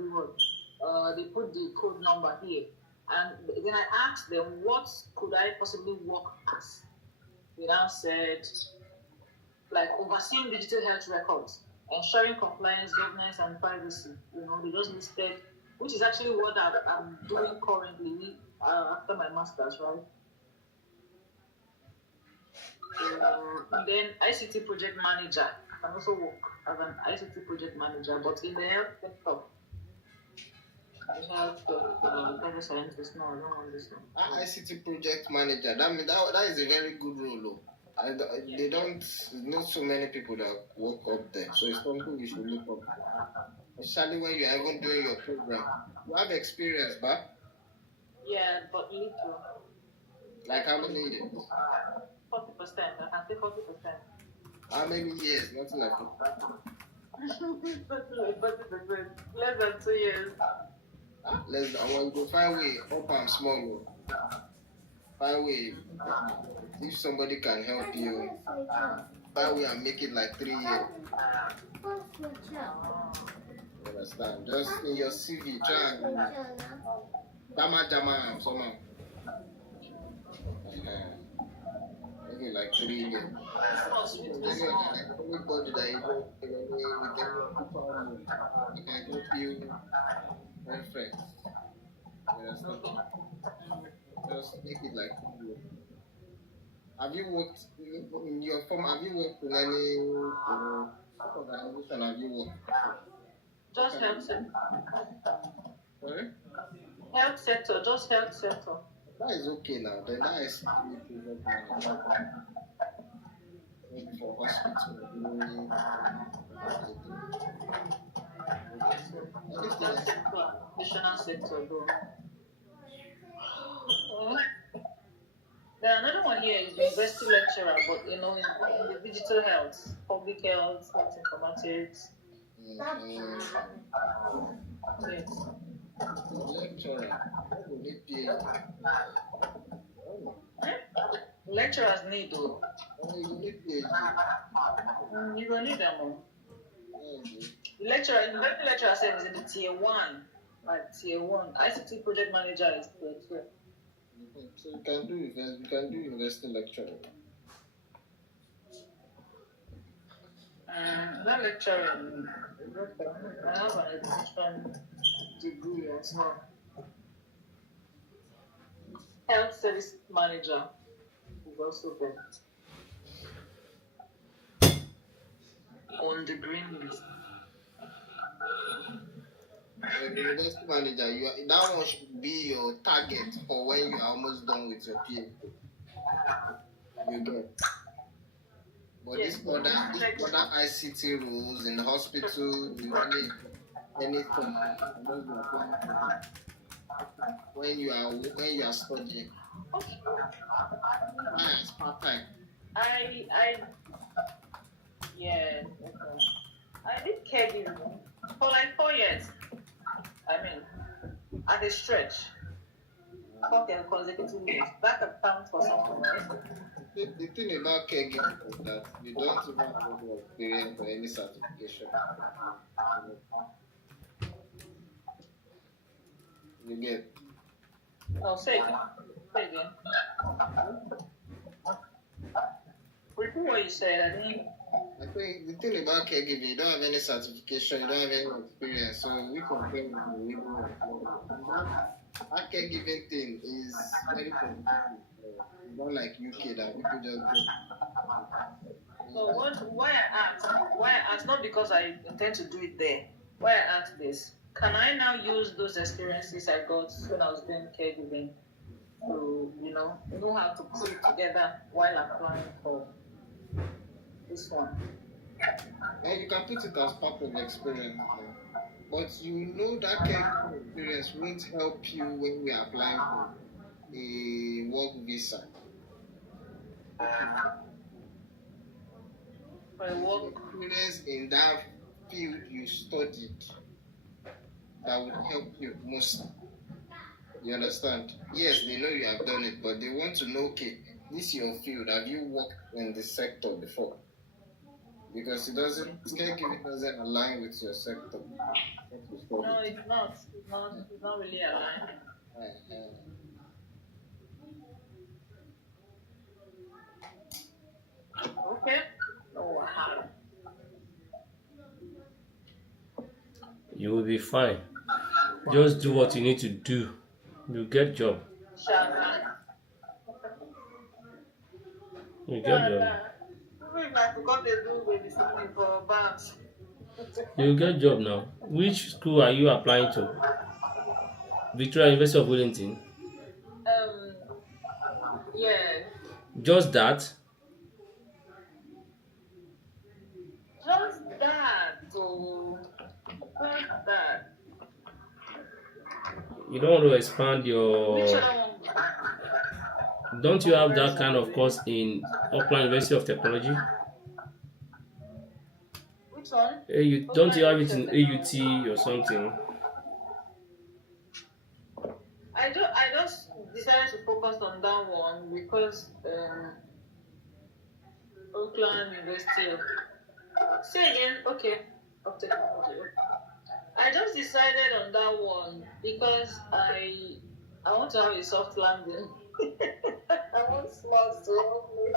they put the code number here. And then I asked them, what could I possibly work as? They now said, like overseeing digital health records, ensuring compliance, governance, and privacy. They just listed, which is actually what I'm doing currently after my master's, right? And then ICT project manager. I can also work as an ICT project manager, but in the health sector. Data scientist. No, I don't want this one. ICT project manager. That is a very good role, though. They don't, not so many people that work up there, so it's something you should look up. Especially when you are even doing your program. You have experience, but? Yeah, but little. Like how many years? 40%. I can say 40%. How many years? Nothing like that. 40%. Less than 2 years. Less than, I want to find way up and small. Find way. If somebody can help you, find way and make it like 3 years. You understand? Just in your CV, try and Jama, somehow. Make it like 3 years. Anybody that you don't we can help you reference. You understand? Just make it like 2 years. Have you worked in your firm? Have you worked in any organization? Have you worked? Just health sector. Sorry? Health sector, just health sector. That is okay now. Then that is maybe for hospital. National sector, though. Then another one here is university lecturer, but in the digital health, public health, health informatics. Yes. Lecturer. Lecturers need though. You need PhD. You don't need them all. The lecturer said is in the tier 1. Like tier 1. ICT project manager is tier 2. So you can do university lecturing. Not lecturing. I have an education degree as well. Health service manager is also there. On the green list. The university manager, that one should be your target for when you are almost done with your PhD. You get. But Yes. these other ICT rules in the hospital, you only anything when you are studying. It's part time. Yeah. Okay. I did caregiving for like 4 years. I mean, at a stretch. 4 consecutive years. That accounts for something, right? The thing about caregiving is that you don't even have any experience or any certification. You get. Oh, say again. Repeat what you said. I think the thing about caregiving, you don't have any certification, you don't have any experience, so we compare with the labor. That caregiving thing is very complicated. Not like UK that people just go. So why I asked, not because I intend to do it there. Why I asked this, can I now use those experiences I got when I was doing caregiving to, know how to put it together while applying for this one? And you can put it as part of the experience. But that caregiving experience won't help you when we are applying for a work visa. For a work experience in that field you studied that would help you most. You understand? Yes, they know you have done it, but they want to know, okay, this is your field. Have you worked in the sector before? Because caregiving doesn't align with your sector. No, it's not. It's not really aligned. Okay. Oh, wow. You will be fine. Just do what you need to do. You get job. You get job. You get job now. Which school are you applying to? Victoria University of Wellington. Yeah. Just that. Just that. You don't want to expand your. Don't you have that kind of course in Auckland University of Technology? Which one? Don't you have it in AUT or something? I just decided to focus on that one because Auckland University. Say again, okay, of technology. I just decided on that one because I want to have a soft landing. I want smart to help me.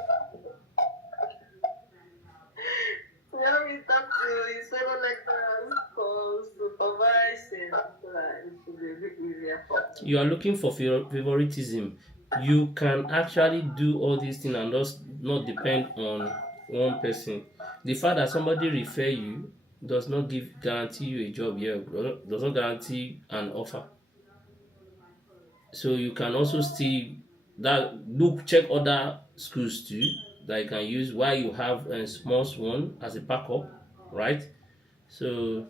To help me talk to his fellow lecturers for supervising, so that it should be a bit easier for me. You are looking for favoritism. You can actually do all these things and just not depend on one person. The fact that somebody refer you does not guarantee you a job here, does not guarantee an offer. So you can also still check other schools too that you can use while you have a small one as a backup, right? So,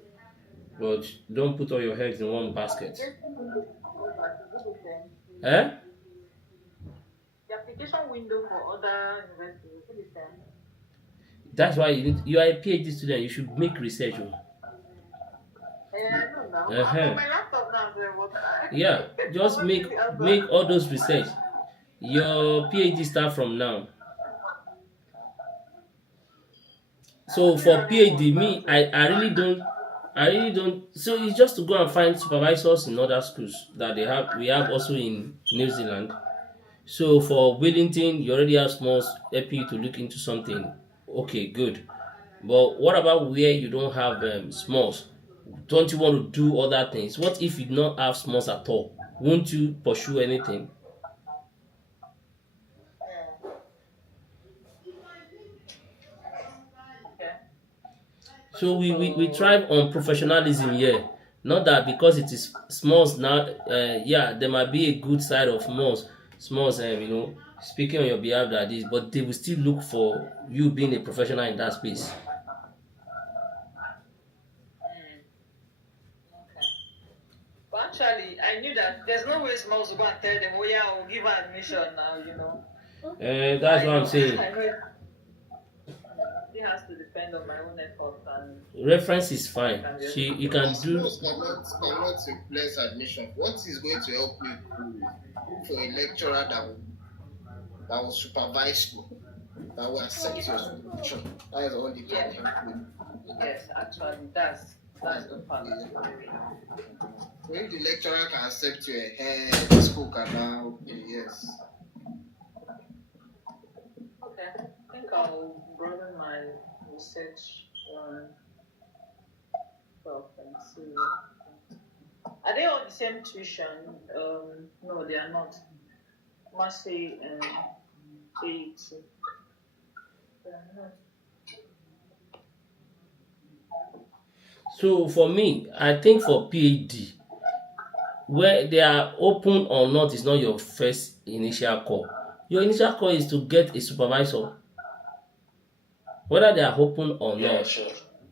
but don't put all your eggs in one basket. The application window for other universities is the same. That's why you are a PhD student. You should make research. I don't know. I'm on my laptop now. Yeah, just make all those research. Your PhD start from now. So for PhD, I really don't. I really don't. So it's just to go and find supervisors in other schools that they have. We have also in New Zealand. So for Wellington, you already have smalls helping you to look into something. Okay, good. But what about where you don't have smalls? Don't you want to do other things? What if you don't have smalls at all? Won't you pursue anything? Okay. So we So thrive on professionalism here. Not that because it is smalls now, yeah, there might be a good side of smalls, speaking on your behalf that is, but they will still look for you being a professional in that space. okay. But actually, I knew that there's no way Smalls will go and tell them, oh yeah, I'll give her admission now, you know. That's what I'm saying. I know it has to depend on my own effort and Reference is fine. can just You can do. Schools cannot replace admission. What is going to help you look for a lecturer that will supervise you, that will accept your supervision? That is all you can help you. yes, actually that's the part. When the lecturer can accept you, the school can now, yes. Okay. I think I'll broaden my research on and see. Are they all the same tuition? No, they are not. Mercy and AET. They are not. So for me, I think for PhD, where they are open or not is not your first initial call. Your initial call is to get a supervisor. Whether they are open or Yeah, not, sure.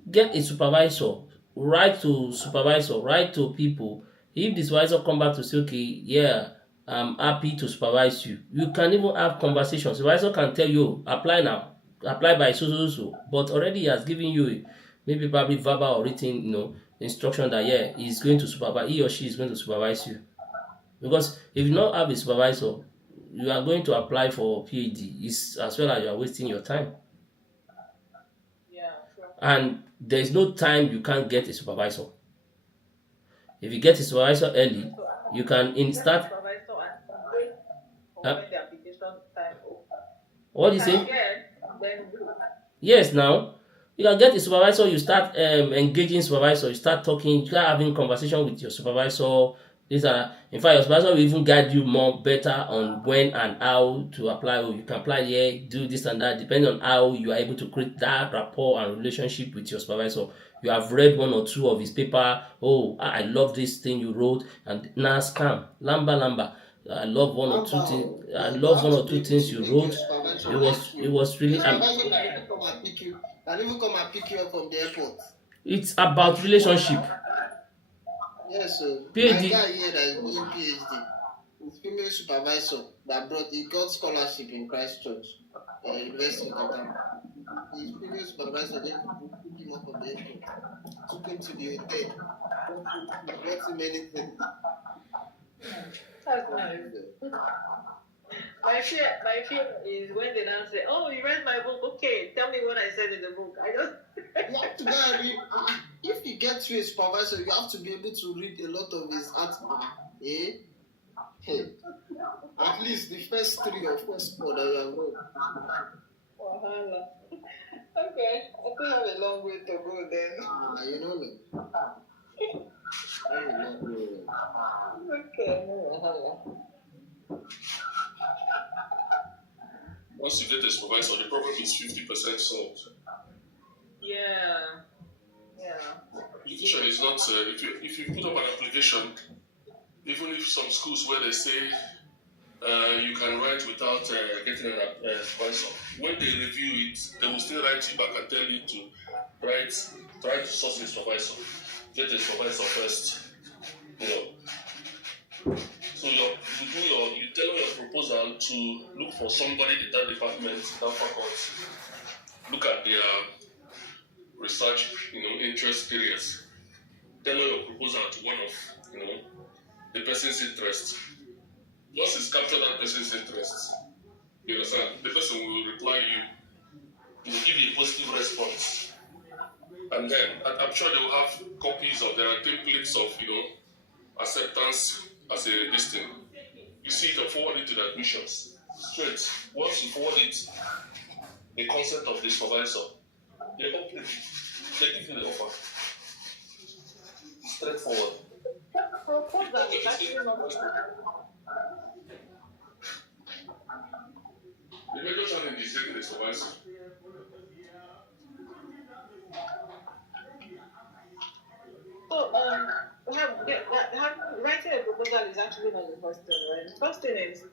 get a supervisor. Write to supervisor. Write to people. If the supervisor come back to say, okay, yeah, I'm happy to supervise you. You can even have conversations. Supervisor can tell you, apply now. Apply by so. But already he has given you maybe probably verbal or written, instruction that yeah, he or she is going to supervise you. Because if you don't have a supervisor, you are going to apply for PhD. It's as well as you are wasting your time. Yeah, sure. And there is no time you can't get a supervisor. If you get a supervisor early, you can start. Supervisor and wait for when the application time opens. What do you say? Then Yes, now you can get a supervisor. You start engaging supervisor. You start talking. You start having conversation with your supervisor. In fact, your supervisor will even guide you more better on when and how to apply. Oh, you can apply here, do this and that, depending on how you are able to create that rapport and relationship with your supervisor. You have read one or two of his paper. Oh, I love this thing you wrote, and now scam, lamba. I love one or two things. I love one or two things you wrote. It was really. Can even come and pick you up from the airport. It's about relationship. Yes, so PhD. my guy here that is doing PhD, his female supervisor he got scholarship in Christchurch, University of Rotterdam. His female supervisor then pick him up from the airport, took him to the hotel, got him anything. that's nice. My fear is when they now say, "Oh, you read my book? Okay, tell me what I said in the book." I don't. You have to go and read. If you get to a supervisor, you have to be able to read a lot of his articles. At least the first 3 or 4 that you have read. Wahala. Okay, I still have a long way to go then. You know me. Okay, no wahala. Once you get a supervisor, the problem is 50% solved. Yeah. Application is not. If you put up an application, even if some schools where they say you can write without getting a supervisor, when they review it, they will still write you back and tell you to try to source a supervisor, get a supervisor first. So you tell your proposal to look for somebody in that department, that faculty. Look at their research, interest areas. Tell your proposal to one of, the person's interest. Once it's captured that person's interest, you understand? The person will reply you. He will give you a positive response. And then I'm sure they will have copies of their templates of acceptance as a listing. You see, you can forward it to the admissions straight. Once you forward it, the concept of the supervisor, they open it, they give you the offer. Straightforward. Proposal is actually not. The major challenge is taking the supervisor. So, writing a proposal is actually not the first thing, right? The first thing is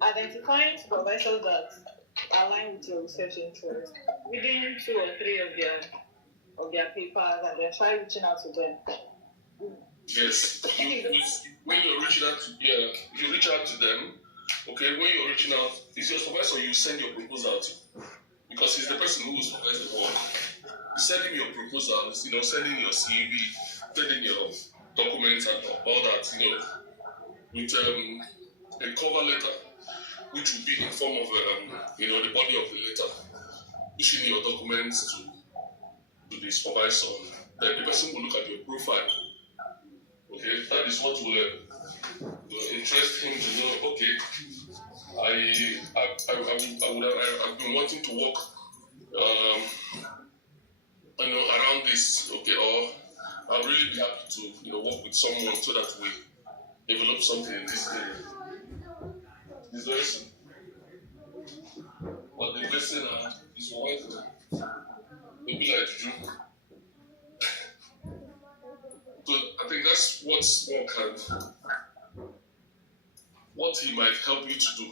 identifying supervisors that align with your research interest, reading 2 or 3 of their papers, and then try reaching out to them. Yes. When you're reaching out to you reach out to them. Okay, when you're reaching out, it's your supervisor you send your proposal to, because he's the person who will supervise the work. You send him your proposal, sending your CV, sending your documents and all that, with a cover letter, which will be in form of the body of the letter, pushing your documents to the supervisor. Then the person will look at your profile. Okay, that is what will interest him to know. Okay, I've been wanting to work, around this. Okay, or I'll really be happy to work with someone so that we develop something in this area. It's very simple. But the person is white. They'll be like Juju. So I think that's what he might help you to do.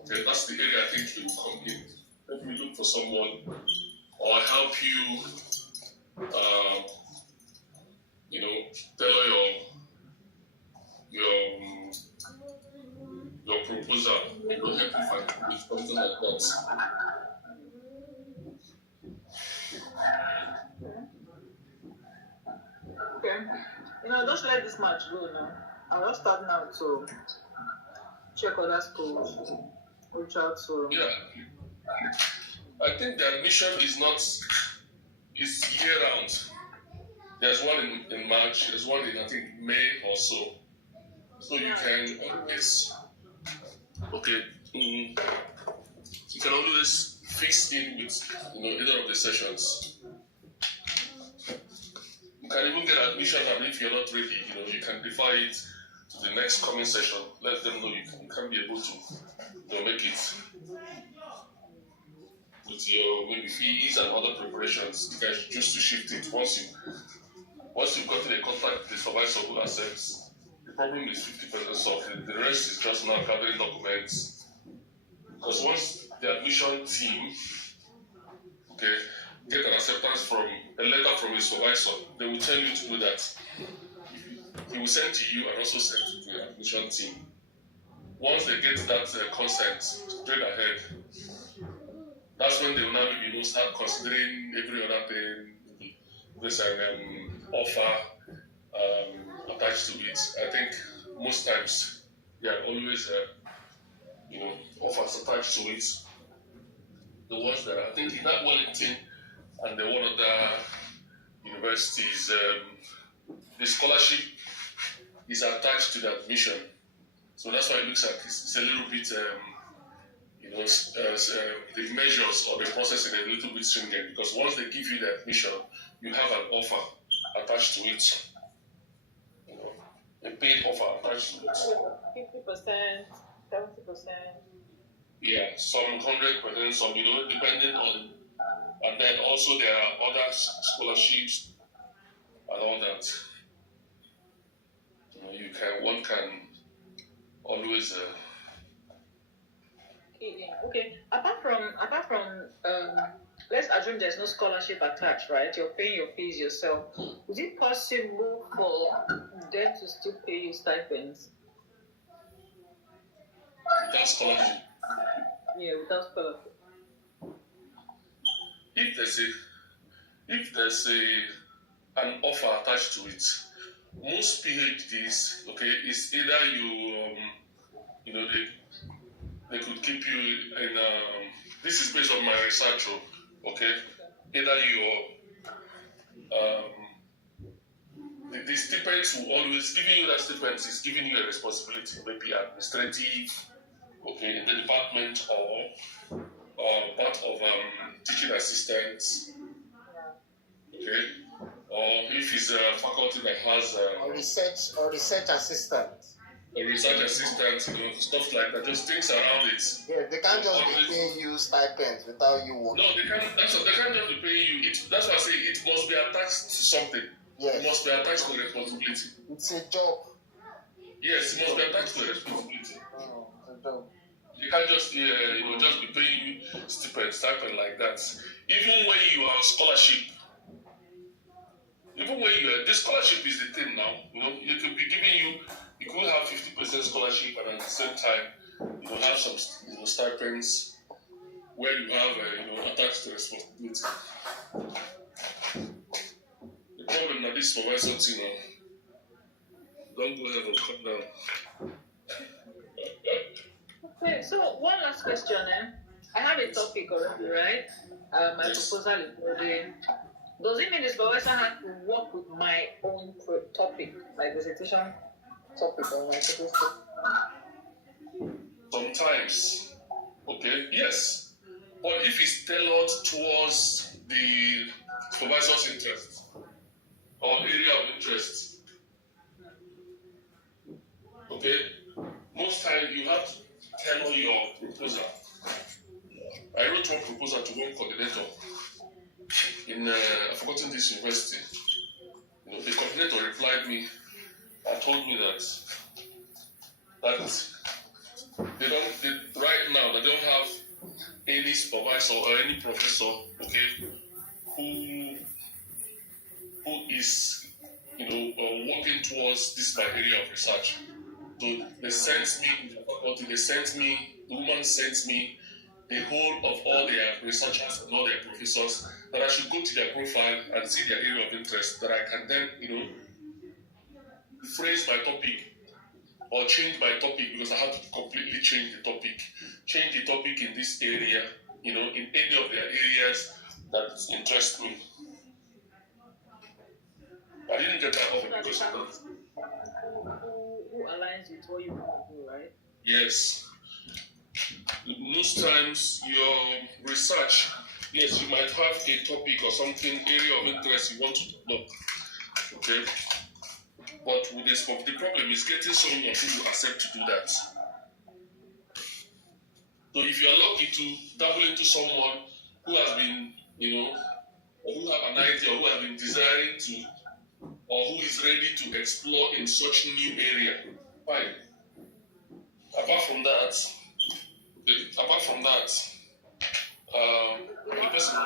Okay, that's the area I think he will come in. Help you look for someone, or help you, tailor your proposal. Help you find something like that. Okay. Just let this match go now. I'll just start now to check other schools, reach out to. Yeah. I think the admission is year round. There's one in March, there's one in I think May or so. So you can always you can always fix in with either of the sessions. You can even get admission, and if you're not ready, you can defer it to the next coming session. Let them know you can be able to make it with your maybe fees and other preparations. You can choose to shift it once you've gotten a contact with the supervisor who accepts. The problem is 50% solved. The rest is just now gathering documents. Because once the admission team, get an acceptance from a letter from a supervisor, they will tell you to do that. He will send to you and also send to the admission team. Once they get that consent, straight ahead, that's when they will now start considering every other thing. There's an offer attached to it. I think most times there are always offers attached to it. The ones that I think in that Wellington and the one other universities, the scholarship is attached to the admission. So that's why it looks like it's a little bit, the measures or the processing is a little bit stringent, because once they give you the admission, you have an offer attached to it. A paid offer attached to it. 50%, 70%. Yeah, some 100%, some, depending on. And then also there are other scholarships and all that. One can always. Okay. Apart from let's assume there's no scholarship attached, right? You're paying your fees yourself. Is it possible for them to still pay you stipends? Without scholarship. Yeah, without scholarship. If there's an offer attached to it, most PhDs, is either they could keep you in. This is based on my research, either the stipends will always giving you that stipend is giving you a responsibility, maybe administrative, okay, in the department or part of teaching assistants, okay, or if it's a faculty that has or research assistant. a research assistant, stuff like that, just things around it. Yeah, they can't just be paying you stipends without you working. No, they can't. They can't just be paying you. That's why I say it must be attached to something. Yes. It must be attached to responsibility. It's a job. Yes, it must be attached to responsibility. Oh, it's a job. You can't just just be paying you stipend like that. Even when you are on scholarship, the scholarship is the thing now. You could be giving you could have 50% scholarship, and at the same time, you will have some stipends where you have attached to responsibility. The problem that this supervisor thing, don't go ahead and come down. Okay, so one last question. I have a topic already, right? My proposal is ready. Does it mean the supervisor has to work with my own topic, my dissertation topic, or my proposal? Sometimes, okay, yes. But if it's tailored towards the supervisor's interest or area of interest, okay, most times you have to tailor your proposal. I wrote one proposal to one coordinator in I've forgotten this university. The coordinator replied me and told me that right now they don't have any supervisor or any professor, okay, who is working towards this my area of research. So they sent me the woman sent me the whole of all their researchers and all their professors, that I should go to their profile and see their area of interest, that I can then, phrase my topic or change my topic, because I have to completely change the topic in this area, in any of their areas that interest me. I didn't get that offer because of that. Who aligns with what you want to do, right? Yes. Most times your research, yes, you might have a topic or something, area of interest you want to develop, okay? But with this, the problem is getting someone who will accept to do that. So if you're lucky to dabble into someone who has been, or who have an idea, or who has been desiring to, or who is ready to explore in such new area, fine. Apart from that, the person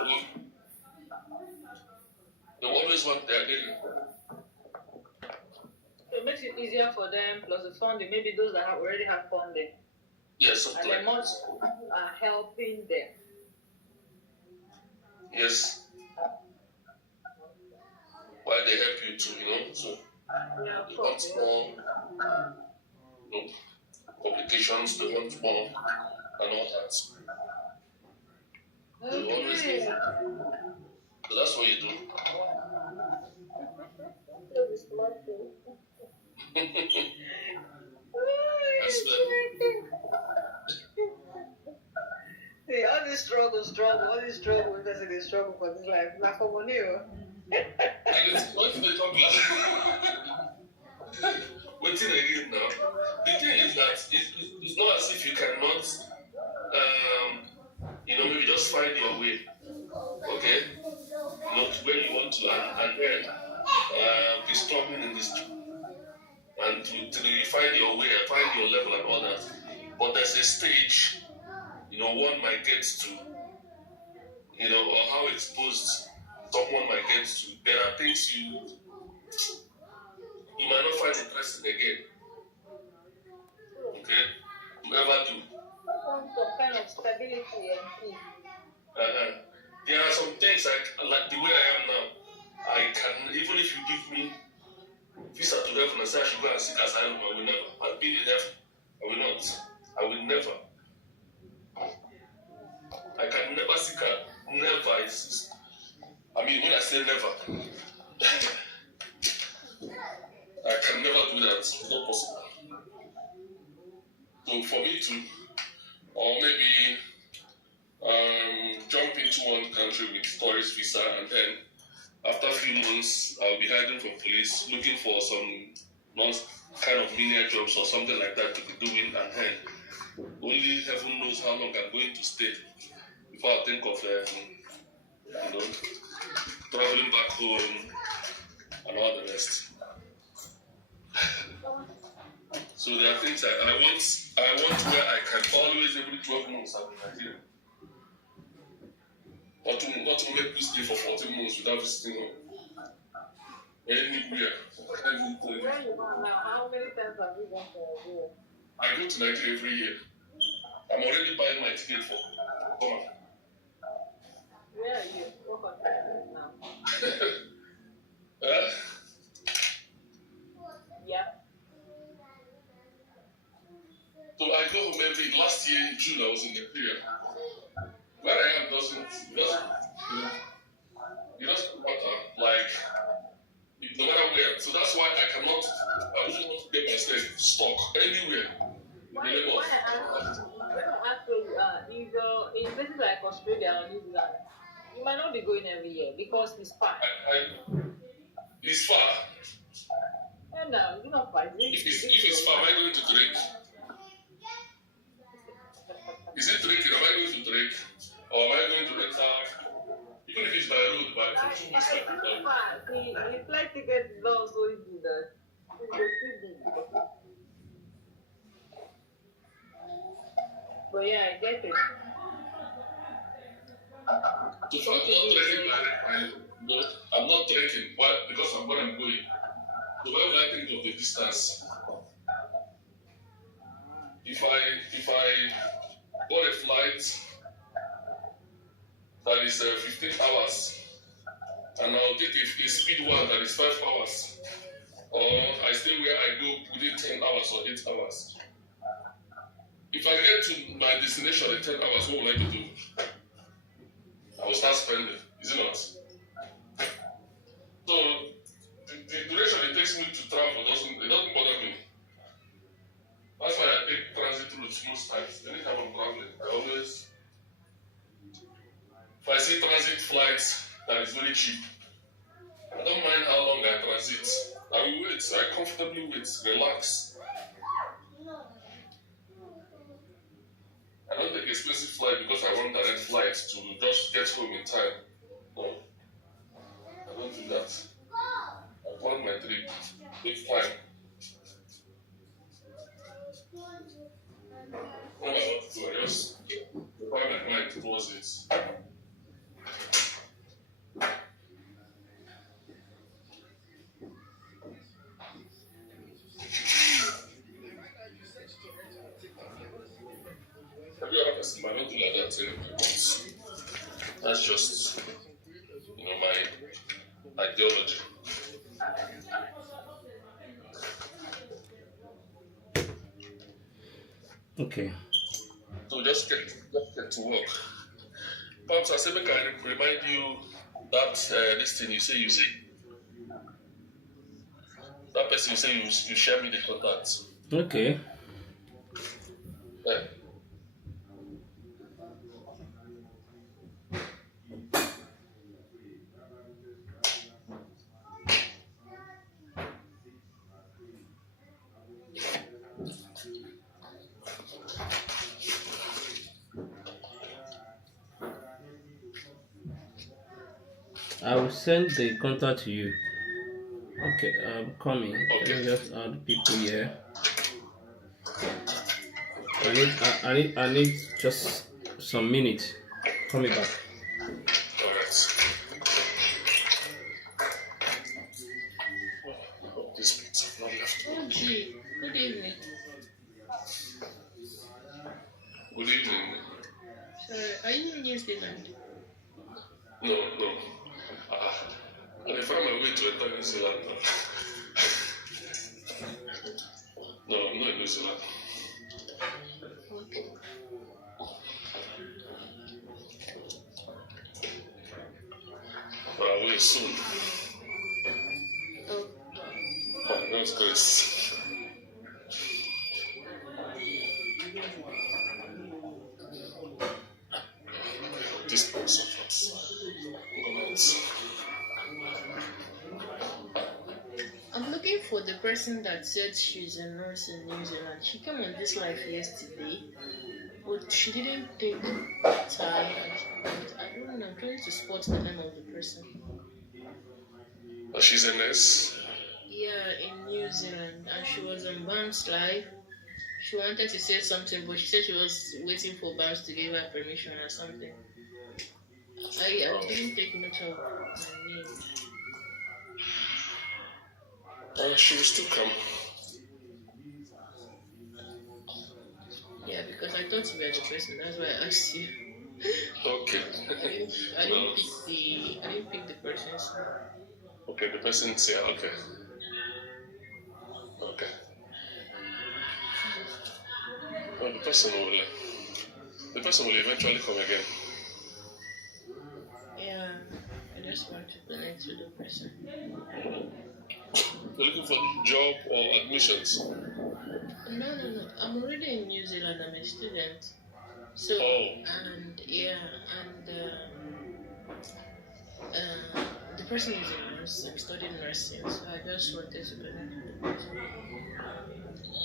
they always want their area. It makes it easier for them, plus the funding, maybe those that already have funding. Yes, and the most are helping them. Yes. Why they help you too, so they want more publications, they want more and all that. They always do. So that's what you do. See, all this struggle, because they struggle for this life. Not for money. What if they talk like what's it again now? The thing is that it's not as if you cannot, maybe just find your way, okay? Not where you want to, and then be struggling in this, and till you find your way and find your level and all that. But there's a stage, one might get to, or how exposed someone might get to. There are things you might not find interesting again. Okay? You ever do. Want some kind of stability and peace. There are some things like the way I am now. I can, even if you give me visa to heaven and say I should go and seek asylum, I will never. I've been in heaven. I will not. I will never. I can never seek a never. I mean, when I say never, I can never do that. It's not possible. So for me to, or maybe jump into one country with tourist visa, and then after a few months, I'll be hiding from police, looking for some kind of menial jobs or something like that to be doing, and then only heaven knows how long I'm going to stay before I think of, traveling back home and all the rest. So there are things I want where I can always every 12 months I'll be Nigeria. Not to make you stay for 14 months without visiting home. Anywhere. How many times have you gone to Nigeria? I go to Nigeria every year. I'm already buying my ticket for summer. Where are you? What country now? Yeah. So I go home last year in June I was in Nigeria. Where I am doesn't matter, like, no matter where. So that's why I wouldn't want to get myself stuck anywhere. Why I ask you, if you're in places like Australia or New Zealand, you might not be going every year because it's far. It's far. And it's not far. If it's far, am I going to drink? Is it drinking? Am I going to drink? Or am I going to enter? Even if it's by road, by foot, it's far. The flight ticket is not also easy that but yeah, I get it. So far, I'm not trekking. Why? Because of where I'm going. So why would I think of the distance? If I got a flight that is 15 hours, and I'll take a speed one that is 5 hours, or I stay where I go within 10 hours or 8 hours. If I get to my destination in 10 hours, what will I do? I will start spending, is it not? So the duration it takes me to travel doesn't bother me. That's why I take transit routes most times. Anytime I'm traveling, if I see transit flights that is very cheap, I don't mind how long I transit. I will wait. I comfortably wait, relax. I don't take expensive flight because I want direct flight to just get home in time. No, I don't do that. I plan my trip, take time. When I want to do, I just prepare my mind towards it. Every other person might not do like that anyway, but that's just, my ideology. Okay. So just get to work. Perhaps I say, make I remind you that this thing you say. That person you say you share me the contact. Okay. Yeah. I will send the contact to you. Okay, I'm coming. Okay. Let me just add people here. I need just some minutes. Call me back. Alright. Oh, this pizza is not left. Oh, gee. Good evening. Good evening. Sorry, are you in New Zealand? No. I found my way to enter New Zealand. No, I'm not in New Zealand. Okay. but I will soon. Oh, By God's grace. This person first. I'm looking for the person that said she's a nurse in New Zealand. She came on this live yesterday, but she didn't take time. I don't know. I'm trying to spot the name of the person. She's a nurse. Yeah, in New Zealand, and she was on Bam's live. She wanted to say something, but she said she was waiting for Bams to give her permission or something. I didn't take note of my name. She will still come. Yeah, because I thought you were the person. That's why I asked you. Okay. I didn't pick the person's name. Okay, the person's here. Okay. Okay. Well, the person will eventually come again. Yeah, I just want to connect with the person. You're looking for job or admissions? No. I'm already in New Zealand. I'm a student. So, the person is a nurse. I'm studying nursing, so I just wanted to connect with the person.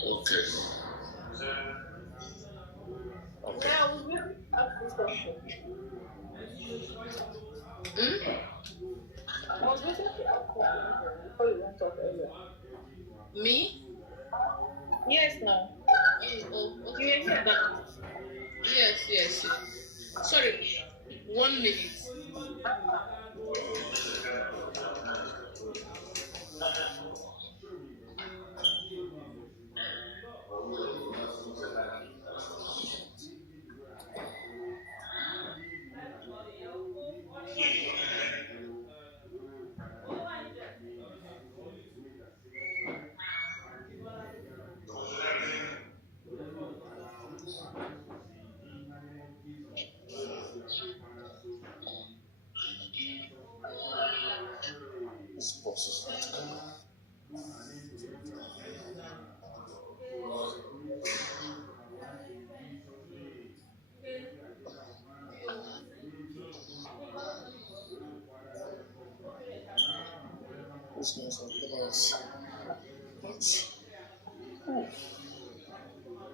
Okay. Yeah, I was going to ask you something. I was waiting to ask you something before you went off earlier. Me? Yes, no. Oh, You okay. were here now. Yes. Sorry, 1 minute. This box is not coming. This smells like balance. What?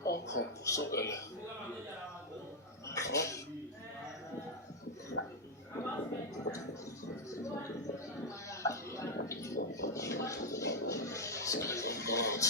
Oh, come so early. Huh? This guy's on balance.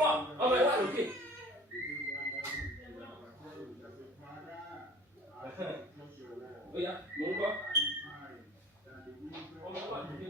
Oh my God, okay. Oh yeah, move on. Oh my God, okay.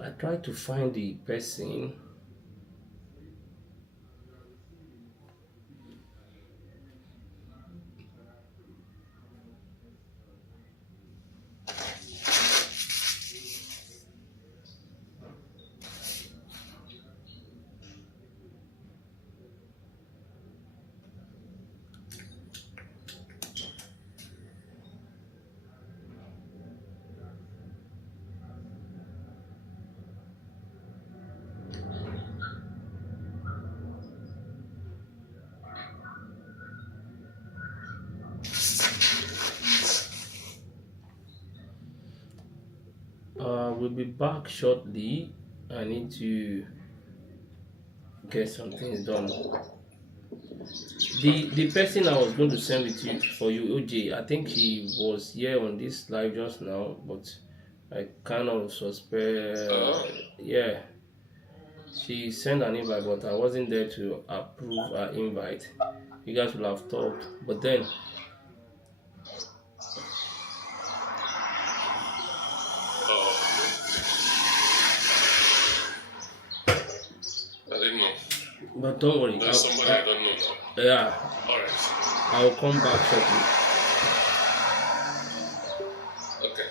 I try to find the person. We'll be back shortly. I need to get some things done. The person I was going to send with you for you, OJ, I think he was here on this live just now, but I kind of suspect. Yeah, she sent an invite, but I wasn't there to approve her invite. You guys will have talked, but then I didn't know. but don't worry. There's somebody I don't know now. Yeah, Alright. I'll come back shortly. Okay.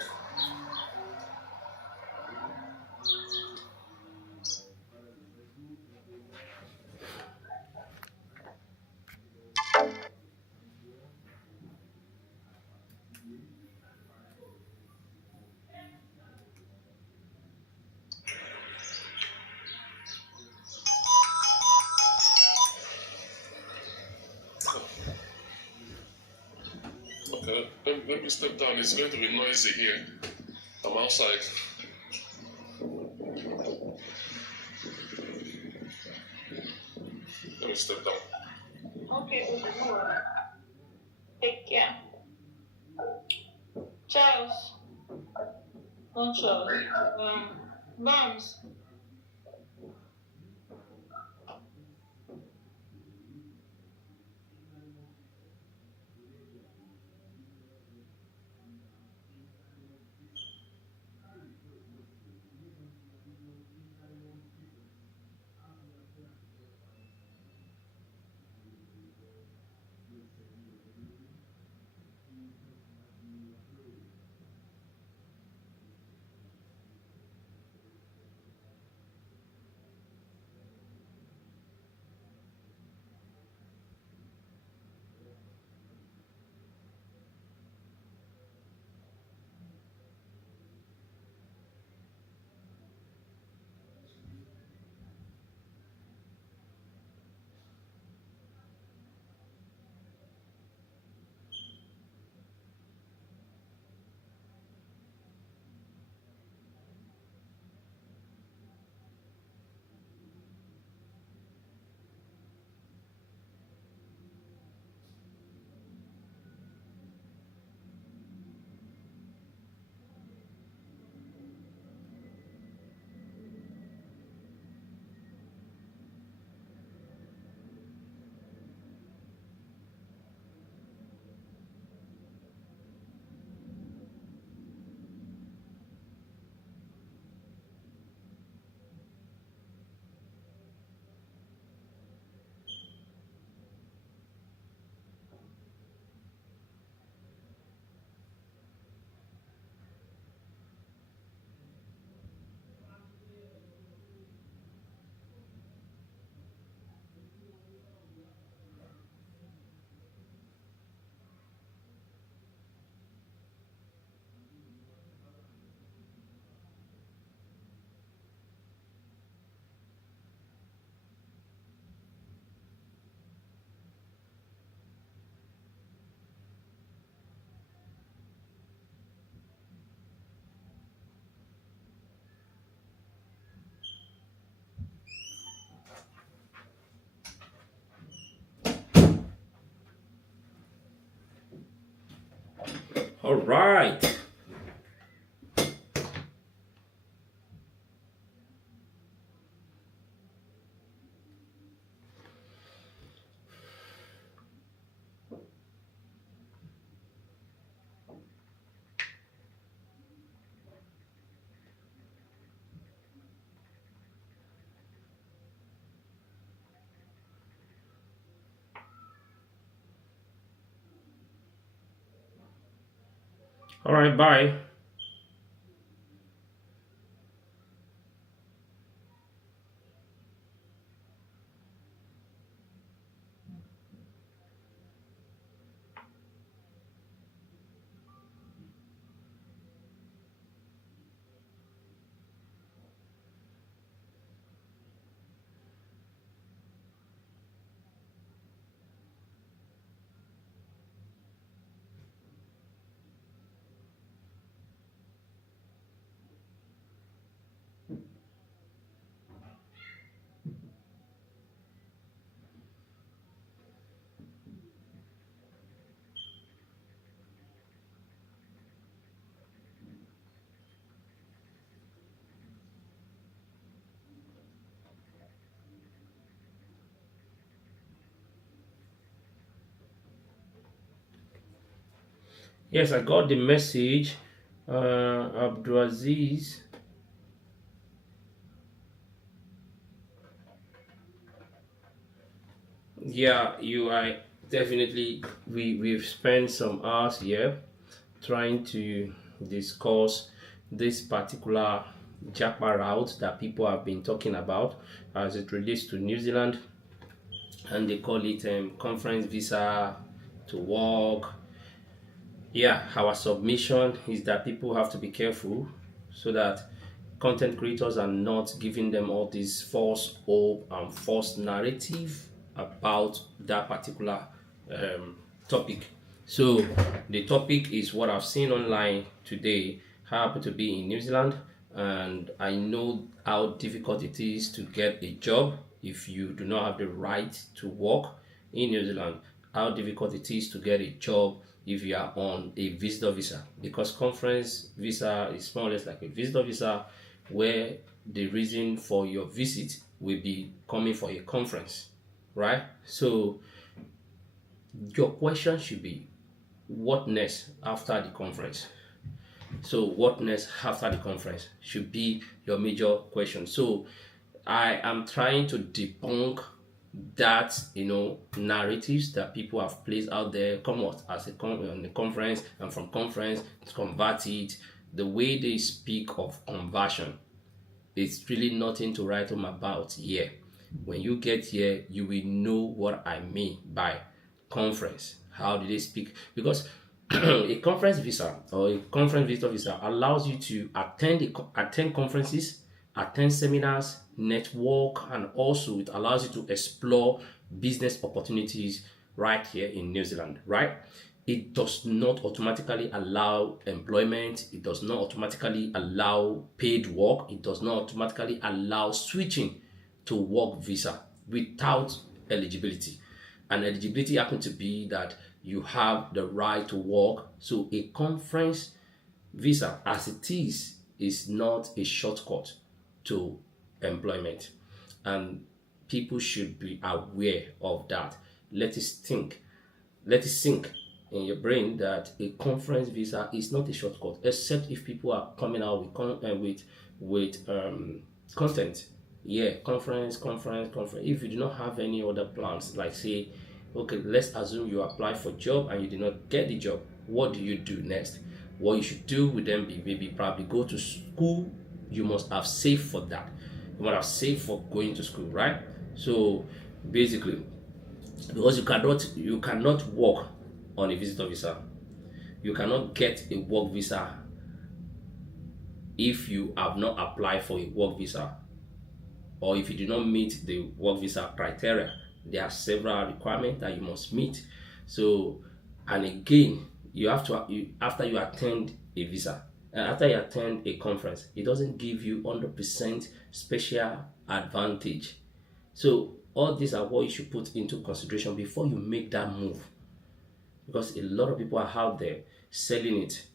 Okay. Let me step down. It's going to be noisy here. I'm outside. Let me step down. Okay, no worries. Take care. Charles. Not Charles. Bams. All right. All right, bye. Yes, I got the message. Abdulaziz. Yeah, you are definitely. We've spent some hours here trying to discuss this particular Japa route that people have been talking about as it relates to New Zealand, and they call it conference visa to work. Yeah, our submission is that people have to be careful so that content creators are not giving them all this false hope and false narrative about that particular topic. So the topic is what I've seen online today. I happen to be in New Zealand, and I know how difficult it is to get a job if you do not have the right to work in New Zealand. How difficult it is to get a job if you are on a visitor visa, because conference visa is more or less like a visitor visa where the reason for your visit will be coming for a conference, right? So your question should be, what next after the conference? So what next after the conference should be your major question. So I am trying to debunk that, narratives that people have placed out there, come out as on the conference, and from conference to convert it. The way they speak of conversion, it's really nothing to write home about here. When you get here, you will know what I mean by conference. How do they speak? Because a conference visa or a conference visitor visa allows you to attend conferences, attend seminars, network, and also it allows you to explore business opportunities right here in New Zealand, right? It does not automatically allow employment. It does not automatically allow paid work. It does not automatically allow switching to work visa without eligibility. And eligibility happens to be that you have the right to work. So a conference visa, as it is not a shortcut to employment. And people should be aware of that. Let it sink in your brain that a conference visa is not a shortcut, except if people are coming out with content. Yeah, conference. If you do not have any other plans, like say, okay, let's assume you apply for a job and you did not get the job. What do you do next? What you should do with them be maybe probably go to school. You must have saved for that. You must have saved for going to school, right? So basically, because you cannot work on a visitor visa, you cannot get a work visa if you have not applied for a work visa, or if you do not meet the work visa criteria. There are several requirements that you must meet. So, and again, you have to after you attend a visa, after you attend a conference, it doesn't give you 100% special advantage. So all these are what you should put into consideration before you make that move because a lot of people are out there selling it.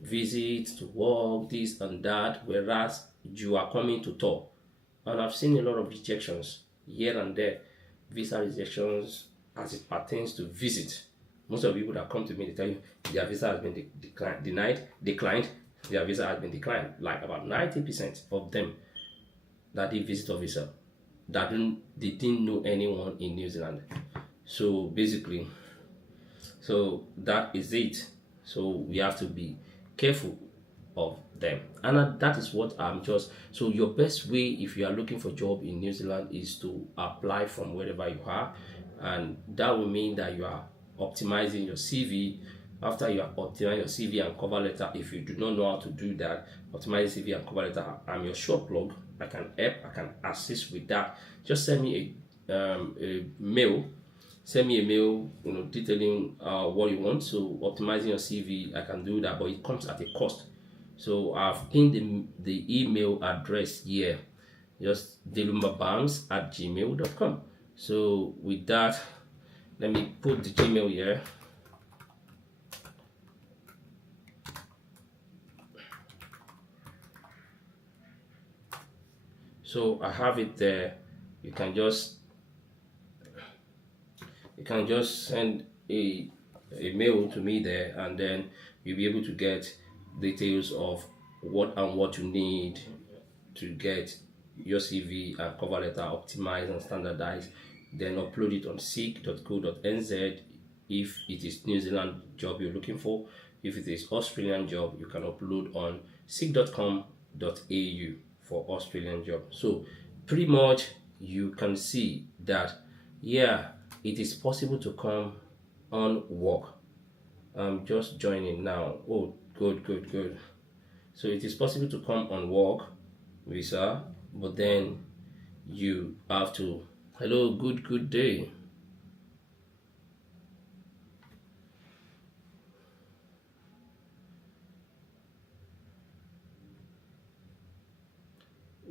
Visit to work, this and that, whereas you are coming to talk. And I've seen a lot of rejections here and there, visa rejections as it pertains to visit. Most of the people that come to me, they tell you their visa has been declined, their visa has been declined. Like about 90% of them that did visitor visa, they didn't know anyone in New Zealand. So basically, so that is it. So we have to be careful of them, and that is what I'm just. So your best way if you are looking for a job in New Zealand is to apply from wherever you are, and that will mean that you are optimizing your CV. After you are optimizing your CV and cover letter, if you do not know how to do that, optimize CV and cover letter, I'm your short plug. I can help, I can assist with that. Just send me a mail. Send me a mail, detailing what you want. So optimizing your CV, I can do that, but it comes at a cost. So I've pinned the email address here, just delumbabanks@gmail.com. So with that, let me put the Gmail here. So I have it there. You can just send a mail to me there, and then you'll be able to get details of what you need to get your CV and cover letter optimized and standardized. Then upload it on seek.co.nz if it is New Zealand job you're looking for. If it is Australian job, you can upload on seek.com.au for Australian job. So pretty much you can see that, yeah, it is possible to come on work. I'm just joining now. Oh, good. So it is possible to come on work visa, but then you have to. Hello, good day.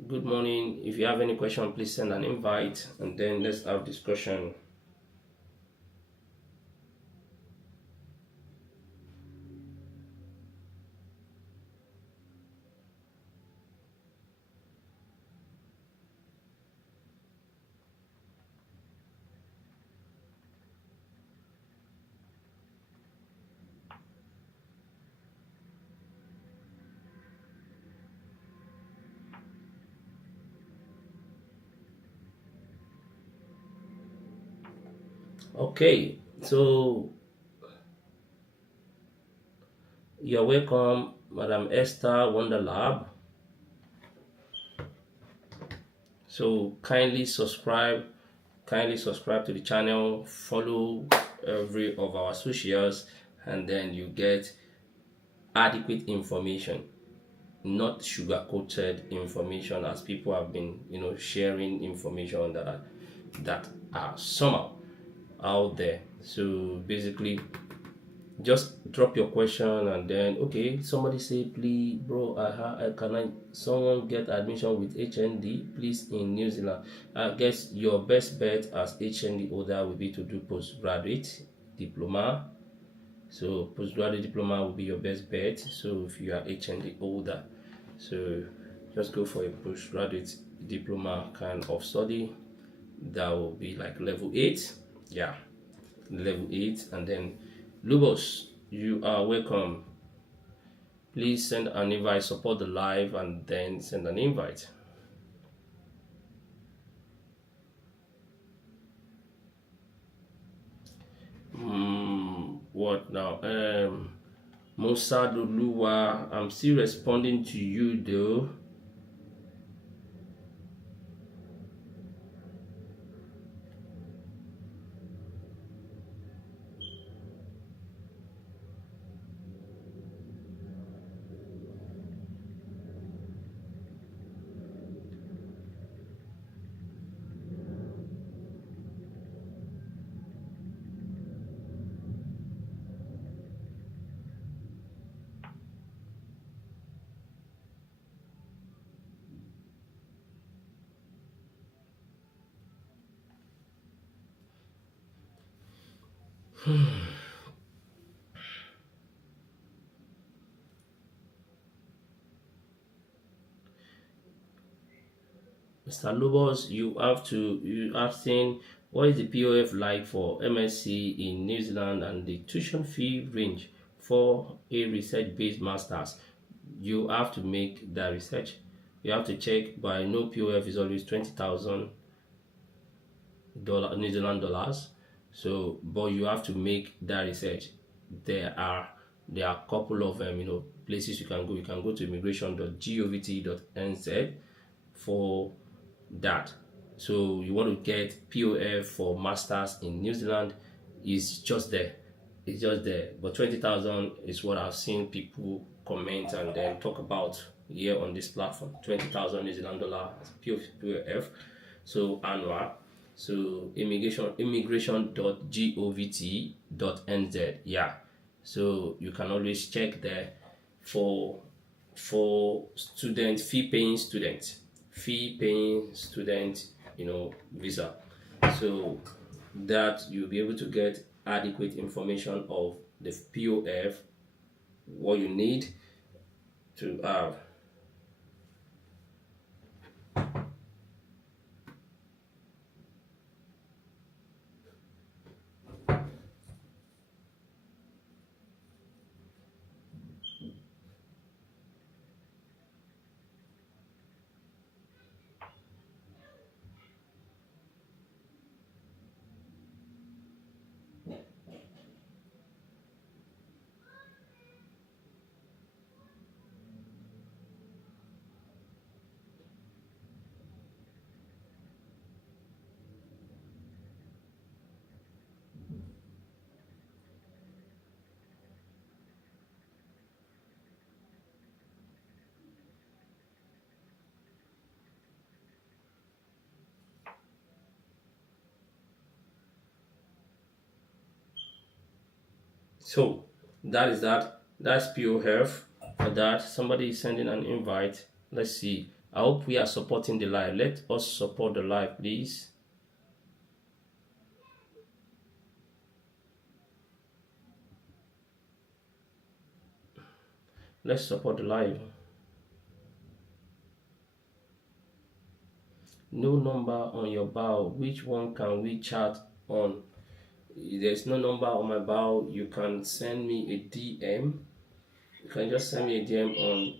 Good morning. If you have any question, please send an invite, and then let's have discussion. Okay, so you're welcome, Madam Esther Wonderlab. So kindly subscribe to the channel, follow every of our socials, and then you get adequate information, not sugar-coated information, as people have been sharing information that are somehow out there. So basically, just drop your question, and then okay, somebody say, please bro, someone get admission with HND please in New Zealand? I guess your best bet as HND holder will be to do postgraduate diploma. So postgraduate diploma will be your best bet. So if you are HND holder, so just go for a postgraduate diploma kind of study. That will be like level 8. Yeah, level 8. And then Lubos, you are welcome. Please send an invite, support the live, and then send an invite. What now? Musa Doluwa, I'm still responding to you though. Mr. Lobos, you asking what is the POF like for MSc in New Zealand and the tuition fee range for a research-based masters. You have to make that research. You have to check, but I know POF is always $20,000 New Zealand dollars. So, but you have to make that research. There are a couple of places you can go. You can go to immigration.govt.nz for that. So you want to get POF for masters in New Zealand, is just there. It's just there. But 20,000 is what I've seen people comment and then talk about here on this platform. 20,000 New Zealand dollar POF. So annual. So immigration.govt.nz. Yeah. So you can always check there for student fee paying student visa, so that you'll be able to get adequate information of the POF, what you need to have. So that is that. That's POF for that. Somebody is sending an invite. Let's see. I hope we are supporting the live. Let us support the live, please. Let's support the live. No number on your bio. Which one can we chat on? There's no number on my bio. You can send me a DM. You can just send me a DM on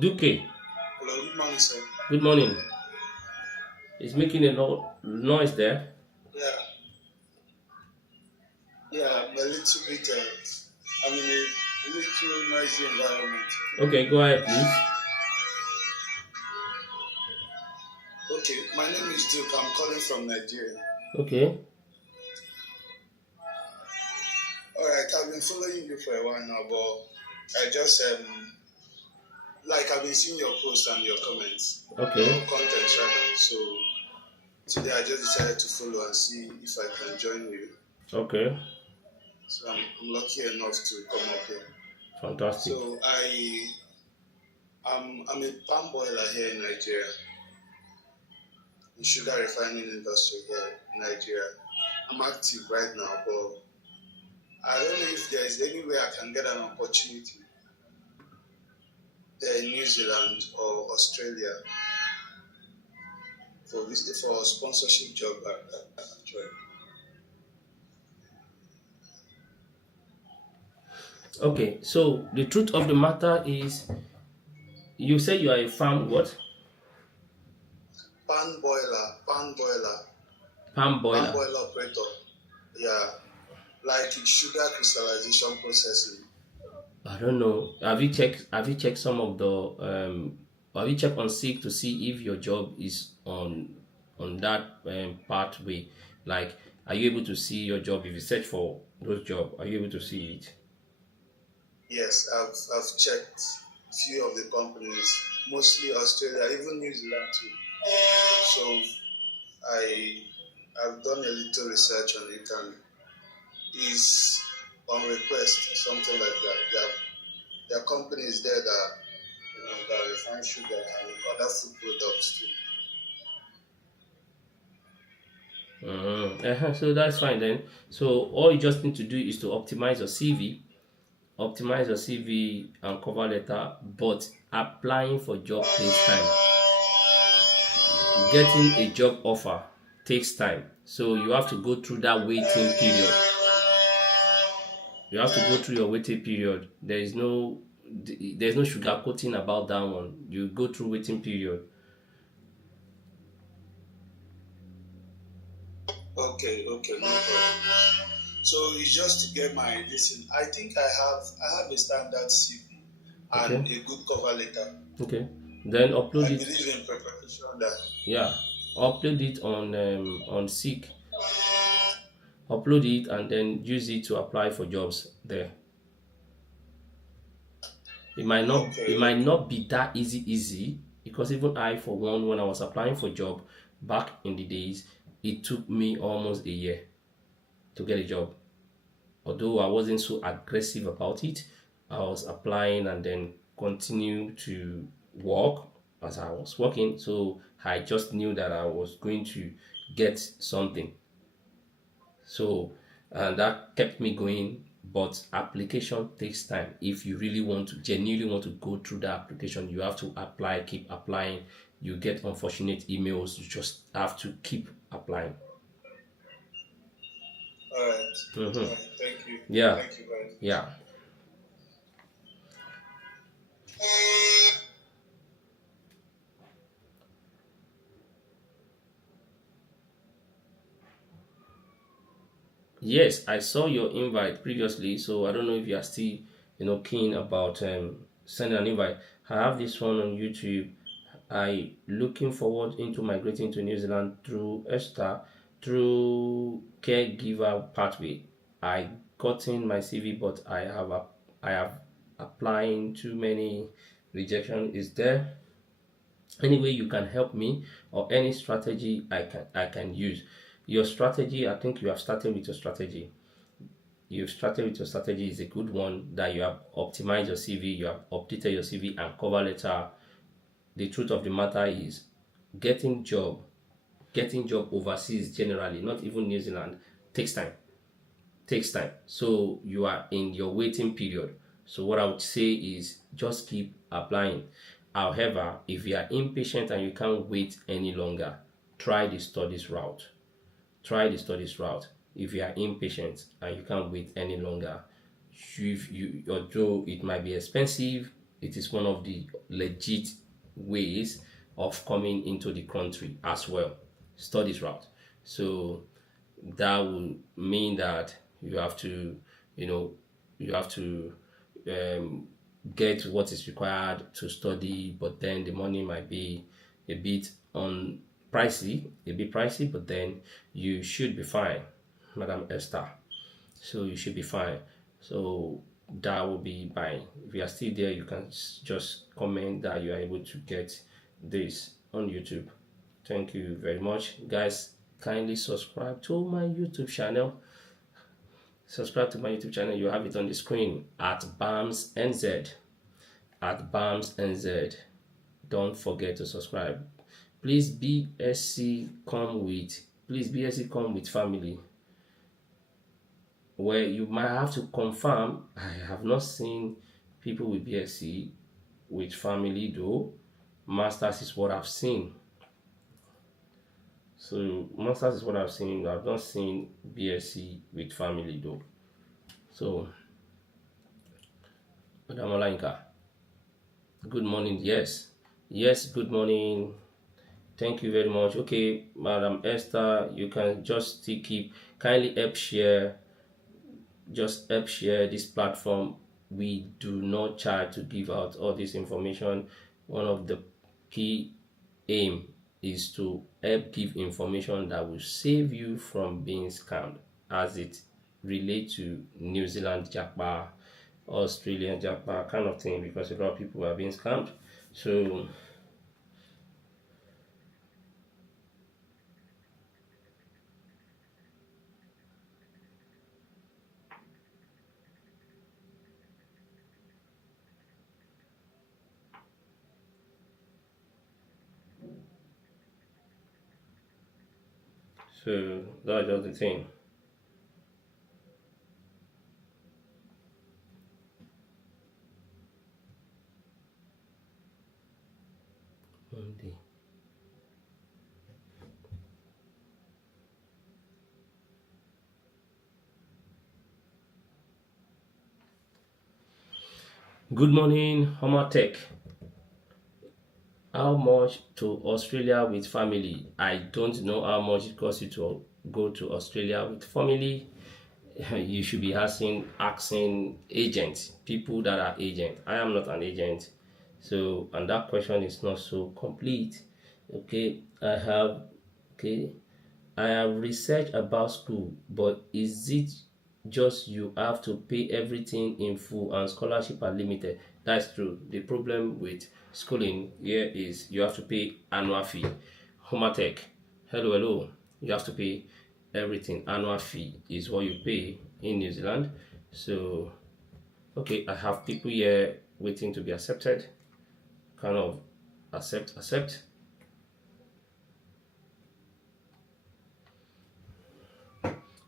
Duque. Hello, good morning, sir. Good morning. It's making a noise there. Yeah, I'm a little bit, I'm in a little noisy environment. Okay, go ahead, please. Okay, my name is Duke. I'm calling from Nigeria. Okay. Alright, I've been following you for a while now, but I just, I've been seeing your posts and your comments. Okay. Your content, rather. So, today I just decided to follow and see if I can join you. Okay. So, I'm lucky enough to come up here. Fantastic. So, I'm a palm boiler here in Nigeria. In sugar refining industry here in Nigeria. I'm active right now, but I don't know if there is any way I can get an opportunity there in New Zealand or Australia for a sponsorship job actually. Okay, so the truth of the matter is, you say you are a farm what? Pan boiler. Palm boiler. Pan boiler operator. Yeah, like sugar crystallization processing. I don't know. Have you checked some of the have you checked on Seek to see if your job is on that pathway? Like, are you able to see your job if you search for those jobs? Are you able to see it? Yes, I've checked few of the companies, mostly Australia, even New Zealand too. So I've done a little research on it, and is on request, something like that. There are companies there that that refine sugar and other food products too. So that's fine then. So all you just need to do is to optimize your CV and cover letter, but applying for job takes time. Getting a job offer takes time. So you have to go through that waiting period. You have to go through your waiting period. There's no sugarcoating about that one. You go through waiting period. Okay, no problem. So it's just to get my listen. I think I have a standard CV and Okay. a good cover letter. Okay. Then upload I it. believe in preparation that. Yeah. Upload it on Seek. Upload it and then use it to apply for jobs there. It might not be that easy because even I, for one, when I was applying for job back in the days, it took me almost a year to get a job. Although I wasn't so aggressive about it, I was applying and then continue to work as I was working. So I just knew that I was going to get something. So and that kept me going. But application takes time. If you really genuinely want to go through the application, you have to apply, keep applying. You get unfortunate emails. You just have to keep applying. All right. All right. Thank you. Yeah. Thank you very much. Yeah. Yes, I saw your invite previously, so I don't know if you are still, keen about sending an invite. I have this one on YouTube. I looking forward into migrating to New Zealand through ESTA, through caregiver pathway. I gotten my CV, but I have applying too many rejection. Is there any way you can help me or any strategy I can use? Your strategy, I think you have started with your strategy. You've started with your strategy is a good one, that you have optimized your CV, you have updated your CV and cover letter. The truth of the matter is getting job overseas generally, not even New Zealand, takes time. So you are in your waiting period. So what I would say is just keep applying. However, if you are impatient and you can't wait any longer, try the studies route. If you are impatient and you can't wait any longer, although it might be expensive, it is one of the legit ways of coming into the country as well. Studies route. So that will mean that you have to, get what is required to study, but then the money might be a bit pricey, but then you should be fine, Madam Esther. So you should be fine. So that will be fine. If you are still there, you can just comment that you are able to get this on YouTube. Thank you very much, guys. Kindly subscribe to my YouTube channel. You have it on the screen at BAMS NZ. Don't forget to subscribe. Please BSc come with family, where you might have to confirm. I have not seen people with BSc with family though. Masters is what I've seen. So masters is what I've seen. I've not seen BSc with family though. So Madam Olayinka, good morning. Yes, good morning. Thank you very much. Okay, Madam Esther, you can just still keep kindly help share this platform. We do not charge to give out all this information. One of the key aim is to help give information that will save you from being scammed, as it relates to New Zealand japa, Australian japa kind of thing, because a lot of people are being scammed. So So that's just the thing. Monday. Good morning, Homer Tech. How much to Australia with family? I don't know how much it costs you to go to Australia with family. You should be asking agents, people that are agents. I am not an agent, so and that question is not so complete. Okay, I have researched about school, but is it just you have to pay everything in full and scholarship are limited? That's true. The problem with schooling here is you have to pay annual fee. Homatech, hello. You have to pay everything. Annual fee is what you pay in New Zealand. So, okay, I have people here waiting to be accepted. Kind of accept.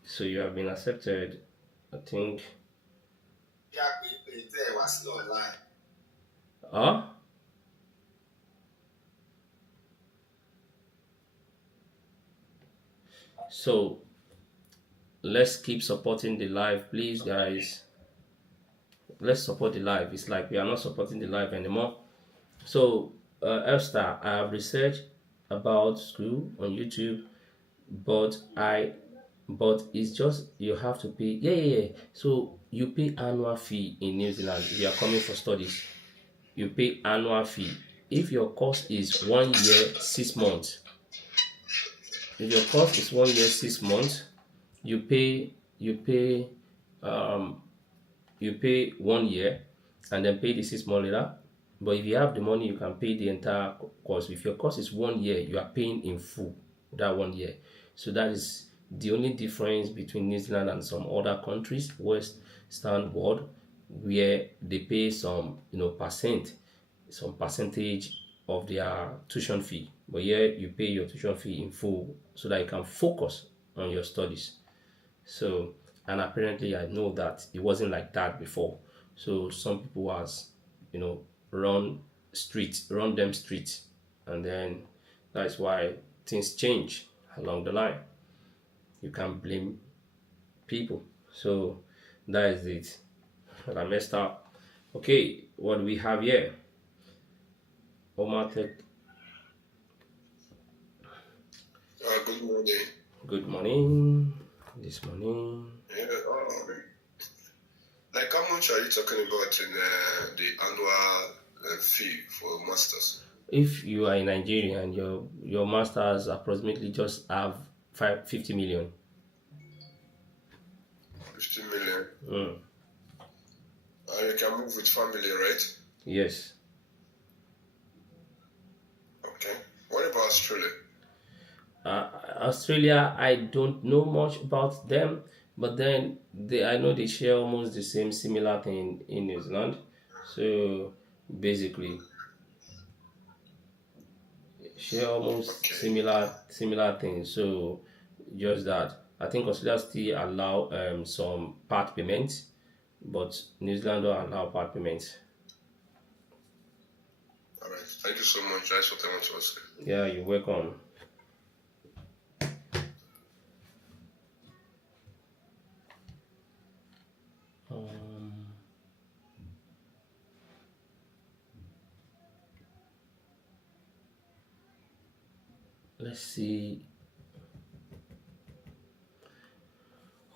So you have been accepted, I think. Huh? So let's keep supporting the live, please, guys. Let's support the live. It's like we are not supporting the live anymore. So, Elster, I have researched about school on YouTube, but it's just you have to pay. Yeah. So you pay annual fee in New Zealand if you are coming for studies. You pay annual fee. If your course is 1 year 6 months, if your course is 1 year 6 months, you pay 1 year and then pay the 6 months later. But if you have the money, you can pay the entire course. If your course is 1 year, you are paying in full that 1 year. So that is the only difference between New Zealand and some other countries, Western world, where they pay some percentage of their tuition fee. But here you pay your tuition fee in full so that you can focus on your studies. So, and apparently I know that it wasn't like that before. So some people was, run them streets, and then that's why things change along the line. You can't blame people. So that is it. But I messed up. Okay, what do we have here? Omar, Good morning. good morning. This morning. Yeah, like how much are you talking about in the annual fee for masters? If you are in Nigeria and your masters approximately just have 50 million. 50 million. Mm. And you can move with family, right? Yes. Okay. What about Australia? Australia, I don't know much about them, but then I know they share almost the same similar thing in New Zealand. So basically, share almost similar things. So just that I think Australia still allow some part payments, but New Zealand don't allow part payments. All right. Thank you so much. That's what I want to ask. Yeah, you're welcome. Let's see.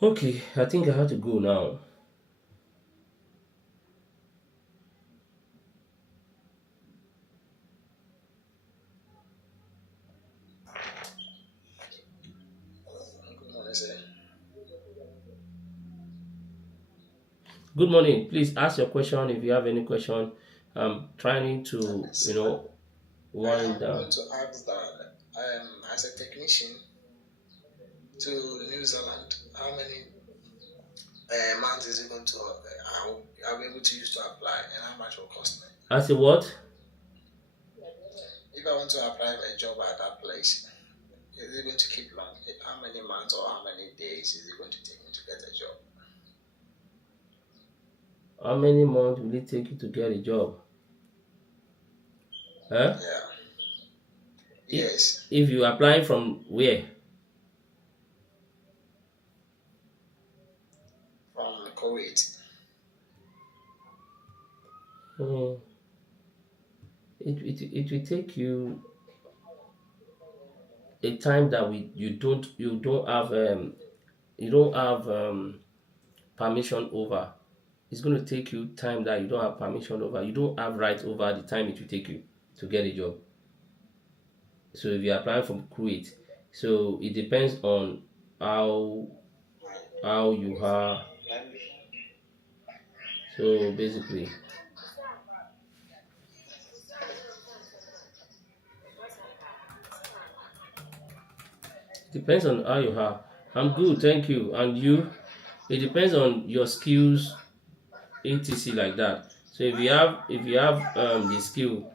Okay, I think I have to go now. Good morning. Please ask your question if you have any question. I'm trying to, wind down. I want to ask that as a technician to New Zealand, how many months is it going to I'll be able to use to apply, and how much will cost me? As a what? If I want to apply for a job at that place, Is it going to keep long? How many months or how many days is it going to take me to get a job? How many months will it take you to get a job? Huh? Yeah. Yes. If you applying from where? From Kuwait. It will take you a time that you don't have permission over. It's going to take you time that you don't have permission over. You don't have right over the time it will take you to get a job. So if you're applying from Kuwait, so it depends on how you are. So basically, depends on how you are. I'm good, thank you. And you? It depends on your skills, etc. like that. So if you have the skill,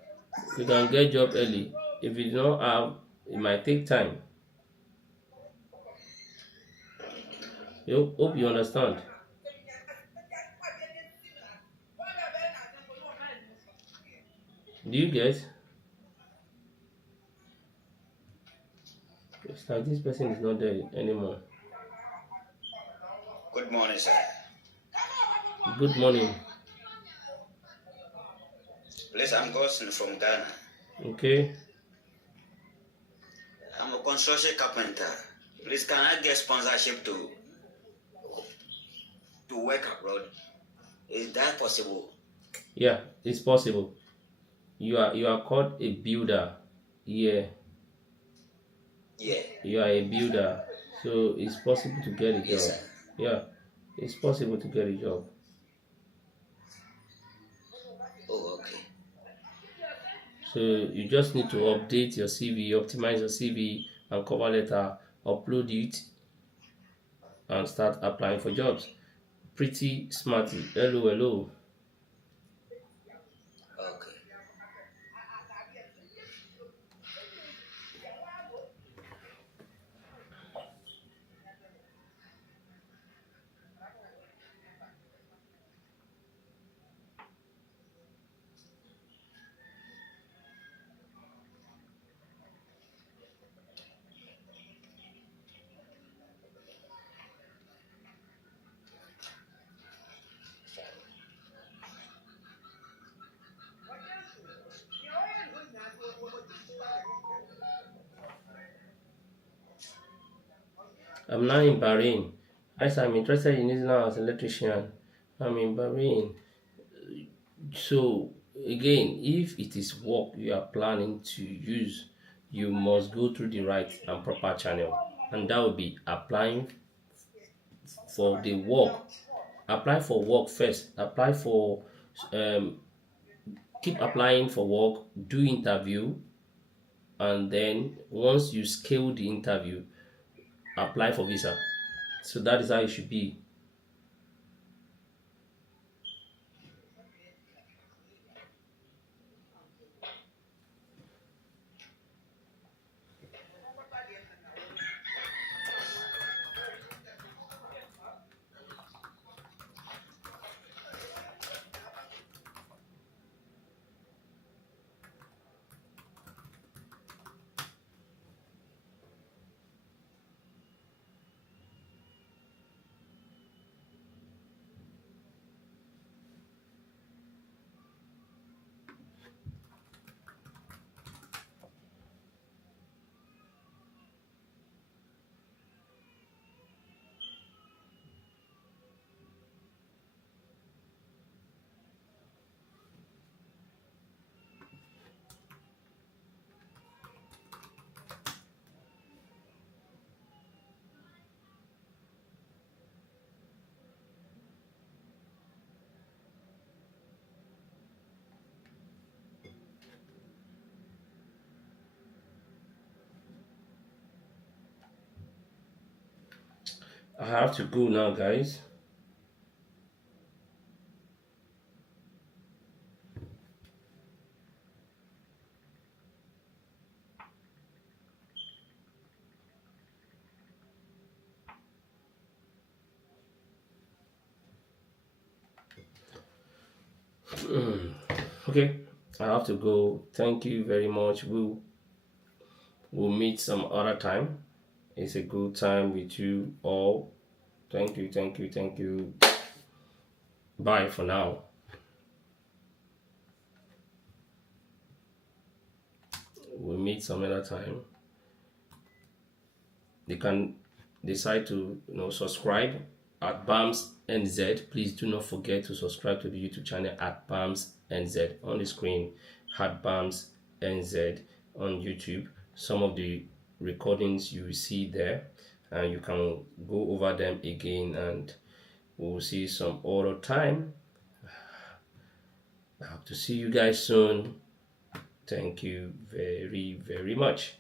you can get job early. If you don't have, it might take time. You hope you understand. Do you get? It's like this person is not there anymore. Good morning, sir. Good morning. Please, I'm Gosling from Ghana. Okay. I'm a construction carpenter. Please, can I get sponsorship to work abroad? Is that possible? Yeah, it's possible. You are called a builder. Yeah. Yeah. You are a builder. So it's possible to get a job. Yes, sir. Yeah. It's possible to get a job. Oh, okay. So you just need to update your CV, optimize your CV and cover letter, upload it, and start applying for jobs. Pretty smarty. Hello, hello. Okay. I'm now in Bahrain. As I'm interested in using now as an electrician. I'm in Bahrain. So again, if it is work you are planning to use, you must go through the right and proper channel, and that will be applying for the work. Apply for work first. Apply for keep applying for work, do interview, and then once you scale the interview, apply for visa. So that is how it should be. I have to go now, guys. Okay, I have to go. Thank you very much. We'll meet some other time. It's a good time with you all. Thank you, thank you, thank you. Bye for now. We'll meet some other time. They can decide to subscribe at BAMS NZ. Please do not forget to subscribe to the YouTube channel at BAMS NZ. On the screen, at BAMS NZ on YouTube. Some of the recordings you will see there, and you can go over them again, and we'll see some other time. I hope to see you guys soon. Thank you very, very much.